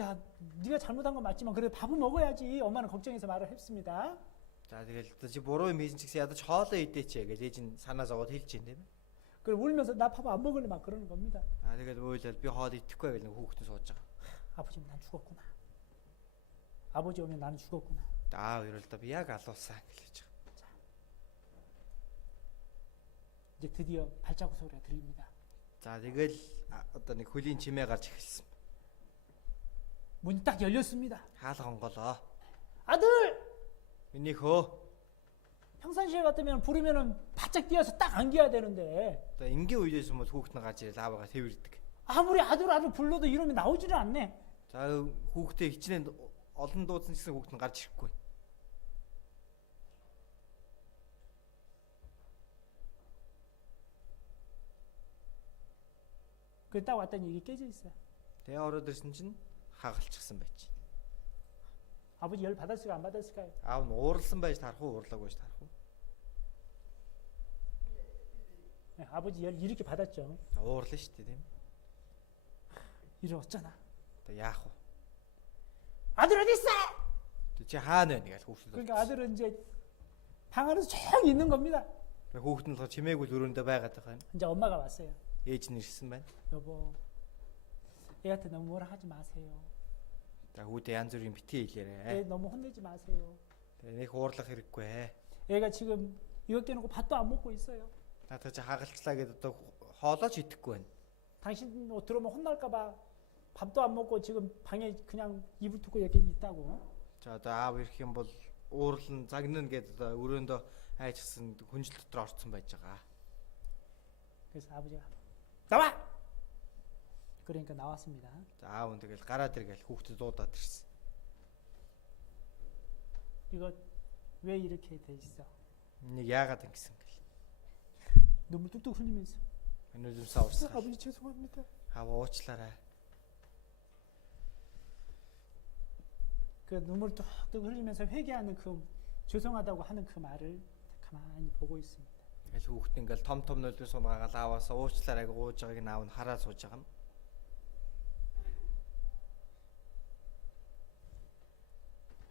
야 네가 잘못한 건 맞지만 그래 밥은 먹어야지. 엄마는 걱정해서 말을 했습니다. За тэгэл чи буруу юм хийсэн ч гэсэн ядаж хоолоо идээч гэж ээж нь санаа зовоод хэлж байна тийм ээ. 그래 울면서 나 밥 안 먹을래 막 그러는 겁니다. тэгэл уйлал би хоол идэхгүй гэж хүүхдээ сууж байгаа. 아버지 오면 난 죽었구나. 아버지 오면 나는 죽었구나. Аав ирэл та би яг алуулсан гэж байгаа. 이제 드디어 발자국 소리가 들립니다. За тэгэл одоо нэг хөлийн чимээ гарч эхэлсэн. 문이 딱 열렸습니다. Хаалга онголоо. 아들! Миний хөө. 평상시에 같으면 부르면은 바짝 뛰어서 딱 안겨야 되는데 Одоо энгийн үеэс юм бол хүүхэд нь гарч ирэл аавыгаа тэрвэрдэг. 아무리 아들 불러도 이름이 나오지를 않네. За хүүхдээ хичнээн олон дуудсан гэсэн хүүхэд нь гарч ирэхгүй. 그래 딱 왔더니 이게 깨져 있어요. Тэгээ ороод ирсэн чинь хагалчихсан байж. 아버지 열 받았을까 안 받았을까요? Аав нь ууралсан байж тарах уу, уурлаагүй байж тарах уу? 네, 아버지 열 이렇게 받았죠. Уурлаа шүү дээ тийм. 이러었잖아. Одоо яах вэ? 아들 어디 있어? Чи хаана байна гэж хүүхэд. 그러니까 아들은 이제 방 안에서 조용히 있는 겁니다. Хүүхэд нь л чимээгүй л өрөөндөө байгаад байгаа юм. 이제 엄마가 왔어요. Ээж нь ирсэн байна. 여보, 애한테 너무 뭐라 하지 마세요. За хүүдээ янз бүрийн битгий 애 хэлээрэ. 너무 혼내지 마세요. Тэгээ нэг уурлах хэрэггүй ээ. 애가 지금 이거 깨놓고 밥도 안 먹고 있어요. Наадах чи хагалцлаа гэдээ одоо хоолоо ч идэхгүй байна. 당신 뭐 들어오면 혼날까봐 밥도 안 먹고 지금 방에 그냥 이불 뚫고 여기 있다고. За одоо аав ирэх юм бол уурлан загнана гэдээ одоо өрөөндөө хайчихсан хүнжил дотор орцсон байж байгаа. 그래서 아버지가 나와. 그러니까 나왔습니다. За аав нь тэгэл гараад иргээл хүүхдэд дуудаад ирсэн. 이거 왜 이렇게 돼 있어? Нэг яагаад ингэсэн гэл. 눈물 뚝뚝 흘리면서 Өнөөдрөөсөө урсгал. 아버지 죄송합니다. Аав уучлаарай. 그 눈물 뚝뚝 흘리면서 회개하는 그 죄송하다고 하는 그 말을 가만히 보고 있습니다. Тэгэл хүүхэд ингээл том нөлөө сунгагаал ааваас уучлаарай гэж гууж байгааг нь аав нь хараа сууж байгаа юм.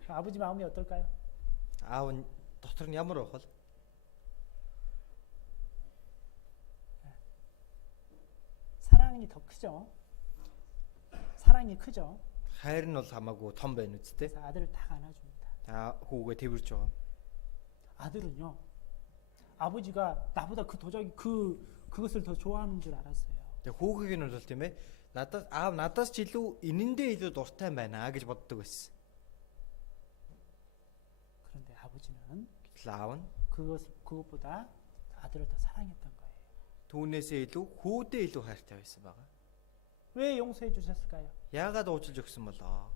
아버지 마음이 어떨까요? Аав нь дотор нь ямар байх вэ? 사랑이 더 크죠. 사랑이 크죠. Хайр нь бол хамаагүй том байна үсттэй. 그래서 아들을 딱 안아줍니다. Хүүгээ тэрвэрж байгаа. 아들은요, 아버지가 나보다 그 도자기 그것을 더 좋아하는 줄 알았어요. Тэгээ хүүгийг нь бол тийм ээ. Надаас ч илүү энэндээ илүү дуртай байна гэж боддог байсан. 그런데 아버지는 Гэтэл аав нь 그것보다 아들을 더 사랑했던 거예요. түүнээсээ илүү хүүдээ илүү хайртай байсан байгаа. 왜 용서해 주셨을까요? Яагаад уучлж өгсөн болоо?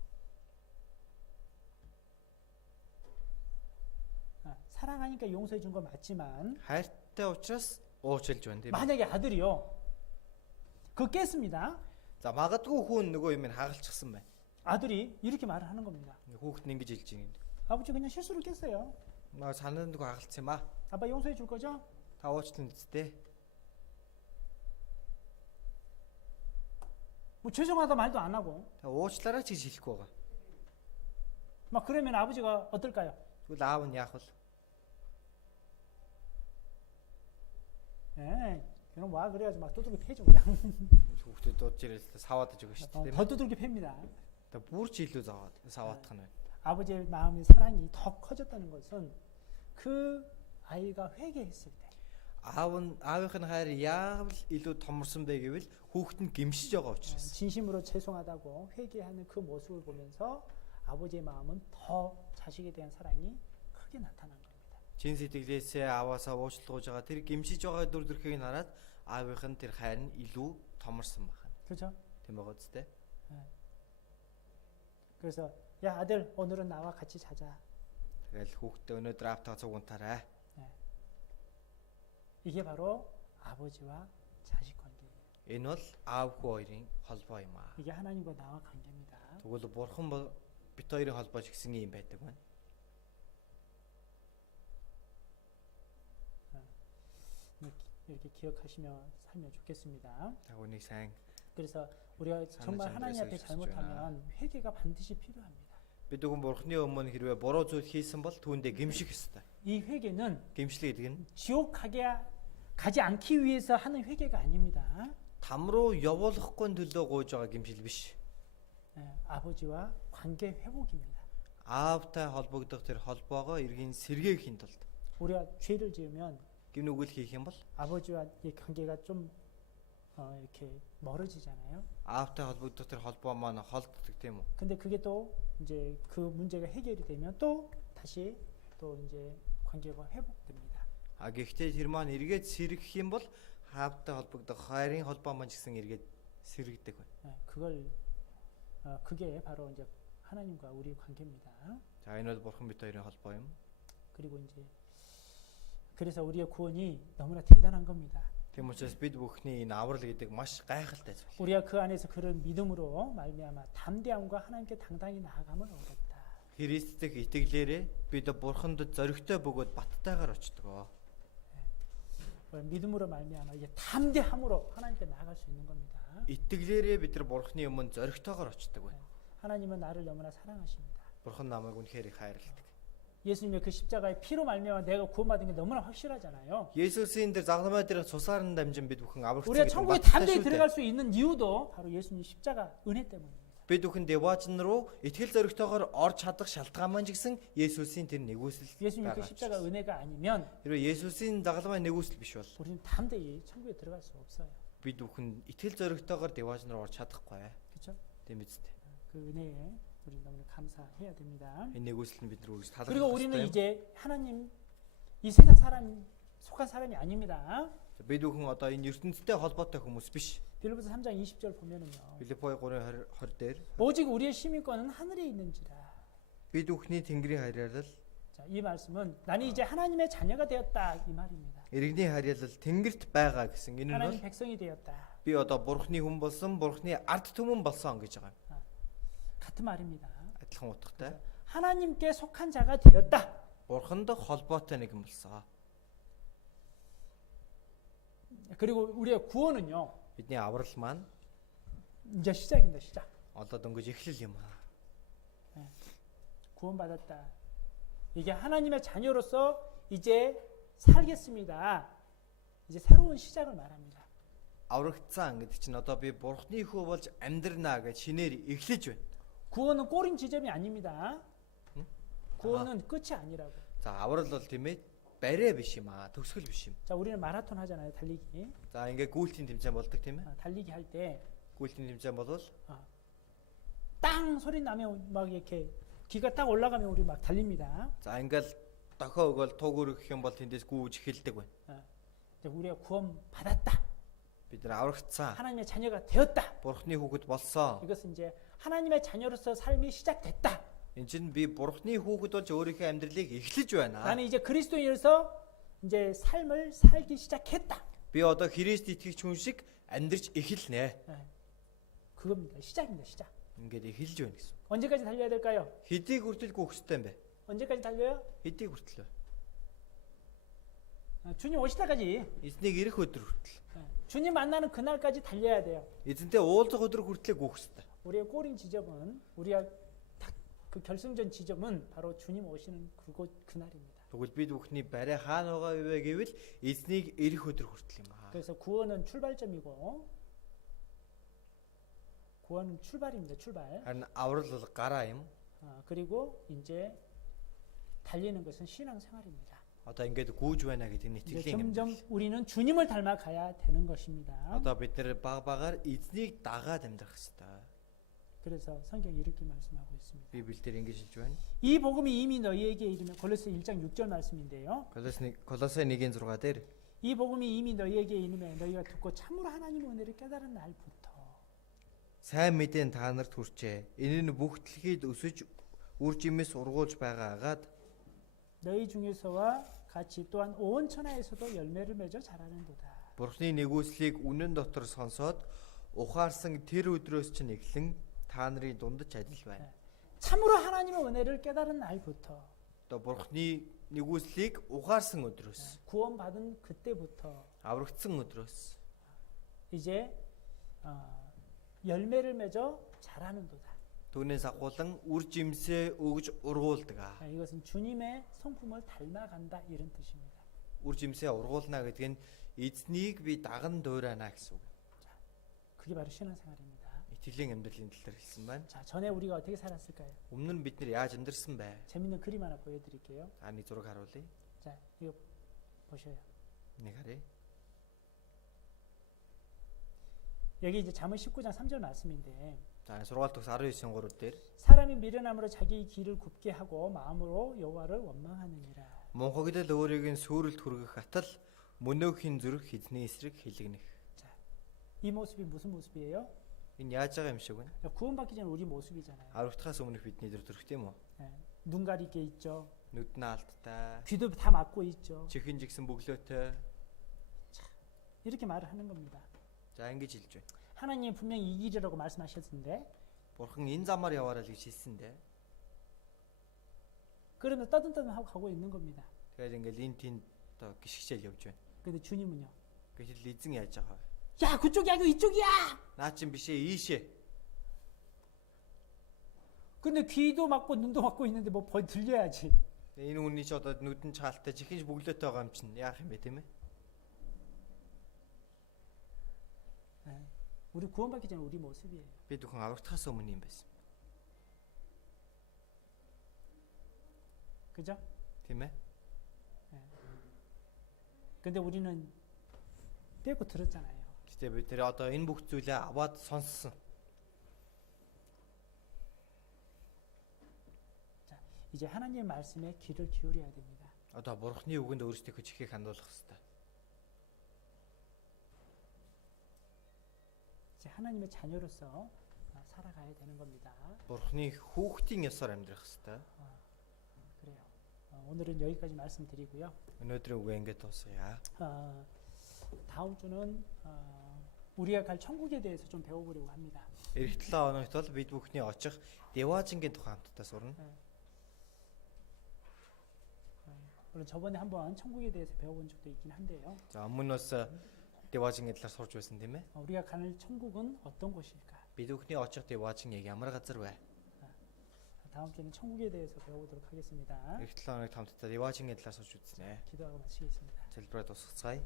사랑하니까 용서해 준 거 맞지만 Хайртай учраас уучлж байна тийм ээ. 만약에 아들이요, 그거 깼습니다. За магадгүй хүн нөгөө юм хагалчихсан байна. 아들이 이렇게 말을 하는 겁니다. Хүүхэд нь ингэж хэлж байгаа юм. 아버지 그냥 실수로 깼어요. Наа санаандгүй хагалцсан юм аа. 아빠 용서해 줄 거죠? Та уучлан үсттэй. 뭐 죄송하다 말도 안 하고 Та уучлаарай ч гэж хэлэхгүй байгаа. 막 그러면 아버지가 어떨까요? Тэгвэл аав нь яах вэ? 예, 그럼 와 그래가지고 막 두들겨 패죠 그냥. Хүүхдээ дуудаж ирэл саваад иж өгнө шүү дээ. 더 두들겨 팹니다. Тэгээ бүр ч илүү саваадах нь байна. 아버지의 마음의 사랑이 더 커졌다는 것은 그 아이가 회개했을 때 아авынхын хайр яавал илүү томорсон бэ гэвэл хүүхэд нь гимшиж байгаа учраас. 진심으로 죄송하다고 회개하는 그 모습을 보면서 아버지의 마음은 더 자식에 대한 사랑이 크게 나타난 겁니다. Чин сэтгэлээсээ ааваасаа уучлалгууж байгаа тэр гимшиж байгаа дүр төрхийг хараад аавынх нь тэр хайр нь илүү томорсон байна. 그렇죠? Тийм байгаа үстэй. 그래서 야 아들 오늘은 나와 같이 자자. Тэгэл хүүхдээ өнөөдөр аавтайгаа цуг унтаарай. 이게 바로 아버지와 자식 관계예요. Энэ бол аав хүү хоёрын холбоо юм аа. 이게 하나님과 나와 관계입니다. Тэгвэл бурхан бит хоёрын холбоож гисэн юм байдаг байна. 이렇게 기억하시며 살면 좋겠습니다. За үүнийг сайн 그래서 우리가 정말 하나님 앞에 잘못하면 회개가 반드시 필요합니다. бид хүн бурханы өмнө хэрвээ буруу зүйл хийсэн бол түүндээ гимших ёстой. 이 회개는 Гимшлэг гэдэг нь 지옥 가지 않기 위해서 하는 회개가 아닙니다. там руу явуулахгүй төлөө гуйж байгаа гимшил биш. 아버지와 관계 회복입니다. Аавтай холбогдох тэр холбоогоо эргийн сэргээхийн тулд 우리가 죄를 지으면 гинүгэл хийх юм бол 아버지와 이 관계가 좀 이렇게 멀어지잖아요. аавтай холбогдох тэр холбоо маань холддог тийм үү? 근데 그게 또 이제 그 문제가 해결이 되면 또 다시 또 이제 관계가 회복됩니다. А гэхдээ тэр маань эргээд сэргэх юм бол аавтай холбогдох хайрын холбоо маань ч гэсэн эргээд сэргдэг байна. 그게 바로 이제 하나님과 우리 관계입니다. За энэ бол бурхан бит хоёрын холбоо юм. 그리고 이제 그래서 우리의 구원이 너무나 대단한 겁니다. Тийм учраас бид бүхний энэ аврал гэдэг маш гайхалтай зүйл. 우리가 그 안에서 그런 믿음으로 말미암아 담대함과 하나님께 당당히 나아감을 얻었다. Христ дэх итгэлээрээ бид бурханд зоригтой бөгөөд баттайгаар очдог. 믿음으로 말미암아 이제 담대함으로 하나님께 나아갈 수 있는 겁니다. Итгэлээрээ бид нар бурханы өмнө зоригтойгоор очдог байна. 하나님은 나를 너무나 사랑하십니다. Бурхан намайг үнэхээр их хайрладаг. 예수님의 그 십자가의 피로 말미암아 내가 구원받은 게 너무나 확실하잖아요. 예수스인 дээр загламаа дээр цусаар нь дамжин бид бүхэн 우리가 аврагдсан 천국에 담대히 들어갈 수 있는 이유도 바로 예수님 십자가 은혜 때문입니다. бид бүхэн деважн руу итгэл зоригтойгоор орж чадах шалтгаан маань ч гэсэн Есүсийн тэр нэгүсэл. 예수님의 그 십자가 은혜가 아니면 хэрвээ Есүсийн загламаа нэгүсэл биш бол 우리는 담대히 천국에 들어갈 수 없어요. бид бүхэн итгэл зоригтойгоор деважн руу орж чадахгүй. 그렇죠? Тийм үстэй. 그 은혜에 우리 너무 감사해야 됩니다. Энэ нэгүсэл нь бид нар үргэлж талархах. 그리고 우리는 이제 하나님 이 세상 사람 속한 사람이 아닙니다. бид бүхэн одоо энэ ертөнцтэй холбоотой хүмүүс биш. 빌립보서 3장 20절 보면은요. Филиппой 3:20 дээр 오직 우리의 시민권은 하늘에 있는지라. бид бүхний Тэнгэрийн харьяалал 자, 이 말씀은 나는 이제 하나님의 자녀가 되었다 이 말입니다. иргэний харьяалал Тэнгэрт байгаа гэсэн. Энэ нь бол 하나님 백성이 되었다. би одоо бурхны хүн болсон, бурхны ард түмэн болсон гэж байгаа. 같은 말입니다. Адилхан утгатай. 하나님께 속한 자가 되었다. Бурханд холбоотой нэгэн болсон. 그리고 우리의 구원은요. Бидний аврал маань 이제 시작입니다. 시작. одоо дөнгөж эхлэл юм аа. 구원받았다. 이게 하나님의 자녀로서 이제 살겠습니다. 이제 새로운 시작을 말합니다. Аврагдсан гэдэг чинь одоо би бурхны хүү болж амьдрнаа гэж шинээр эхлэж байна. 구원은 꼬린 지점이 아닙니다. 구원은 끝이 아니라고. За аврал бол тийм ээ барай биш юм аа, төгсгөл биш юм. 자, 우리는 마라톤 하잖아요, 달리기. За ингээ гүйлтийн тэмцээн болдог тийм ээ. 달리기 할 때 гүйлтийн тэмцээн болвол 땅 소리 나면 막 이렇게 기가 딱 올라가면 우리 막 달립니다. за ингээл дохоо өгөөл туг өргөх юм бол тэндээс гүйж эхэлдэг байна. 이제 우리가 구원 받았다. бид нар аврагдсан. 하나님의 자녀가 되었다. бурхны хүүхэд болсон. 이것은 이제 하나님의 자녀로서 삶이 시작됐다. Энд чинь би бурхны хүүхэд болж өөрийнхөө амьдралыг эхлэж байна. 나는 이제 그리스도인으로서 이제 삶을 살기 시작했다. Би одоо Христ итгэгч хүн шиг амьдрч эхэлнэ. 그겁니다. 시작입니다. 시작. Ингээд эхэлж байна гэсэн. 언제까지 달려야 될까요? Хэдийг хүртэл гүйх ёстой юм бэ? 언제까지 달려요? Хэдийг хүртэл вэ? 주님 오실 때까지. Эзнийг ирэх өдөр хүртэл. 주님 만나는 그날까지 달려야 돼요. Эзэнтэй уулзах өдөр хүртэл гүйх ёстой. 우리의 꼬린 지점은 우리가 그 결승전 지점은 바로 주님 오시는 그날입니다. Тэгвэл бид бүхний барай хаана байгаа вэ гэвэл эзнийг ирэх өдөр хүртэл юм аа. 그래서 구원은 출발점이고 구원은 출발입니다. 출발. Харин аврал бол гараа юм. 그리고 이제 달리는 것은 신앙생활입니다. Одоо ингээд гүйж байна гэдэг нь 이제 итгэлийн 점점 амьдрал. 우리는 주님을 닮아가야 되는 것입니다. Одоо бид нэр багаар эзнийг дагаад амьдрах хэрэгтэй. 그래서 성경이 이렇게 말씀하고 있습니다. Библиэлд ингэж хэлж байна. 이 복음이 이미 너희에게 이르면 골로새 1장 6절 말씀인데요. Колосай 1:6 дээр 이 복음이 이미 너희에게 이르면 너희가 듣고 참으로 하나님의 은혜를 깨달은 날부터 сайн мэдэн та нарт хүрчээ. Энэ нь бүх дэлхийд өсөж үр жимээс ургуулж байгаагаад 너희 중에서와 같이 또한 온 천하에서도 열매를 맺어 자라는도다. Бурхны нэгүслийг үнэн дотор сонсоод ухаарсан тэр өдрөөс чинь эхлэн та нарын дундаж адил байна. 참으로 하나님의 은혜를 깨달은 날부터 Одоо Бурхны нэгүслийг ухаарсан өдрөөс, 구원받은 그때부터 аврагдсан өдрөөс 이제 열매를 맺어 자라는도다. түүнээс агуулan үр жимсээ өгж ургуулдаг. 이것은 주님의 성품을 닮아간다 이런 뜻입니다. Үр жимсээ ургуулна гэдэг нь эзнийг би даган дуурайна гэсэн үг. 그게 바로 신앙생활입니다. Итгэлийн амьдралын талаар хэлсэн байна. 자, 전에 우리가 어떻게 살았을까요? Өмнө нь бид нар яаж амьдарсан бэ? 재밌는 그림 하나 보여드릴게요. Нэг зураг харуулъя. 자, 이거 보셔요. Нэг харъя. 여기 이제 잠언 19장 3절 말씀인데 За сургаалт төгс 19:3 дээр 사람이 미련함으로 자기 길을 굽게 하고 마음으로 여호와를 원망하느니라. Мунхагдлал өөрийг нь сүрэлт хүргэх атал мөнөөхийн зүрх хэзний эсрэг хэлгэнэх. 이 모습이 무슨 모습이에요? Энэ яаж байгаа юм шиг вэ? 구원받기 전에 우리 모습이잖아요. Аврагдахаас өмнөх бидний зүрх тийм үү? 눈 가리게 있죠. Нүд нь алттай, 귀도 다 막고 있죠. чихэн жигсэн бөглөөтэй. 이렇게 말을 하는 겁니다. За ингэж хэлж байна. 하나님 분명히 이 길이라고 말씀하셨는데 Бурхан энэ замаар яваарай гэж хэлсэндээ. 그러면 떠든떠든 하고 가고 있는 겁니다. Тэгээд ингээл энэ тэнд одоо гიშгчээл явж байна. 근데 주님은요. Гэтэл эзэн яаж байгаа вэ? 야, 그쪽이 아니고 이쪽이야. Наа чин бишээ ийшээ. 근데 귀도 막고 눈도 막고 있는데 뭐 들려야지. Энэ үнний ч одоо нүдэн чаалтай чихэнж бөглөөтэй байгаа юм чинь яах юм бэ тийм ээ? 우리 구원받기 전에 우리 모습이에요. Би зөвхөн аврагдахаас өмнө юм байсан. 그죠? Тийм ээ? 근데 우리는 떼고 들었잖아요. Гэтэ бид тэр одоо энэ бүх зүйлээ аваад сонссон. 자, 이제 하나님의 말씀에 귀를 기울여야 됩니다. Одоо Бурхны үгэнд өөрсдөө чихийг хандуулах хэрэгтэй. 이제 하나님의 자녀로서 살아가야 되는 겁니다. Бурхны хүүхдийн ёсоор амьдрах хэрэгтэй. 그래요. 오늘은 여기까지 말씀드리고요. Өнөөдрийн үгээ ингээд дуусгая. 다음 주는 우리가 갈 천국에 대해서 좀 배워보려고 합니다. Эх 7 хоногт бол бид бүхний очих Деважингийн тухай хамтдаа сурна. 물론 저번에 한번 천국에 대해서 배워본 적도 있긴 한데요. За өмнө бас Деважингийн талаар сурч байсан тийм ээ. 우리가 가는 천국은 어떤 곳일까? Бид бүхний очих Деважин яг ямар газар вэ? 다음 주에는 천국에 대해서 배워보도록 하겠습니다. Эх 7 хоногт хамтдаа Деважингийн талаар сурч үзнэ. 기도하고 마치겠습니다. Залбираад дуусгацгаая.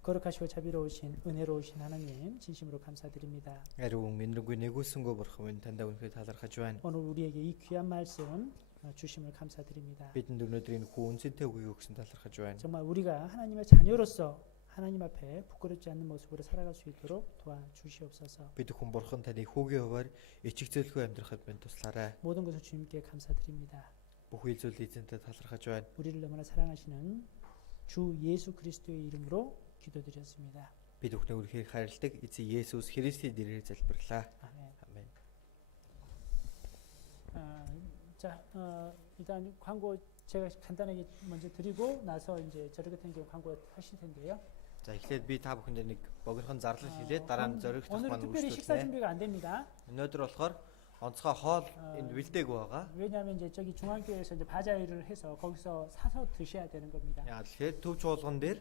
거룩하시고 자비로우신 은혜로우신 하나님 진심으로 감사드립니다. Ариун минрэнгүй нэгүүлсэнгөө Бурхан минь таньда үнэхээр талархаж байна. 오늘 우리에게 이 귀한 말씀 주심을 감사드립니다. Бидэнд өнөөдөр энэ хүн үнцэнтэй үгийг өгсөн талархаж байна. 정말 우리가 하나님의 자녀로서 하나님 앞에 부끄럽지 않는 모습으로 살아갈 수 있도록 도와주시옵소서. Бид хүн Бурхан таны хүүгийн хуваар ичигцэлгүй амьдрахад минь туслаарай. 모든 것을 주님께 감사드립니다. Бүх зүйл эзэнтэй талархаж байна. 우리를 너무나 사랑하시는 주 예수 그리스도의 이름으로 기도드렸습니다. Бид бүхний үрхээр хайрладаг эзэн Есүс Христийн нэрээр залбирлаа. 아멘. 아멘. 일단 광고 제가 간단하게 먼저 드리고 나서 이제 저희 같은 경우 광고 하실 텐데요. За эхлээд би та бүхэнд нэг богинохон зарлал хэлээд дараа нь зориг 오늘 тухайн 특별히 식사 үйлчлүүлнэ. 준비가 안 됩니다. Өнөөдөр болохоор онцгой хоол энд бэлдээгүй байгаа. 왜냐하면 이제 저기 중앙교회에서 이제 바자회를 해서 거기서 사서 드셔야 되는 겁니다. Яа тэгэхээр төв чуулган дээр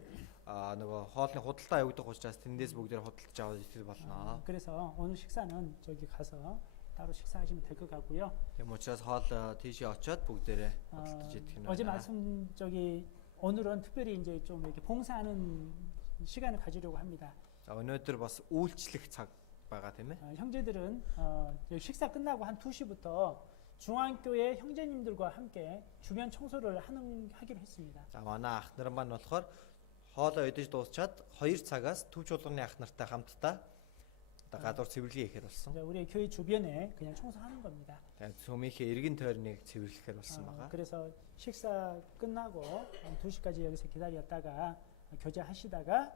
нөгөө хоолны худалдаа явагдах учраас тэндээс бүгдээр худалдаж аваад итгэл болно. 그래서 오늘 식사는 저기 가서 따로 식사하시면 될 것 같고요. Тийм учраас хоол тийшээ очиод бүгдээрээ худалдаж идэх нь 어제 байна. 말씀 저기 오늘은 특별히 이제 좀 이렇게 봉사하는 시간을 가지려고 합니다. За өнөөдөр бас үйлчлэх цаг байгаа тийм ээ. 형제들은 여기 식사 끝나고 한 2시부터 중앙교회 형제님들과 함께 주변 청소를 하기로 했습니다. За манай ах нар маань болохоор хоолоо идэж дуусчаад 2 цагаас төв чуулганы ах нартай хамтдаа одоо гадуур цэвэрлэгээ хийхээр болсон. 이제 우리 교회 주변에 그냥 청소하는 겁니다. Тэгээд сүмийнхээ эргэн тойрныг цэвэрлэхээр болсон байгаа. 그래서 식사 끝나고 한 2시까지 여기서 기다렸다가 교제하시다가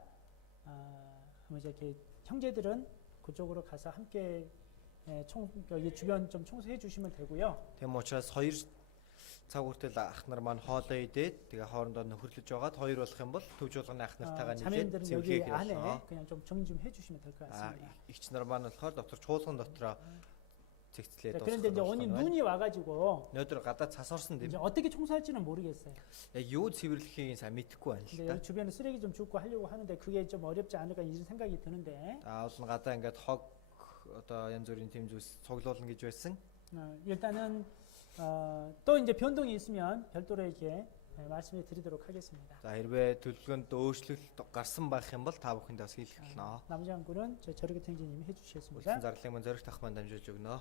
이제 이렇게 형제들은 그쪽으로 가서 함께 여기 주변 좀 청소해 주시면 되고요. Тийм учраас 2 цаг хүртэл ах нар маань хоолоо идээд тэгээ хоорондоо нөхөрлөж байгаад 2 болох юм бол төв чуулганы ах нартайгаа нийлээд 자매님들은 여기 цэвэрлэгээ 안에 хийх. 그냥 좀 정리 좀 해주시면 될 것 같습니다. Игч нар маань болохоор дотор чуулган дотроо цэгцлээд 자, 그런데 이제 오늘 дуусгах. 눈이 와가지고 Өнөөдөр гадаад цас орсон 이제 тийм. 어떻게 청소할지는 모르겠어요. Яг юу цэвэрлэхийг сайн мэдэхгүй байна 근데 л 여기 да. 주변에 쓰레기 좀 줍고 하려고 하는데 그게 좀 어렵지 않을까 이런 생각이 드는데 Уул нь гадаа ингээд хог одоо янз бүрийн тийм зүйлс цуглуулна гэж байсан. 일단은 또 이제 변동이 있으면 별도로 이렇게 말씀해 드리도록 하겠습니다. За хэрвээ төлөвлөгөөнд өөрчлөлт гарсан байх юм бол та бүхэнд бас хэлэх болно. 남장군은 저 저력의 행진님이 Үлсэн 해주시겠습니다. зарлалын мань зоригт ах маань дамжуулж өгнө.